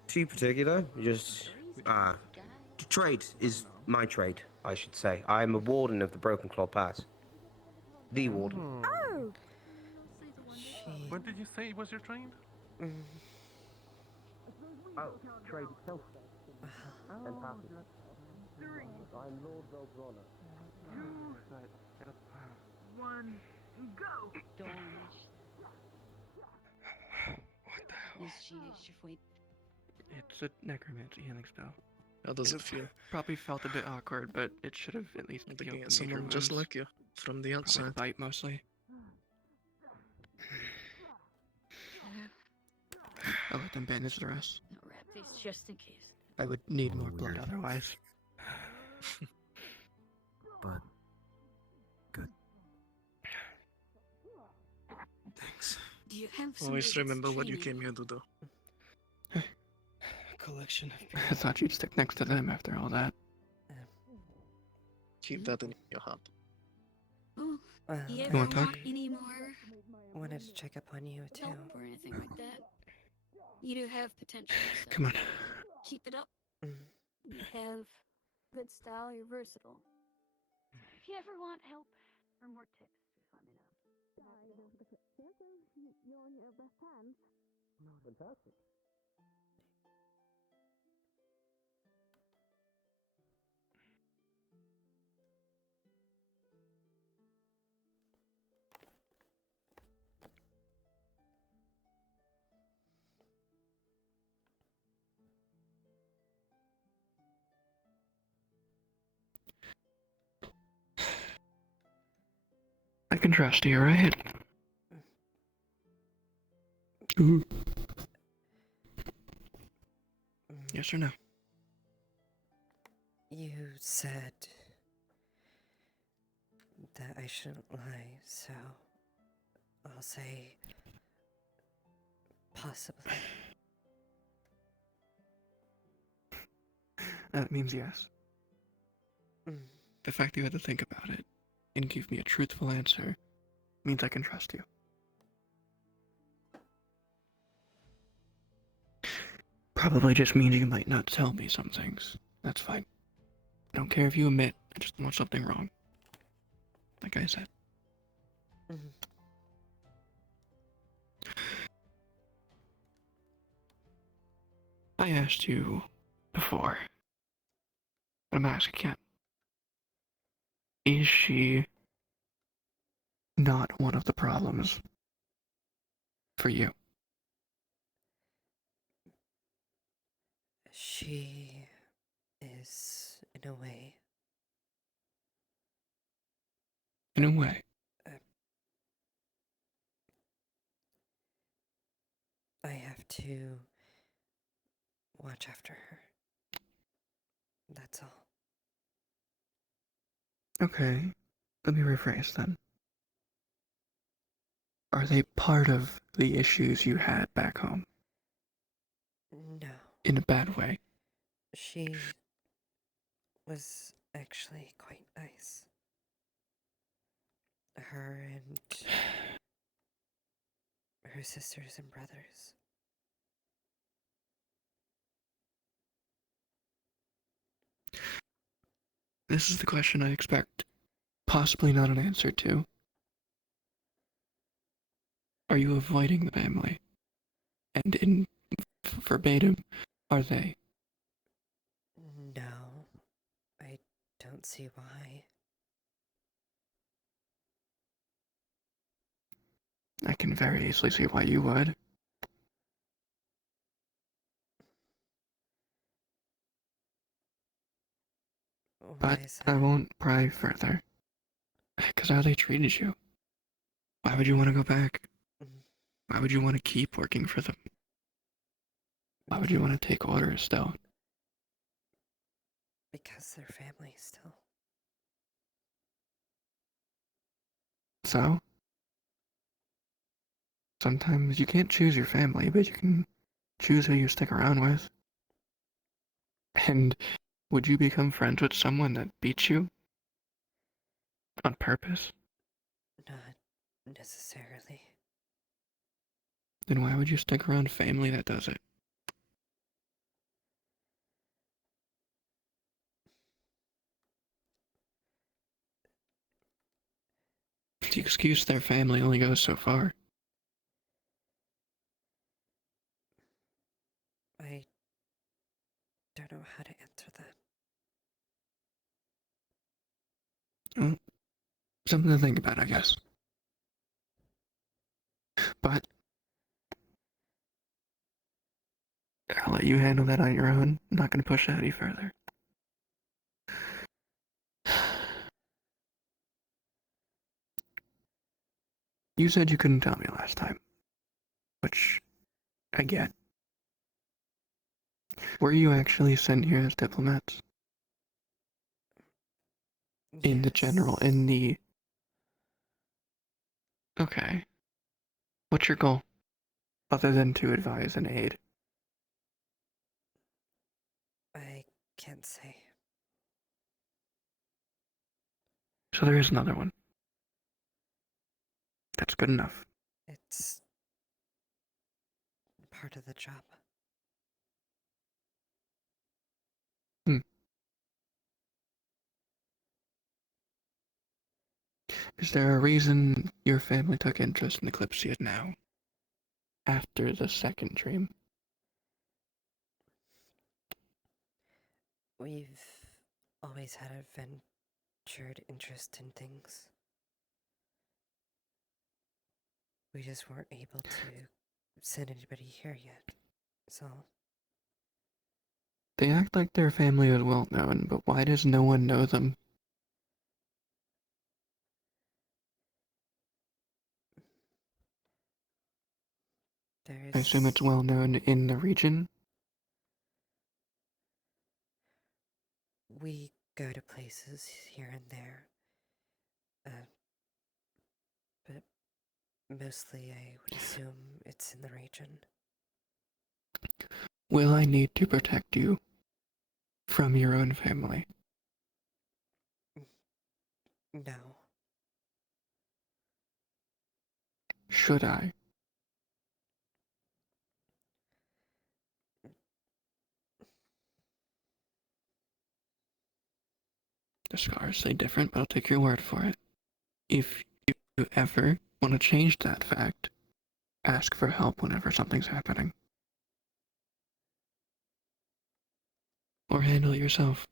too particular. Just, trade is my trade, I should say. I'm a warden of the Broken Claw Pass. The warden. Oh! What did you say was your trade? Oh, trade itself. Fantastic. I'm Lord Veldrana. 1, go! What the hell? It's a necromancy healing spell. How does it feel? Probably felt a bit awkward, but it should have at least Looking healed at the major someone just wounds. like you from the Probably outside. the bite mostly. I'll let them bandage the rest. Wrap these just in case. I would need more blood Weird. otherwise. But good. Thanks. Do you have some Always that's remember what you training? came here to do. Collection of. I thought you'd stick next to them after all that. Keep that in your heart. Oh, you You ever wanna talk? want any more Wanted to check up on you too. help or anything like that? You do have potential. So Come on. keep it up. You have good style. You're versatile. If you ever want help or more tips, just let me know. You're in your best hands. Fantastic. I can trust you, right? Ooh. Yes or no? You said that I shouldn't lie, so I'll say possibly. That means yes. The fact that you had to think about it and give me a truthful answer means I can trust you. Probably just means you might not tell me some things. That's fine. I don't care if you admit, I just want something wrong. Like I said. I asked you before, but I'm asking again. Is she not one of the problems for you? She is, in a way. In a way. I have to watch after her. That's all. Okay, let me rephrase then. Are they part of the issues you had back home? No. In a bad way? She was actually quite nice. Her and her sisters and brothers. This is the question I expect possibly not an answer to, Are you avoiding the family? And in verbatim, are they? No, I don't see why. I can very easily see why you would. Why But is I that? won't pry further. Because how they treated you. Why would you want to go back? Why would you want to keep working for them? Why would you want to take orders still? Because they're family still. So? Sometimes you can't choose your family, but you can choose who you stick around with. And would you become friends with someone that beats you? On purpose? Not necessarily. Then why would you stick around family that does it? The excuse their family only goes so far. I don't know how to answer that. Well, something to think about, I guess. But I'll let you handle that on your own. I'm not going to push that any further. You said you couldn't tell me last time, which I get. Were you actually sent here as diplomats? In the general, in the... Okay. What's your goal? Other than to advise and aid? I can't say. So there is another one. That's good enough. It's part of the job. Is there a reason your family took interest in Kalypsia now? After the second dream? We've always had a ventured interest in things. We just weren't able to send anybody here yet, so... They act like their family is well known, but why does no one know them? I assume it's well known in the region? We go to places here and there. But mostly I would assume it's in the region. Will I need to protect you from your own family? No. Should I? The scars say different, but I'll take your word for it. If you ever want to change that fact, ask for help whenever something's happening. Or handle it yourself.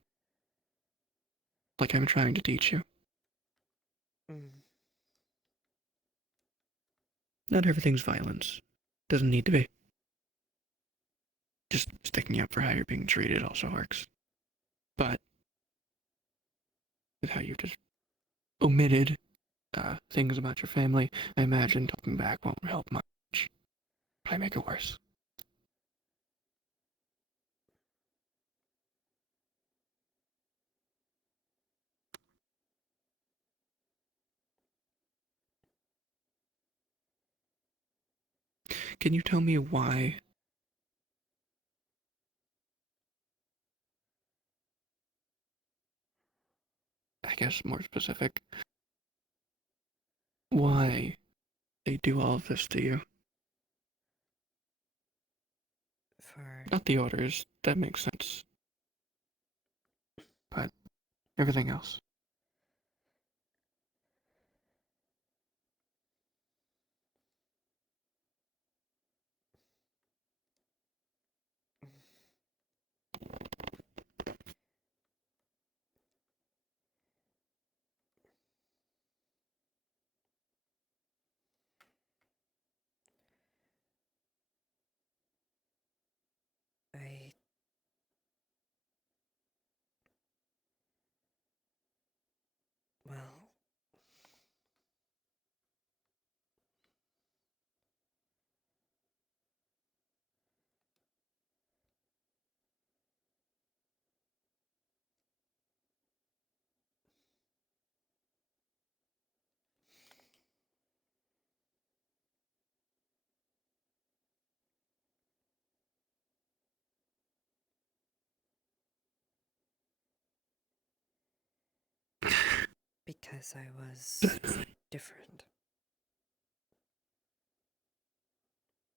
Like I'm trying to teach you. Not everything's violence. Doesn't need to be. Just sticking up for how you're being treated also works. But with how you just omitted things about your family, I imagine talking back won't help much. Probably make it worse. Can you tell me why? I guess more specific. Why they do all of this to you? Not the orders, that makes sense. But everything else. Because I was different.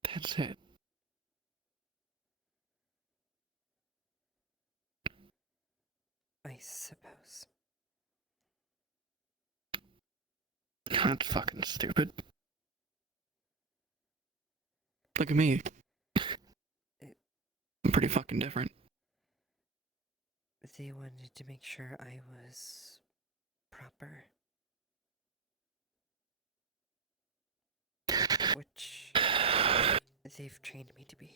That's it. I suppose. That's fucking stupid. Look at me. I'm pretty fucking different. They wanted to make sure I was proper. Which they've trained me to be.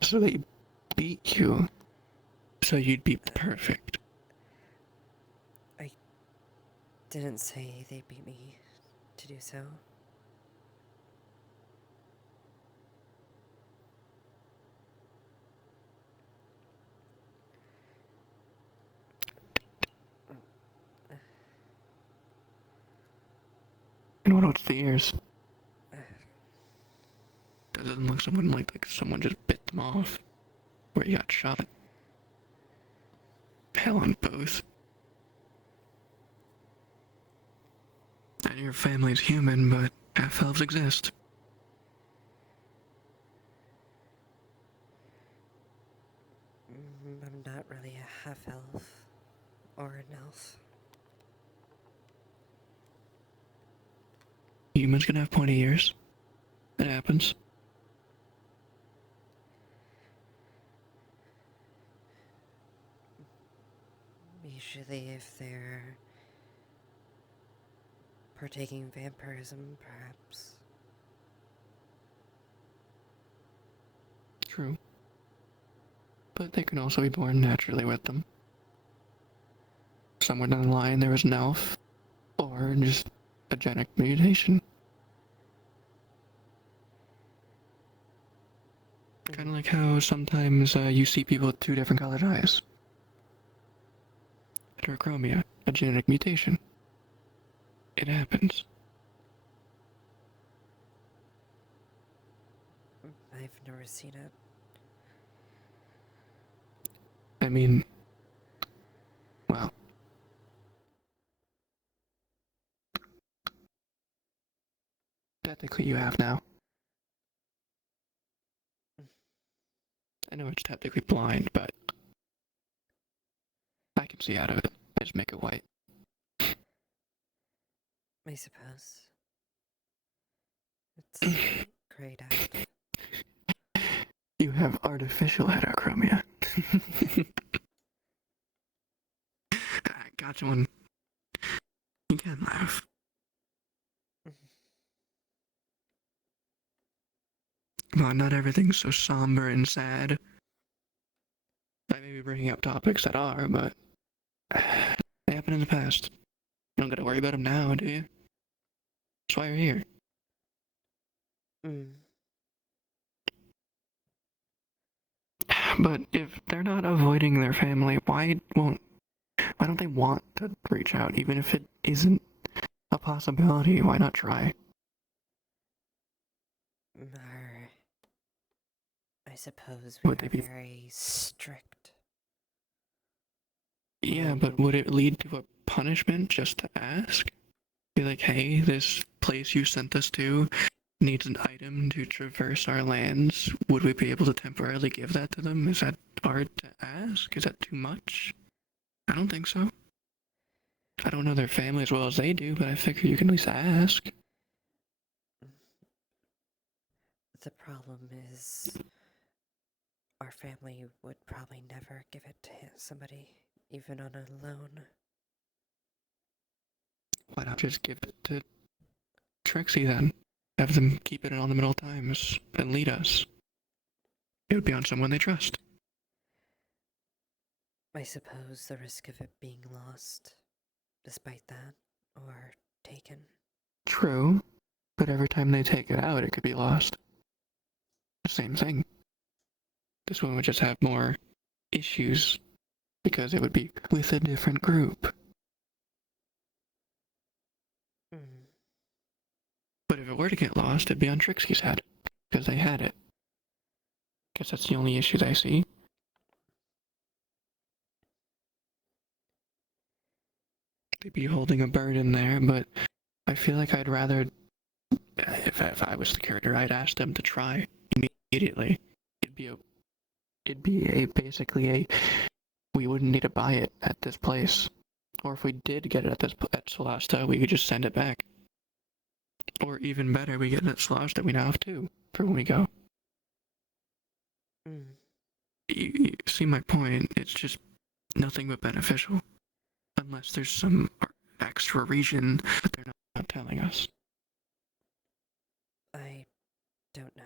So they beat you so you'd be perfect. I didn't say they beat me to do so. And what's the ears? That doesn't look someone like someone just bit them off. Where you got shot. Hell on both. And your family's human, but half-elves exist. I'm not really a half-elf or an elf. Humans can have pointy ears. It happens. Usually if they're partaking vampirism, perhaps. True. But they can also be born naturally with them. Somewhere down the line there was an elf, or just a genetic mutation. Kind of like how sometimes you see people with two different colored eyes. Heterochromia, a genetic mutation. It happens. I've never seen it. I mean, well. Technically you have now. I know it's technically blind, but I can see out of it. I just make it white. I suppose. It's grayed out. You have artificial heterochromia. I got you one. You can laugh. Come on, not everything's so somber and sad. I may be bringing up topics that are, but they happened in the past. You don't gotta worry about them now, do you? That's why you're here. But if they're not avoiding their family, why don't they want to reach out, even if it isn't a possibility? Why not try? I suppose we Would they are be- very strict. Yeah, but would it lead to a punishment just to ask? Be like, hey, this place you sent us to needs an item to traverse our lands. Would we be able to temporarily give that to them? Is that hard to ask? Is that too much? I don't think so. I don't know their family as well as they do, but I figure you can at least ask. The problem is, our family would probably never give it to somebody, even on a loan. Why not just give it to Trixie then? Have them keep it on them at all times and lead us. It would be on someone they trust. I suppose the risk of it being lost, despite that, or taken. True, but every time they take it out, it could be lost. Same thing. This one would just have more issues because it would be with a different group. But if it were to get lost, it'd be on Trixie's head because they had it. Guess that's the only issue I see. they'd be holding a burden there, but I feel like I'd rather, if I was the curator, I'd ask them to try immediately. It'd be a basically a, we wouldn't need to buy it at this place. Or if we did get it at Solasta, we could just send it back. Or even better, we get it at Solasta, we now have two for when we go. You see my point, it's just nothing but beneficial. Unless there's some extra reason that they're not telling us. I don't know.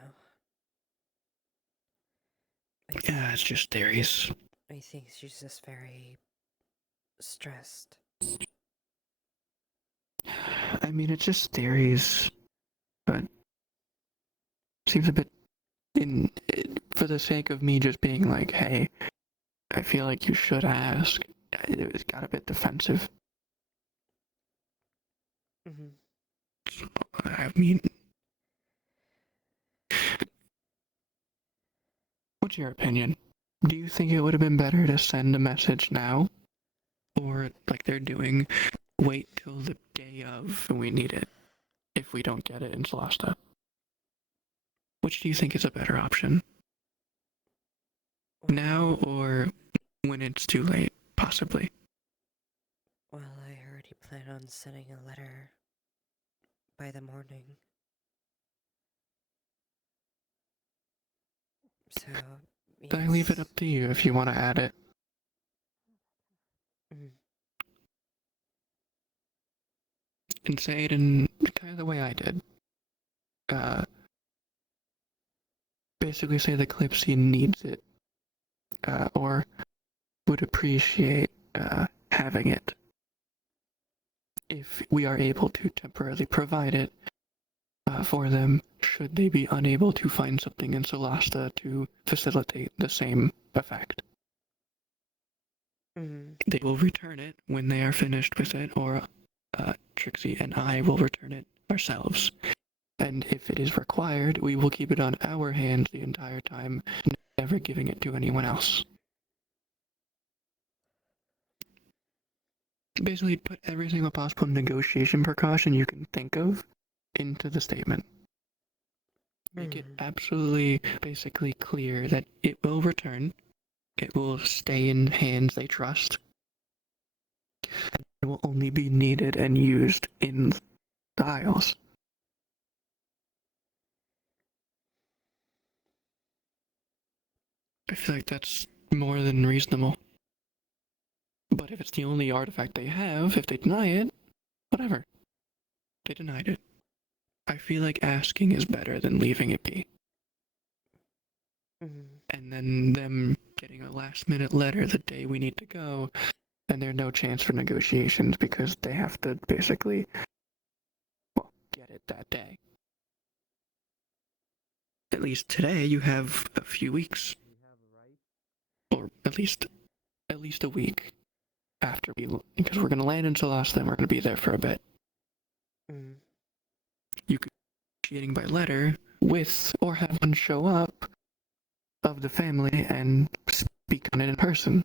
Yeah, it's just theories. I think she's just very stressed. I mean, it's just theories, but seems a bit for the sake of me just being like, hey, I feel like you should ask. It got a bit defensive. I mean, what's your opinion? Do you think it would have been better to send a message now? Or, like they're doing, wait till the day of when we need it, if we don't get it in Solasta? Which do you think is a better option? Now or when it's too late, possibly? Well, I already plan on sending a letter by the morning. So, yes. I leave it up to you if you want to add it. And say it in kind of the way I did. Basically say the Kalypsia needs it, or would appreciate having it. If we are able to temporarily provide it for them, should they be unable to find something in Solasta to facilitate the same effect. They will return it when they are finished with it, or Trixie and I will return it ourselves. And if it is required, we will keep it on our hands the entire time, never giving it to anyone else. Basically, put every single possible negotiation precaution you can think of into the statement. Make it absolutely, basically clear that it will return, it will stay in hands they trust, and it will only be needed and used in the Isles. I feel like that's more than reasonable. But if it's the only artifact they have, if they deny it, whatever. They denied it. I feel like asking is better than leaving it be. And then them getting a last-minute letter the day we need to go, and there's no chance for negotiations because they have to basically, well, get it that day. At least today you have a few weeks. Or at least a week after because we're going to land in Solasta and we're going to be there for a bit. You could be negotiating by letter with, or have one show up of the family and speak on it in person.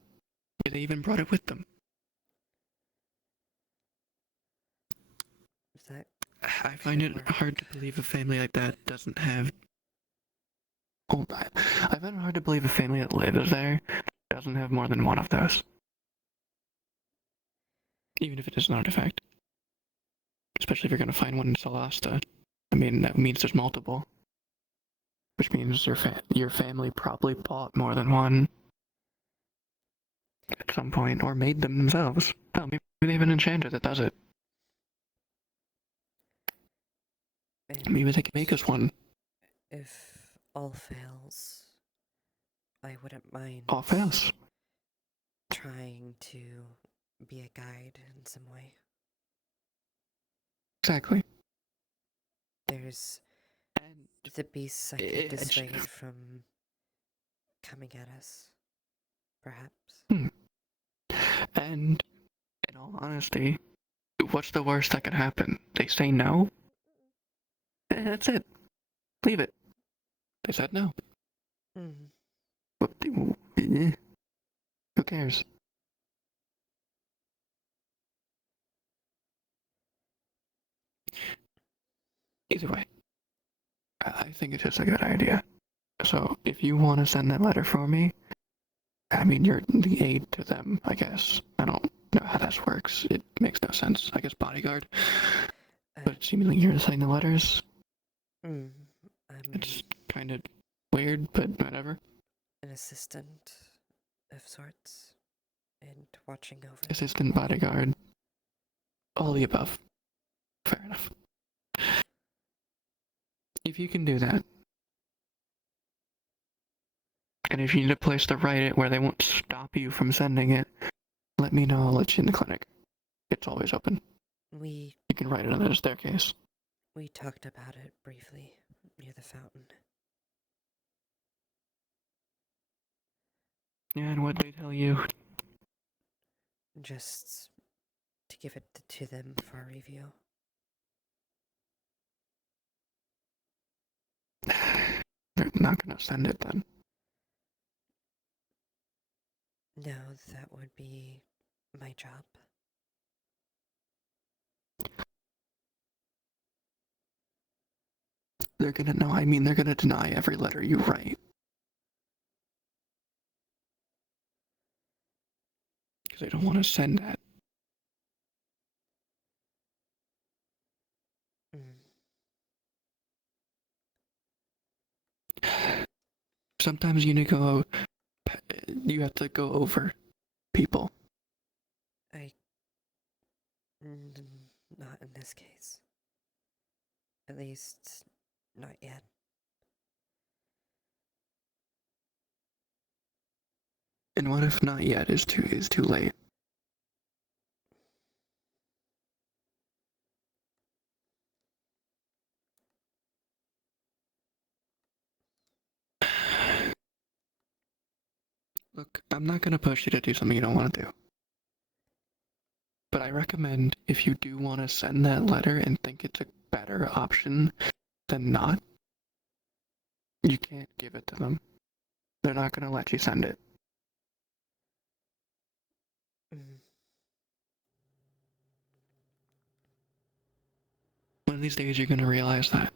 They even brought it with them. I find it hard to believe a family like that doesn't have. I find it hard to believe a family that lives there doesn't have more than one of those. Even if it is an artifact. Especially if you're going to find one in Solasta. I mean, that means there's multiple. Which means your family probably bought more than one at some point, or made them themselves. Oh, maybe they have an enchanter that does it. Maybe they can make us one. If all fails, I wouldn't mind. All fails. Trying to be a guide in some way. Exactly. There's the beasts I could dissuade from coming at us, perhaps. And, in all honesty, what's the worst that could happen? They say no? That's it. Leave it. They said no. Who cares? Either way, I think it's just a good idea. So if you want to send that letter for me, I mean, you're the aide to them, I guess. I don't know how this works. It makes no sense. I guess bodyguard. But seemingly you're sending the letters. It's kind of weird, but whatever. An assistant of sorts, and watching over. Assistant, bodyguard, all the above. Fair enough. If you can do that, and if you need a place to write it where they won't stop you from sending it, let me know. I'll let you in the clinic. It's always open. You can write it on the staircase. We talked about it briefly near the fountain. Yeah, and what'd they tell you? Just to give it to them for review. They're not gonna send it then. No, that would be my job. They're gonna know. I mean, they're gonna deny every letter you write. Because they don't want to send that. Sometimes you have to go over people. Not in this case. At least, not yet. And what if not yet is too late? Look, I'm not gonna push you to do something you don't want to do. But I recommend if you do want to send that letter and think it's a better option than not, you can't give it to them. They're not gonna let you send it. One of these days you're gonna realize that.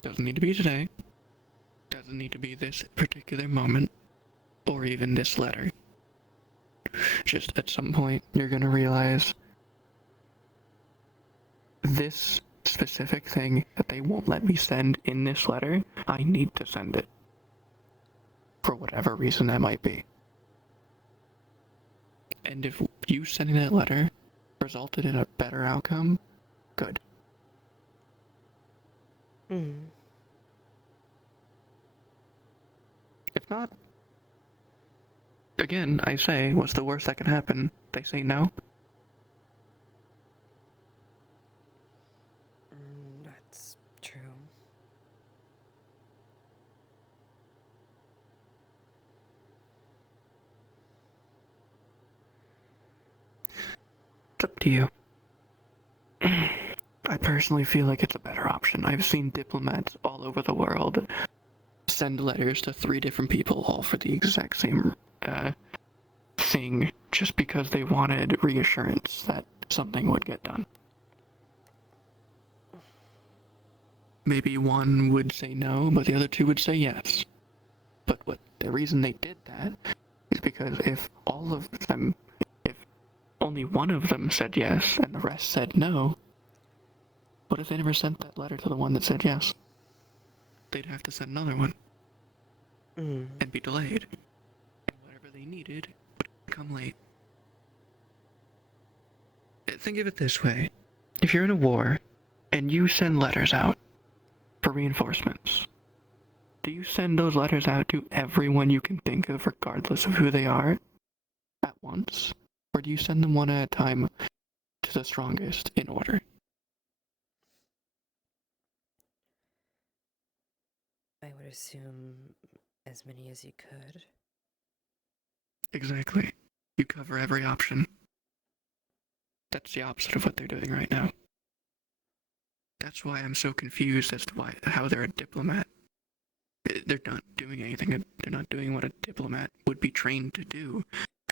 Doesn't need to be today. Doesn't need to be this particular moment, or even this letter. Just at some point, you're gonna realize this specific thing that they won't let me send in this letter, I need to send it. For whatever reason that might be. And if you sending that letter resulted in a better outcome, good. If not, again, I say, what's the worst that can happen? They say no? That's true. It's up to you. I personally feel like it's a better option. I've seen diplomats all over the world send letters to 3 different people, all for the exact same thing, just because they wanted reassurance that something would get done. Maybe one would say no, but the other 2 would say yes. But the reason they did that is because if only one of them said yes and the rest said no, what if they never sent that letter to the one that said yes? They'd have to send another one. And be delayed. And whatever they needed would come late. Think of it this way. If you're in a war, and you send letters out for reinforcements, do you send those letters out to everyone you can think of, regardless of who they are, at once? Or do you send them one at a time to the strongest in order? I would assume as many as you could. Exactly. You cover every option. That's the opposite of what they're doing right now. That's why I'm so confused as to how they're a diplomat. They're not doing anything. They're not doing what a diplomat would be trained to do.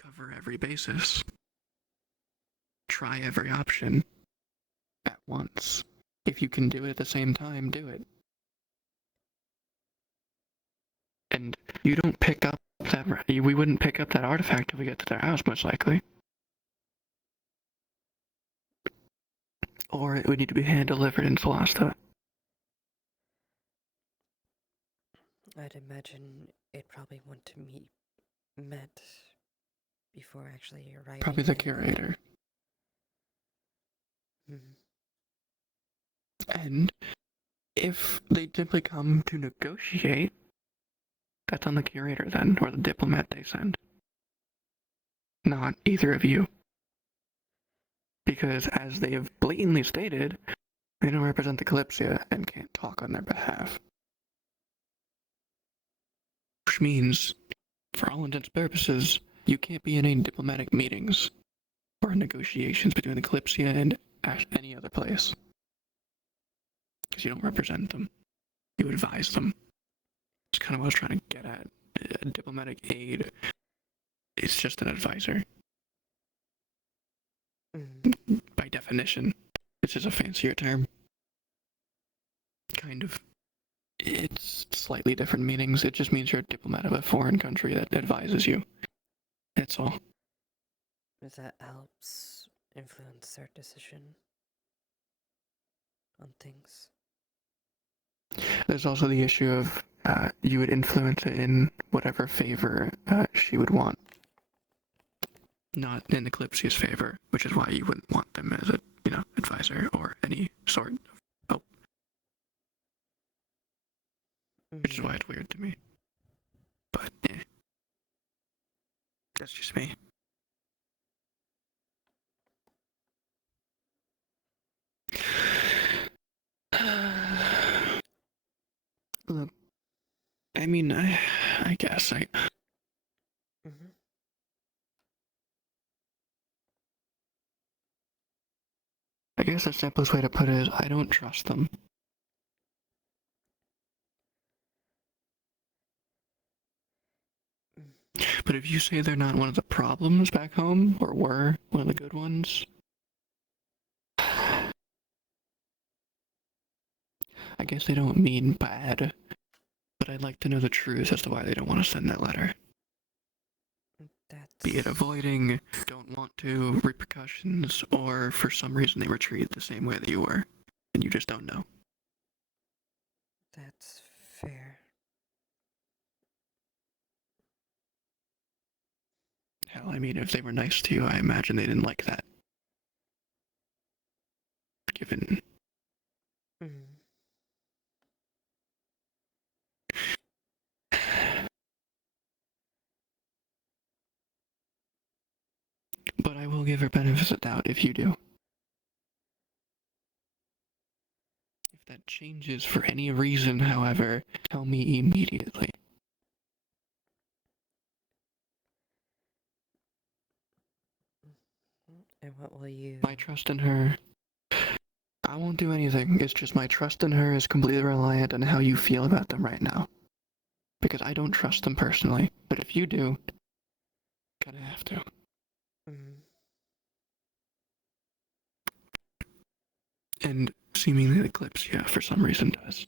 cover every basis. Try every option at once. If you can do it at the same time, do it. And you don't pick up that. We wouldn't pick up that artifact if we get to their house, most likely. Or it would need to be hand delivered in Solasta. I'd imagine it'd probably want to meet met before actually arriving. Probably the curator. And if they simply come to negotiate, that's on the curator then, or the diplomat they send. Not either of you. Because as they have blatantly stated, they don't represent the Kalypsia and can't talk on their behalf. Which means, for all intents and purposes, you can't be in any diplomatic meetings or negotiations between the Kalypsia and any other place. Because you don't represent them. You advise them. It's kind of what I was trying to get at. A diplomatic aide is just an advisor. By definition. It's just a fancier term. Kind of. It's slightly different meanings. It just means you're a diplomat of a foreign country that advises you. That's all. That helps influence their decision on things. There's also the issue of you would influence it in whatever favor she would want. Not in the Kalypsia's favor, which is why you wouldn't want them as a, advisor or any sort of help. Which is why it's weird to me. But, yeah. That's just me. Look, I mean, I guess I guess the simplest way to put it is I don't trust them. But if you say they're not one of the problems back home, or were one of the good ones, I guess they don't mean bad, but I'd like to know the truth as to why they don't want to send that letter. Be it avoiding, don't want to, repercussions, or for some reason they were treated the same way that you were, and you just don't know. That's fair. Hell, I mean, if they were nice to you, I imagine they didn't like that. Given... But I will give her benefits of doubt if you do. If that changes for any reason, however, tell me immediately. And what will you... My trust in her... I won't do anything. It's just my trust in her is completely reliant on how you feel about them right now. Because I don't trust them personally. But if you do, kinda have to. And seemingly the Kalypsia, for some reason, does.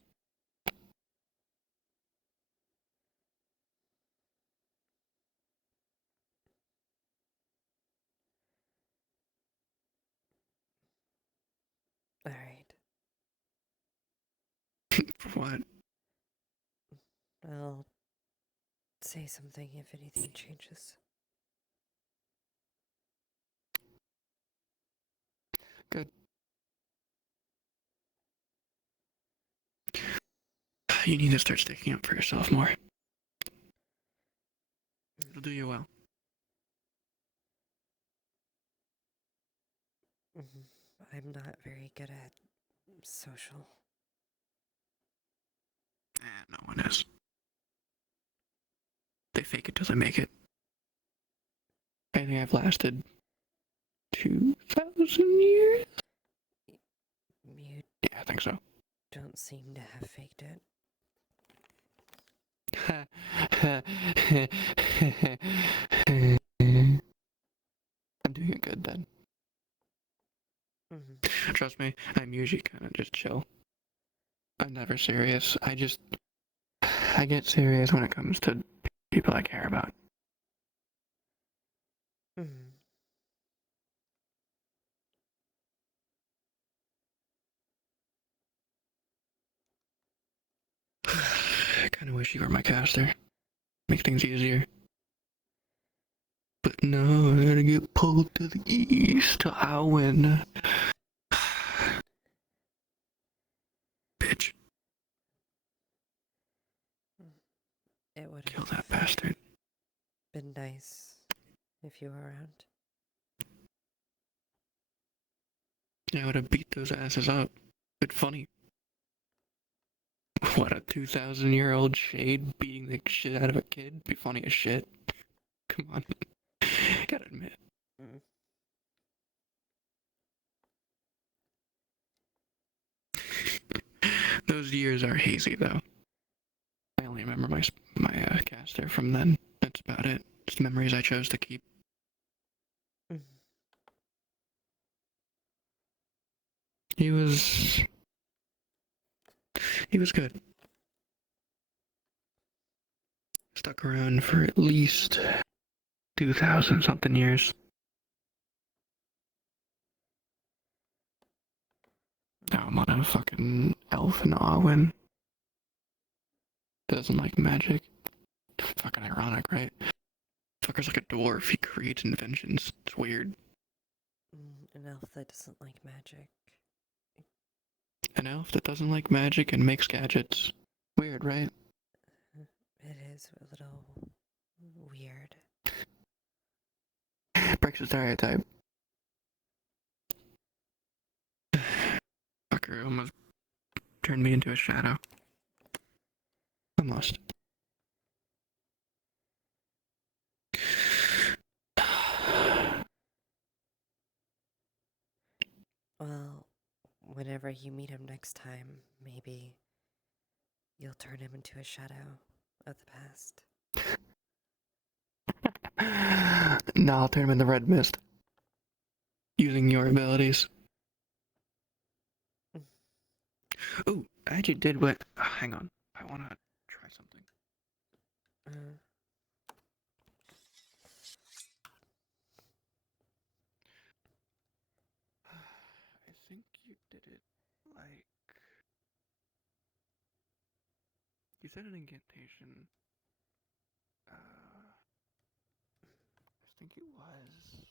Alright. For what? I'll say something if anything changes. Good. You need to start sticking up for yourself more. It'll do you well. I'm not very good at social. No one is. They fake it till they make it. I think I've lasted 2,000 years? You yeah, I think so. Don't seem to have faked it. usually kind of just chill. I'm never serious. I get serious when it comes to people I care about. Mm. I kind of wish you were my caster. Make things easier. But no, I gotta get pulled to the east to Owen. Bitch. It would Kill have that bastard. been nice if you were around. I would have beat those asses up. But funny. What, a 2,000-year-old shade beating the shit out of a kid? Be funny as shit. Come on. Gotta admit. Mm. Those years are hazy, though. I only remember my caster from then. That's about it. It's memories I chose to keep. Mm. He was good. Stuck around for at least 2,000 something years. Now I'm on a fucking elf in Awen. Doesn't like magic. Fucking ironic, right? Fucker's like a dwarf. He creates inventions. It's weird. An elf that doesn't like magic. An elf that doesn't like magic and makes gadgets. Weird, right? It is a little weird. Breaks the stereotype. Fucker almost turned me into a shadow. Almost. Well, whenever you meet him next time, maybe you'll turn him into a shadow of the past. No, I'll turn him into red mist. Using your abilities. Ooh, I actually did what. Hang on. I wanna try something. I think you did it like. You said an incantation. I think it was.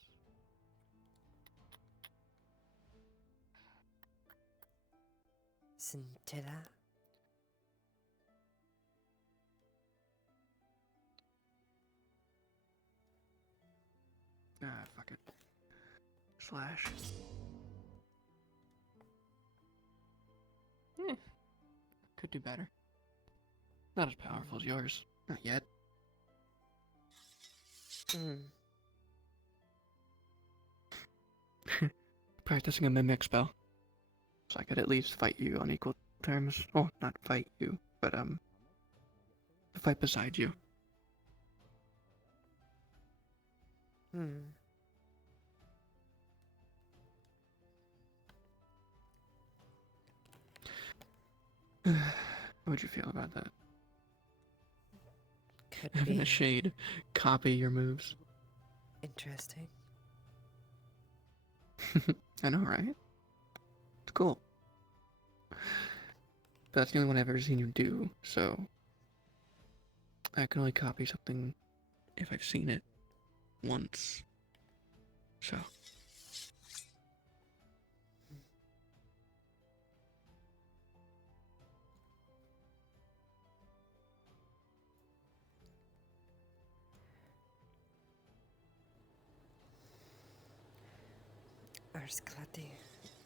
Scintilla? Fuck it. Slash. Could do better. Not as powerful as yours. Not yet. Practicing a mimic spell. So I could at least fight you on equal terms. Oh, not fight you, but fight beside you. How'd you feel about that? Could Having be a shade copy your moves. interesting. I know, right? It's cool. But that's the only one I've ever seen you do, so I can only copy something if I've seen it once. So. Ars clati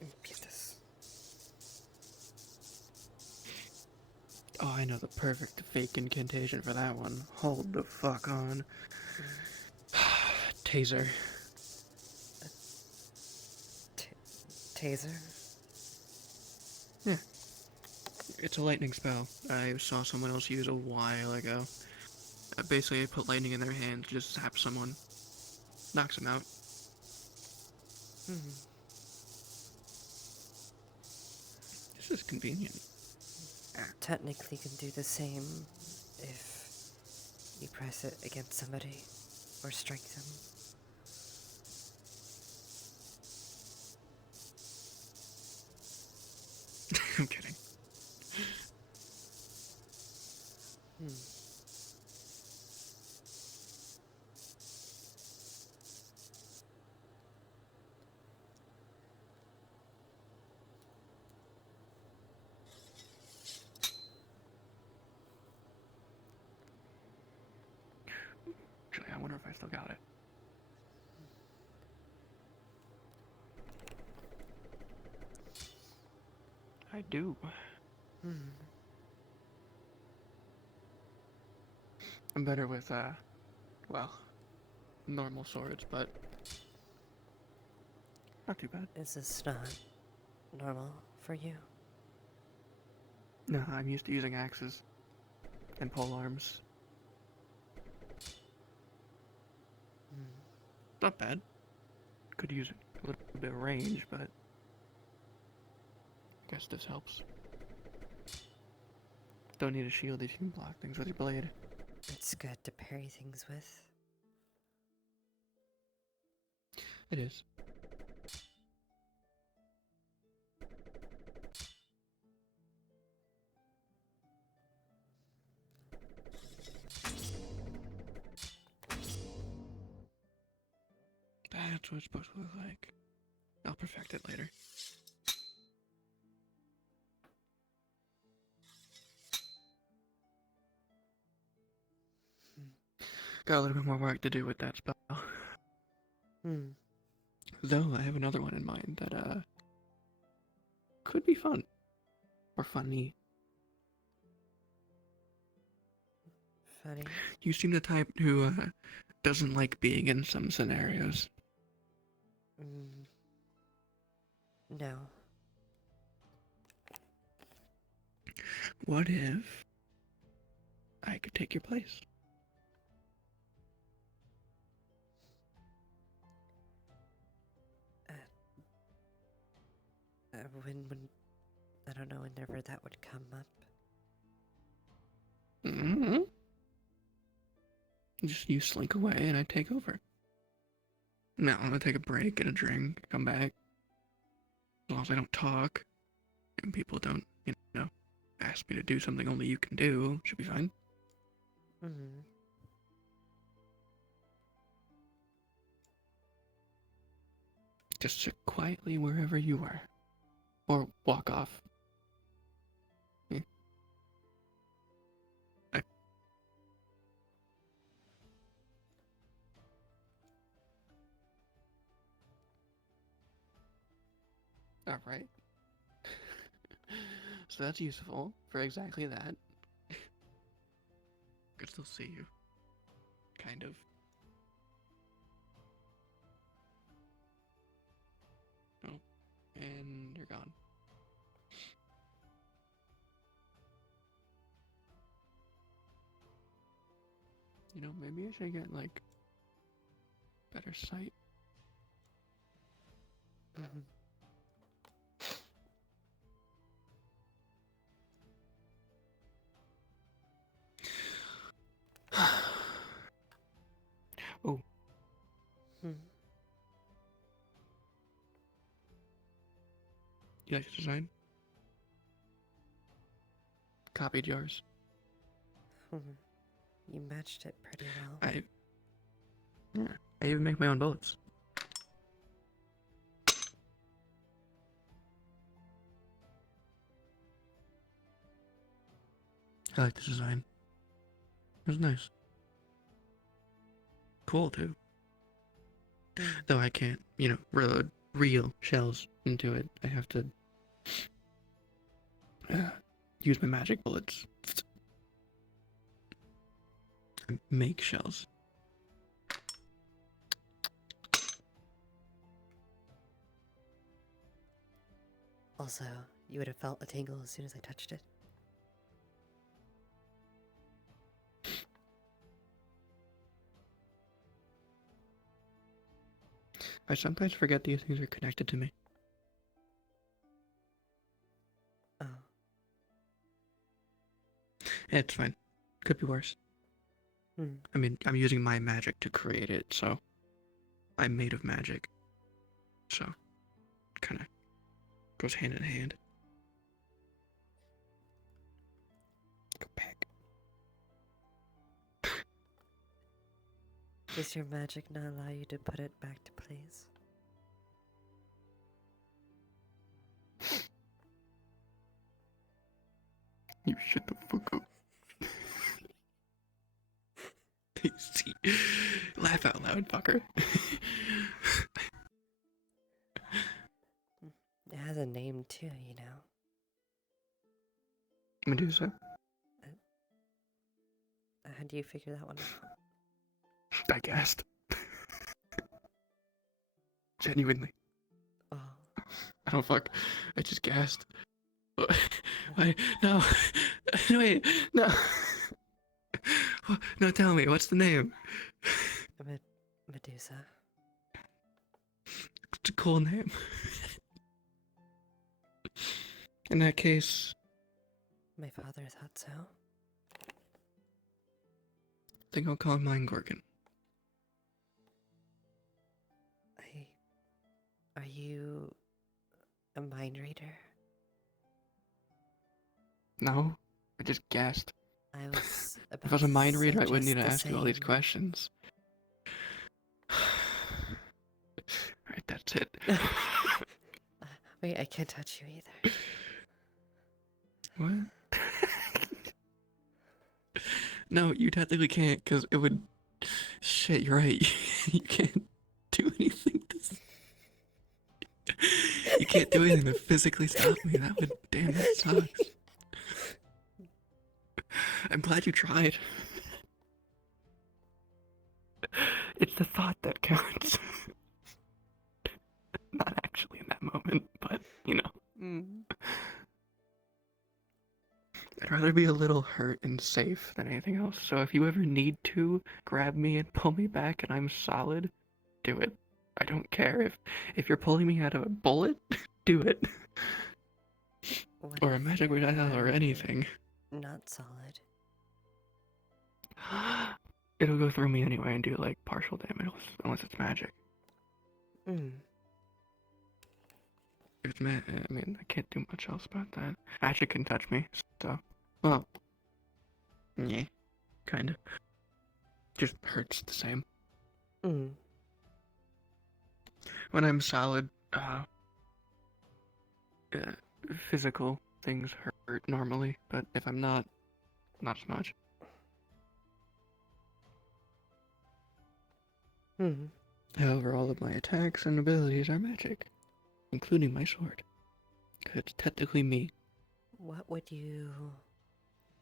impetus. Oh, I know the perfect fake incantation for that one. Hold the fuck on. Taser. Taser? Yeah. It's a lightning spell. I saw someone else use a while ago. Basically, I put lightning in their hands, just zap someone. Knocks them out. is convenient. Technically can do the same if you press it against somebody or strike them. I'm kidding. Actually, I wonder if I still got it. I do. I'm better with, well, normal swords, but not too bad. Is this not normal for you? No, I'm used to using axes and pole arms. Not bad. Could use a little bit of range, but I guess this helps. Don't need a shield if you can block things with your blade. It's good to parry things with. It is. That's what it's supposed to look like. I'll perfect it later. Got a little bit more work to do with that spell. Though I have another one in mind that could be fun. Or funny. Funny? You seem the type who doesn't like being in some scenarios. No. What if I could take your place? When I don't know, whenever that would come up. Just you slink away and I take over. Now I'm gonna take a break, get a drink, come back. As long as I don't talk and people don't, ask me to do something only you can do, should be fine. Just sit quietly wherever you are. Or walk off. Alright. So that's useful for exactly that. I can still see you. Kind of. Oh. And you're gone. Maybe I should get, better sight. Oh. You like the design? Copied yours. You matched it pretty well. I even make my own bullets. I like the design. It was nice. Cool, too. Though I can't, reload real shells into it. I have to use my magic bullets. And make shells. Also, you would have felt a tingle as soon as I touched it. I sometimes forget these things are connected to me. Oh. It's fine. Could be worse. Hmm. I mean, I'm using my magic to create it, so I'm made of magic. So, kind of goes hand in hand. Go back. Does your magic not allow you to put it back to place? You shut the fuck up. See, laugh out loud, fucker. It has a name too, you know. Medusa? How do you figure that one out? I guessed. Genuinely. Oh. I don't fuck. I just gassed. Wait, no. Wait, no. No, tell me, what's the name? Medusa. It's a cool name. In that case, My father thought so. I think I'll call mine Gorgon. Are you a mind reader? No, I just guessed. I was about If I was a mind to reader, I wouldn't need to suggest ask the you all these same. questions. Alright, that's it. Wait, I can't touch you either. What? No, you technically can't, because it would... Shit, you're right. You can't do anything You can't do anything to physically stop me. That would... Damn, that sucks. I'm glad you tried. It's the thought that counts. Not actually in that moment, but, you know. I'd rather be a little hurt and safe than anything else. So if you ever need to grab me and pull me back and I'm solid, do it. I don't care if you're pulling me out of a bullet, do it. Or a magic projectile or anything. Not solid. It'll go through me anyway and do like partial damage unless it's magic. Mm. If it's I mean, I can't do much else about that. Magic can touch me, so well, yeah, kind of. Just hurts the same. Mm. When I'm solid, physical things hurt normally, but if I'm not as much. Mm. However, all of my attacks and abilities are magic, including my sword. 'Cause it's technically me. What would you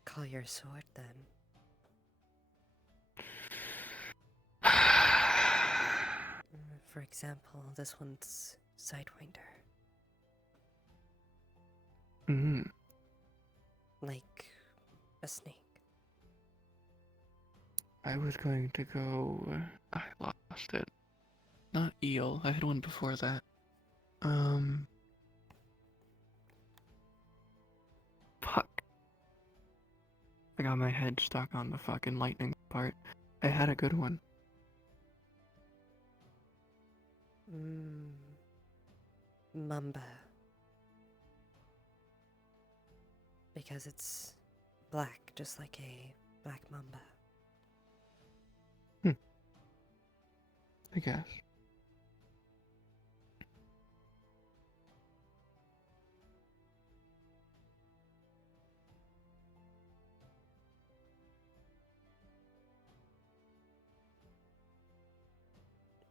call your sword then? For example, this one's Sidewinder. Mm-hmm. Like a snake. I was going to go... I lost it. Not eel. I had one before that. Fuck. I got my head stuck on the fucking lightning part. I had a good one. Mamba. Because it's black, just like a black mamba. I guess.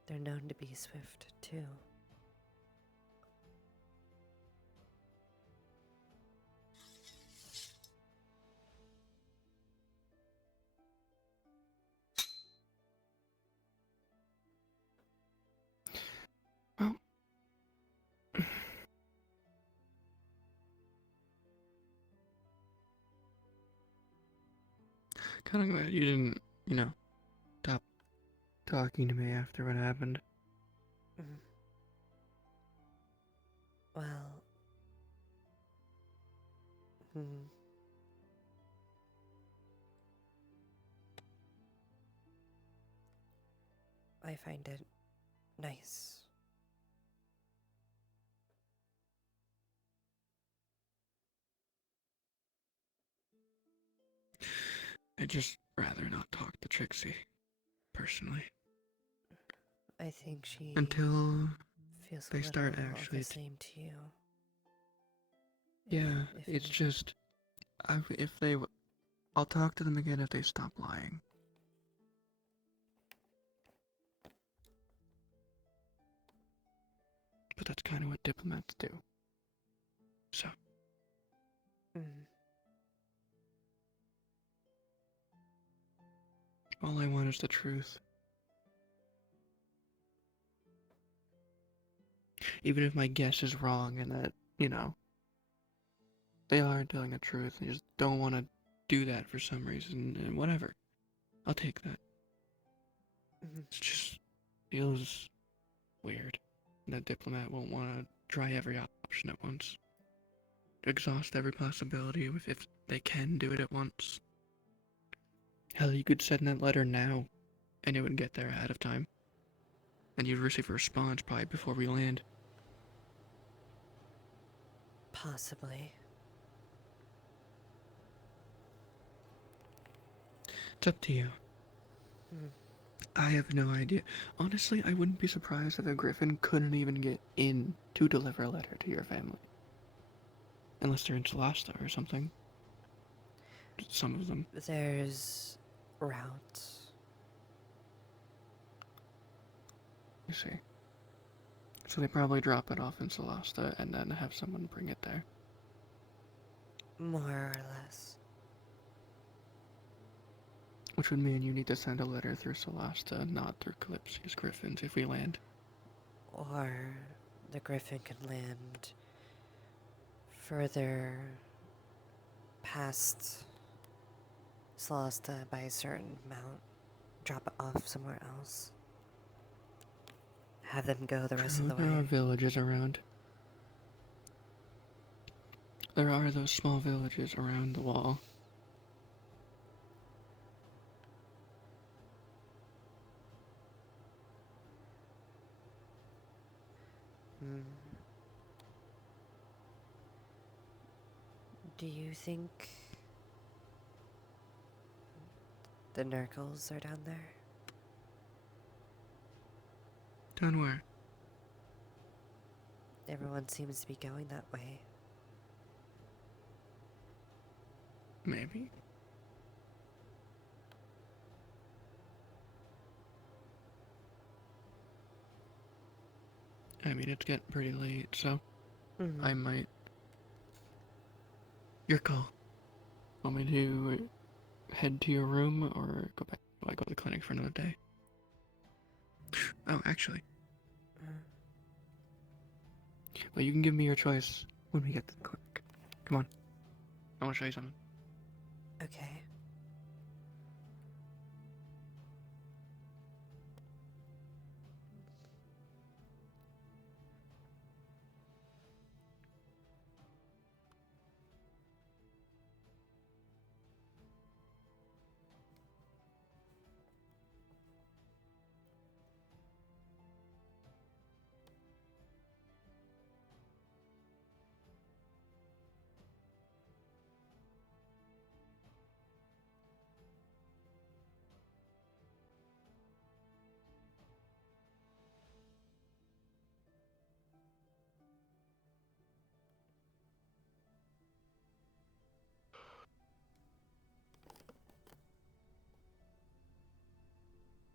They're known to be swift, too. Well... Kinda glad you didn't, stop talking to me after what happened. Well... I find it nice. I'd just rather not talk to Trixie, personally. I think she Until feels a they start little of actually. the same to you. Yeah, if it's anything. just, I'll talk to them again if they stop lying. But that's kind of what diplomats do. So. All I want is the truth. Even if my guess is wrong and that, they are telling the truth and just don't want to do that for some reason, and whatever. I'll take that. It just feels weird that diplomat won't want to try every option at once. Exhaust every possibility if they can do it at once. Hell, you could send that letter now, and it would get there ahead of time. And you'd receive a response probably before we land. Possibly. It's up to you. I have no idea. Honestly, I wouldn't be surprised if a griffin couldn't even get in to deliver a letter to your family. Unless they're in Solasta or something. Some of them. There's routes. You see. So they probably drop it off in Solasta and then have someone bring it there. More or less. Which would mean you need to send a letter through Solasta, not through Kalypsia's griffins if we land. Or the griffin can land further past Solasta by a certain amount. Drop it off somewhere else. Have them go the rest of the There are way. villages around. There are those small villages around the wall. Do you think the Nurkles are down there? Down where? Everyone seems to be going that way. Maybe. I mean, it's getting pretty late, so I might. Your call. Want me to head to your room or go back? Will I go to the clinic for another day? Oh, actually. Well, you can give me your choice when we get to the clinic. Come on. I want to show you something. Okay.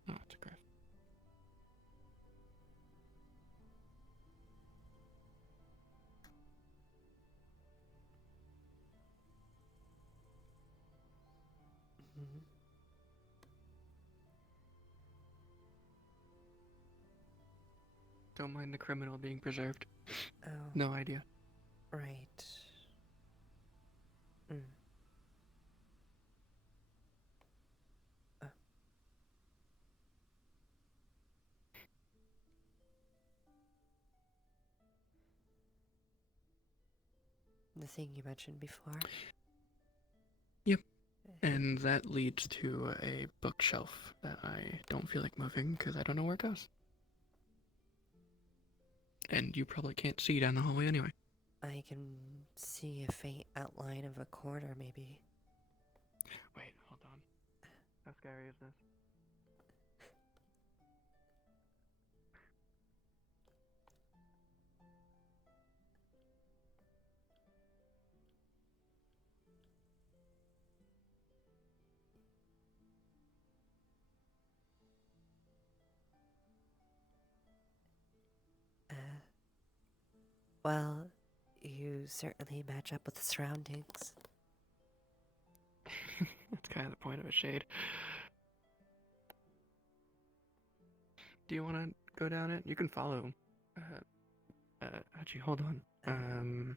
Oh, it's a griff. Don't mind the criminal being preserved. Oh. No idea. Right. The thing you mentioned before? Yep. And that leads to a bookshelf that I don't feel like moving because I don't know where it goes. And you probably can't see down the hallway anyway. I can see a faint outline of a corner, maybe. Wait, hold on. How scary is this? Well, you certainly match up with the surroundings. That's kind of the point of a shade. Do you want to go down it? You can follow. Actually, hold on.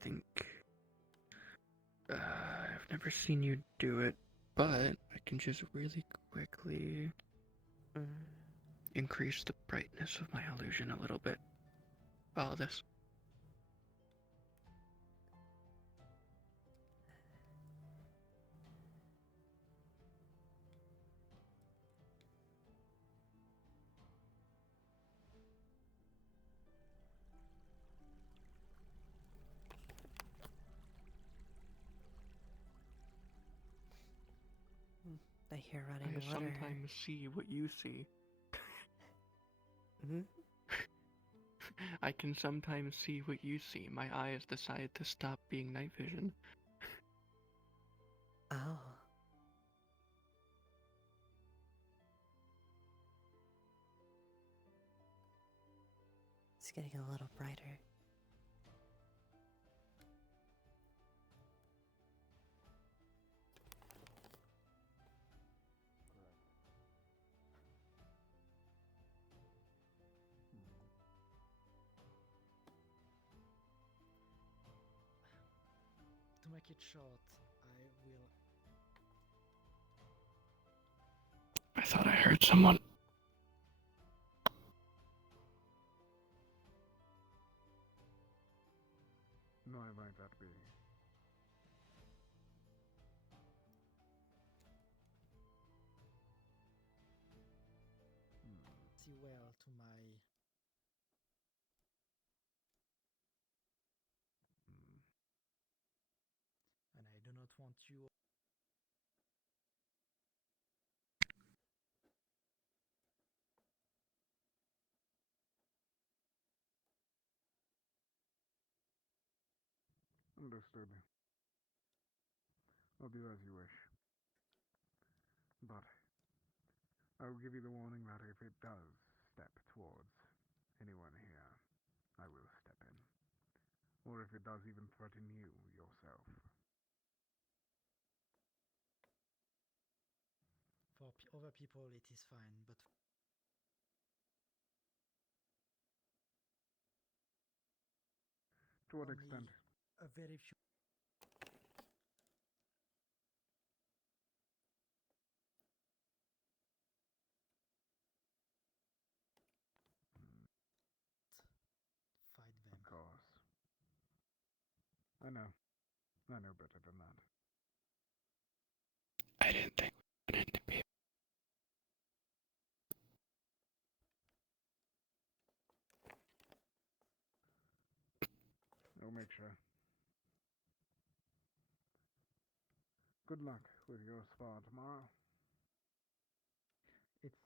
Think. I've never seen you do it, but I can just really quickly increase the brightness of my illusion a little bit. Follow this. I hear running I water. sometimes see what you see. I can sometimes see what you see. My eyes decide to stop being night vision. Oh. It's getting a little brighter. To make it short, I will. I thought I heard someone. No, I might that be. See well to my. And I do not want you. Understood. I'll do as you wish. But I will give you the warning that if it does step towards anyone here, I will step in. Or if it does even threaten you yourself. For other people, it is fine, but. To what only extent? A very few. Fight them. Of course. I know. I know better than that. I didn't think we wanted to be. I'll make sure. Good luck with your spa tomorrow. It's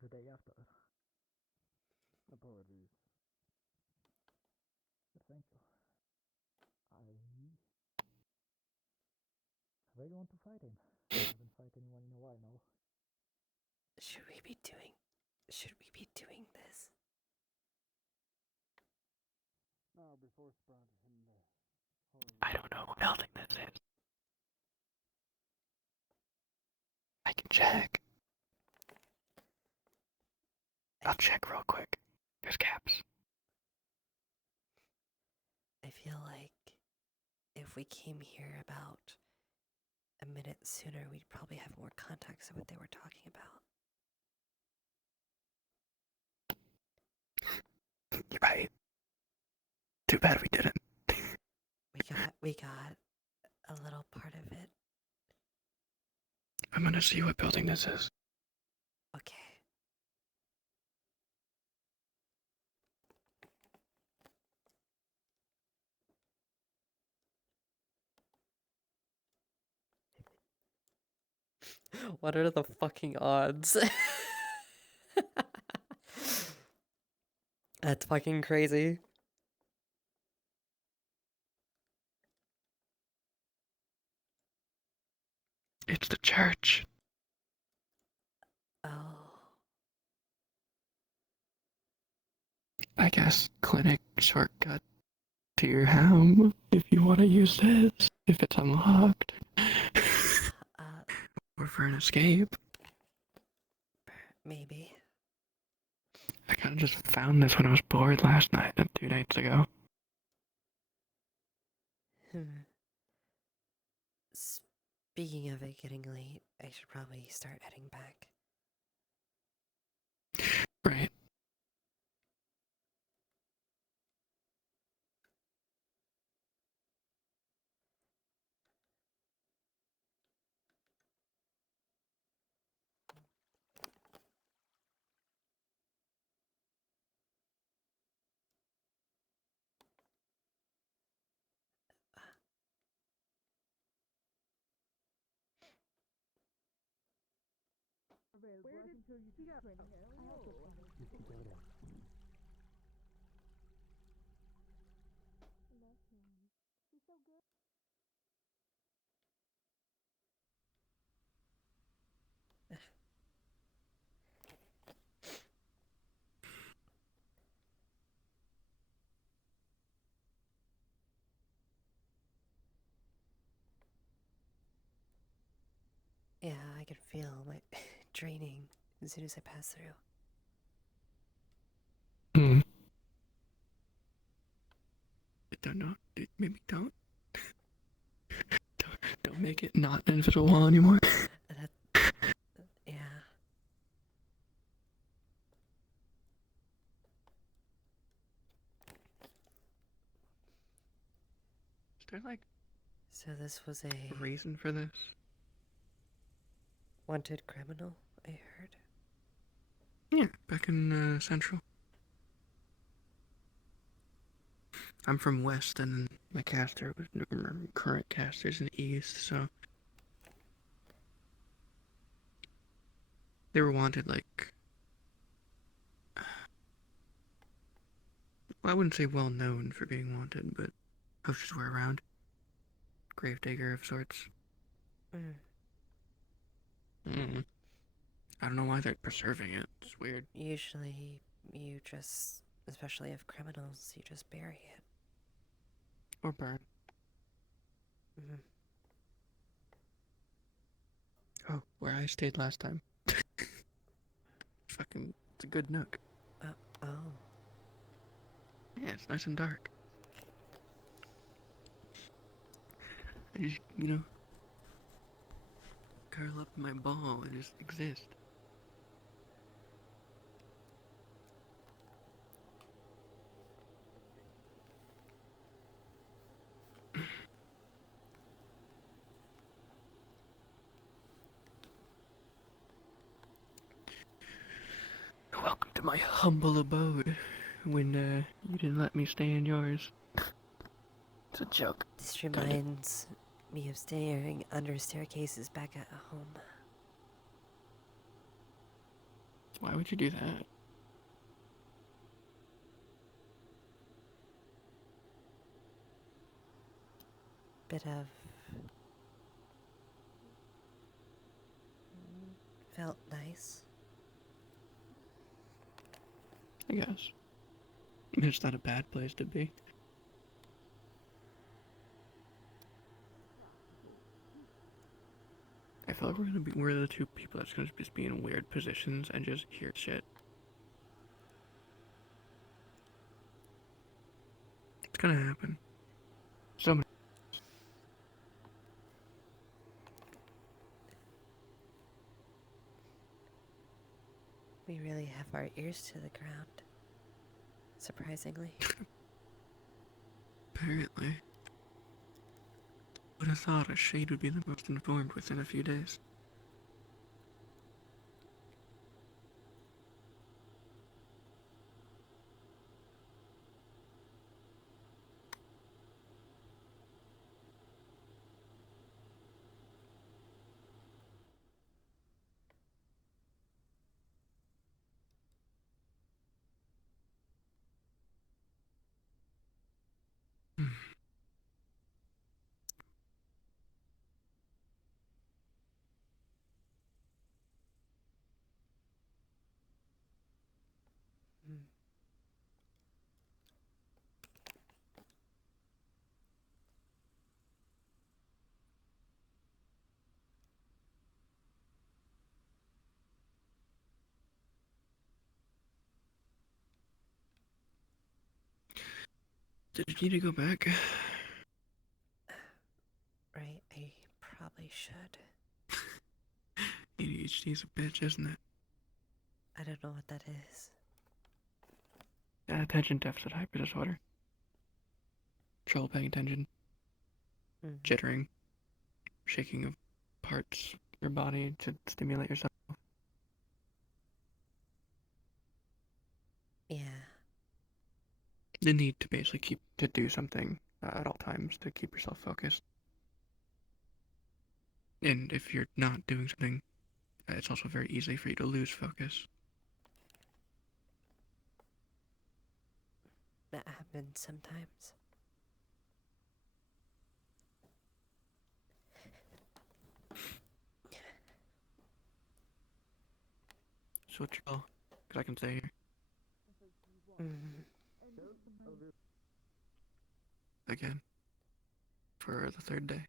the day after. Apologies. Thank you. I really want to fight him. I haven't fought anyone in a while now. Should we be doing this? Now, before Sprout and I don't know what building this is. I can check. I'll check real quick. There's caps. I feel like if we came here about a minute sooner, we'd probably have more context of what they were talking about. You're right. Too bad we didn't. We got a little part of it I'm gonna see what building this is. Okay. What are the fucking odds? That's fucking crazy. It's the church. Oh. I guess clinic shortcut to your home if you want to use this, if it's unlocked. Or for an escape. Maybe. I kind of just found this when I was bored last night and 2 nights ago. Speaking of it getting late, I should probably start heading back. Right. Where did he got training? He's so good. Yeah, I can feel my draining as soon as I pass through. Don't know. Maybe don't. Don't make it not an invisible wall anymore. Yeah. Is there like So this was a reason for this? wanted criminal, I heard. Yeah, back in Central. I'm from West, and my caster was current caster's in East, so they were wanted like. Well, I wouldn't say well known for being wanted, but posters were around. Gravedigger of sorts. I don't know why they're preserving it. It's weird. Usually, you just, especially of criminals, you just bury it. Or burn. Oh, where I stayed last time. Fucking, it's a good nook. Oh. Yeah, it's nice and dark. I just, curl up in my ball and just exist. Welcome to my humble abode when you didn't let me stay in yours. It's a joke. This reminds me of staring under staircases back at home. Why would you do that? Bit of felt nice. I guess. It's not a bad place to be. I feel like we're the two people that's gonna just be in weird positions and just hear shit. It's gonna happen. So many. We really have our ears to the ground. Surprisingly. Apparently. Would have thought a shade would be the most informed within a few days. Did you need to go back? Right, I probably should. ADHD is a bitch, isn't it? I don't know what that is. Attention deficit hyper disorder. Trouble paying attention. Jittering. Shaking of parts of your body to stimulate yourself. Yeah. The need to basically do something at all times to keep yourself focused. And if you're not doing something, it's also very easy for you to lose focus. That happens sometimes. So what's your call? Because I can stay here. Again. For the third day.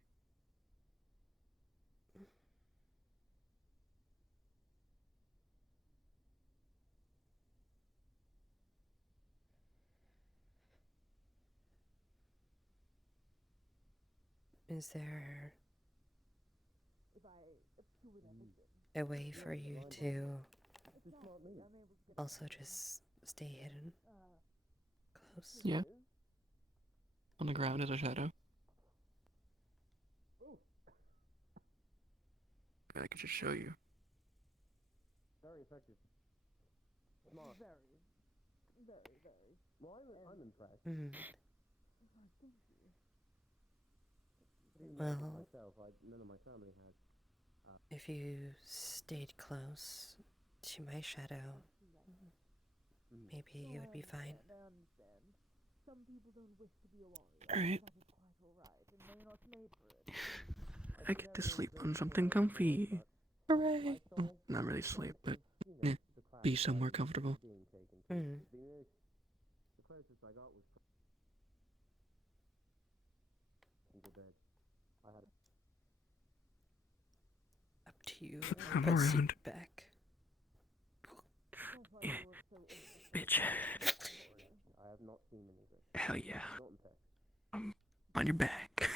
Is there a way for you to also just stay hidden? Close? Yeah. On the ground as a shadow. I could just show you. Very effective. Smart. Very. Well, I'm impressed. Well, Myself, none of my family has. if you stayed close to my shadow, maybe you would be fine. Some people don't wish to be alone. Alright. That is quite alright, and they're not made for it. I get to sleep on something comfy. Hooray! Well, not really sleep, but be somewhere comfortable. The closest I got was into bed. I had Up to you. I'm but sit around. back. Yeah. Bitch. I have not seen any of it. Hell yeah. Not impressed. I'm on your back.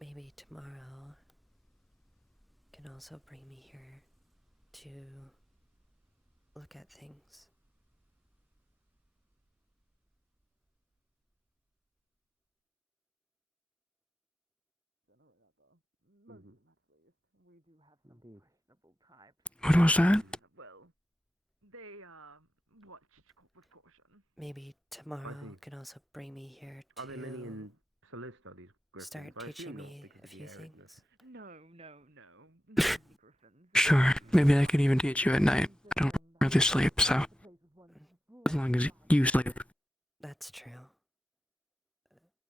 Maybe tomorrow can also bring me here to look at things. We do have some questionable types. What was that? Well, they watch with caution. Maybe tomorrow can also bring me here Are there many to in Solista, these griffins? start I teaching assume not, me because a of the few aridness. things. No. Noisy griffins. Sure. Maybe I could even teach you at night. I don't really sleep, so. As long as you sleep. That's true.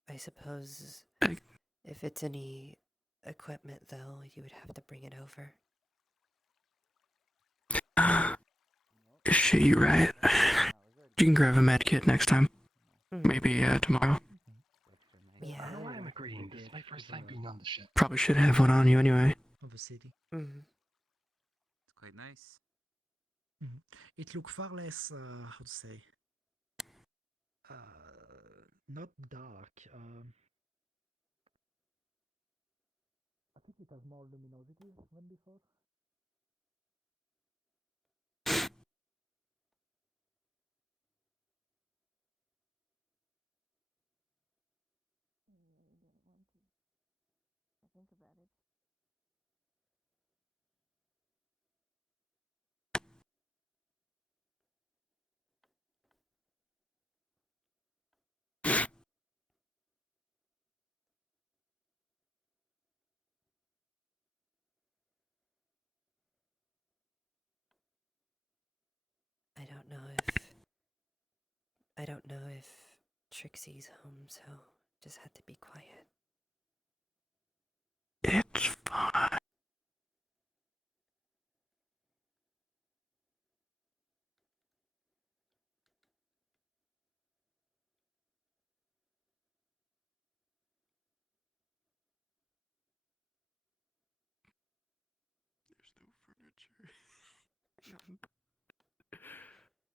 I suppose if it's any equipment, though, you would have to bring it over. Shit, you right. You can grab a med kit next time. Maybe tomorrow. Yeah. I know I'm agreeing. This is my first time being on the ship. Probably should have one on you anyway. Of a city. It's quite nice. It looked far less, how to say, not dark. I think it has more luminosity than before. Think about it. I don't know if Trixie's home, so just had to be quiet. It's fine.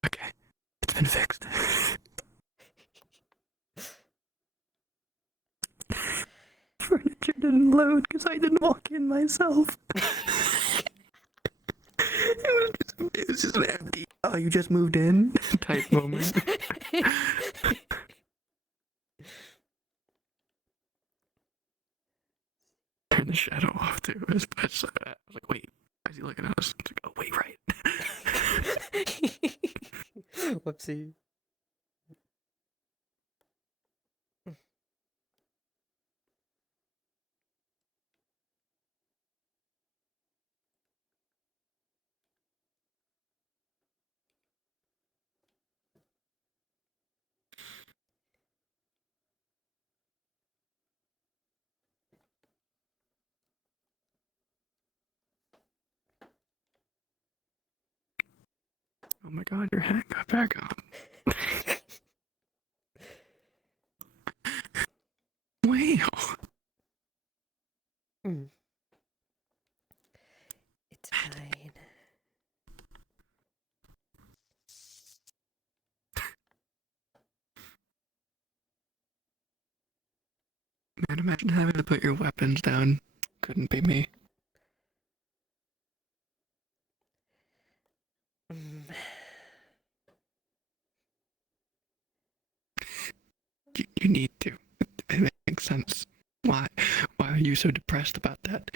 Okay, it's been fixed. Furniture didn't load because I didn't walk in myself. It was just an empty, oh, you just moved in type moment. Turn the shadow off too. I was like, wait, why is he looking at us? It's like, oh, wait, right. Whoopsie. Oh my god, your hat got back on. Wow. It's fine. Man, imagine having to put your weapons down. Couldn't be me. You need to. It makes sense. Why are you so depressed about that?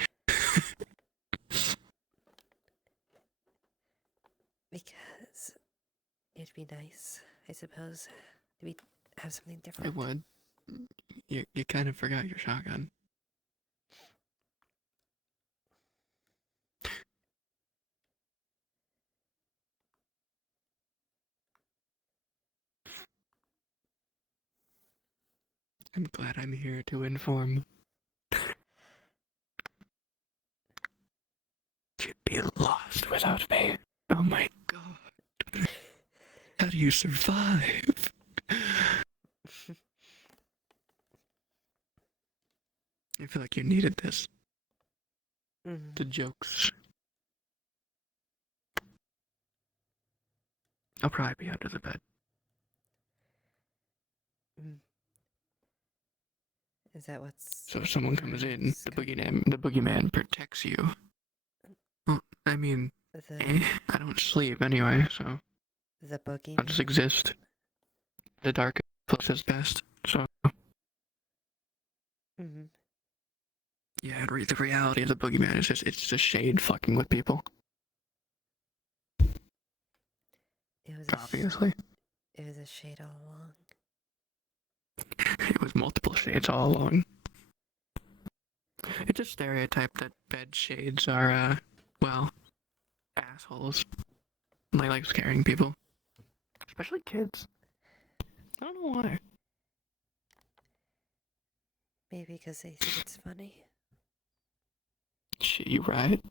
Because it'd be nice, I suppose, to have something It different. would. You kind of forgot your shotgun. I'm glad I'm here to inform. You'd be lost without me. Oh my god. How do you survive? I feel like you needed this. The jokes. I'll probably be under the bed. Is that what's... So if someone comes in, the boogeyman protects you. Well, I mean, I don't sleep anyway, so The boogeyman? I'll just exist. The darkest place is best, so... Yeah, the reality of the boogeyman is it's just shade fucking with people. It was Obviously. It was a shade all along. It was multiple shades all along. It's a stereotype that bed shades are, well, assholes. Like scaring people. Especially kids. I don't know why. Maybe because they think it's funny. Shit, you right?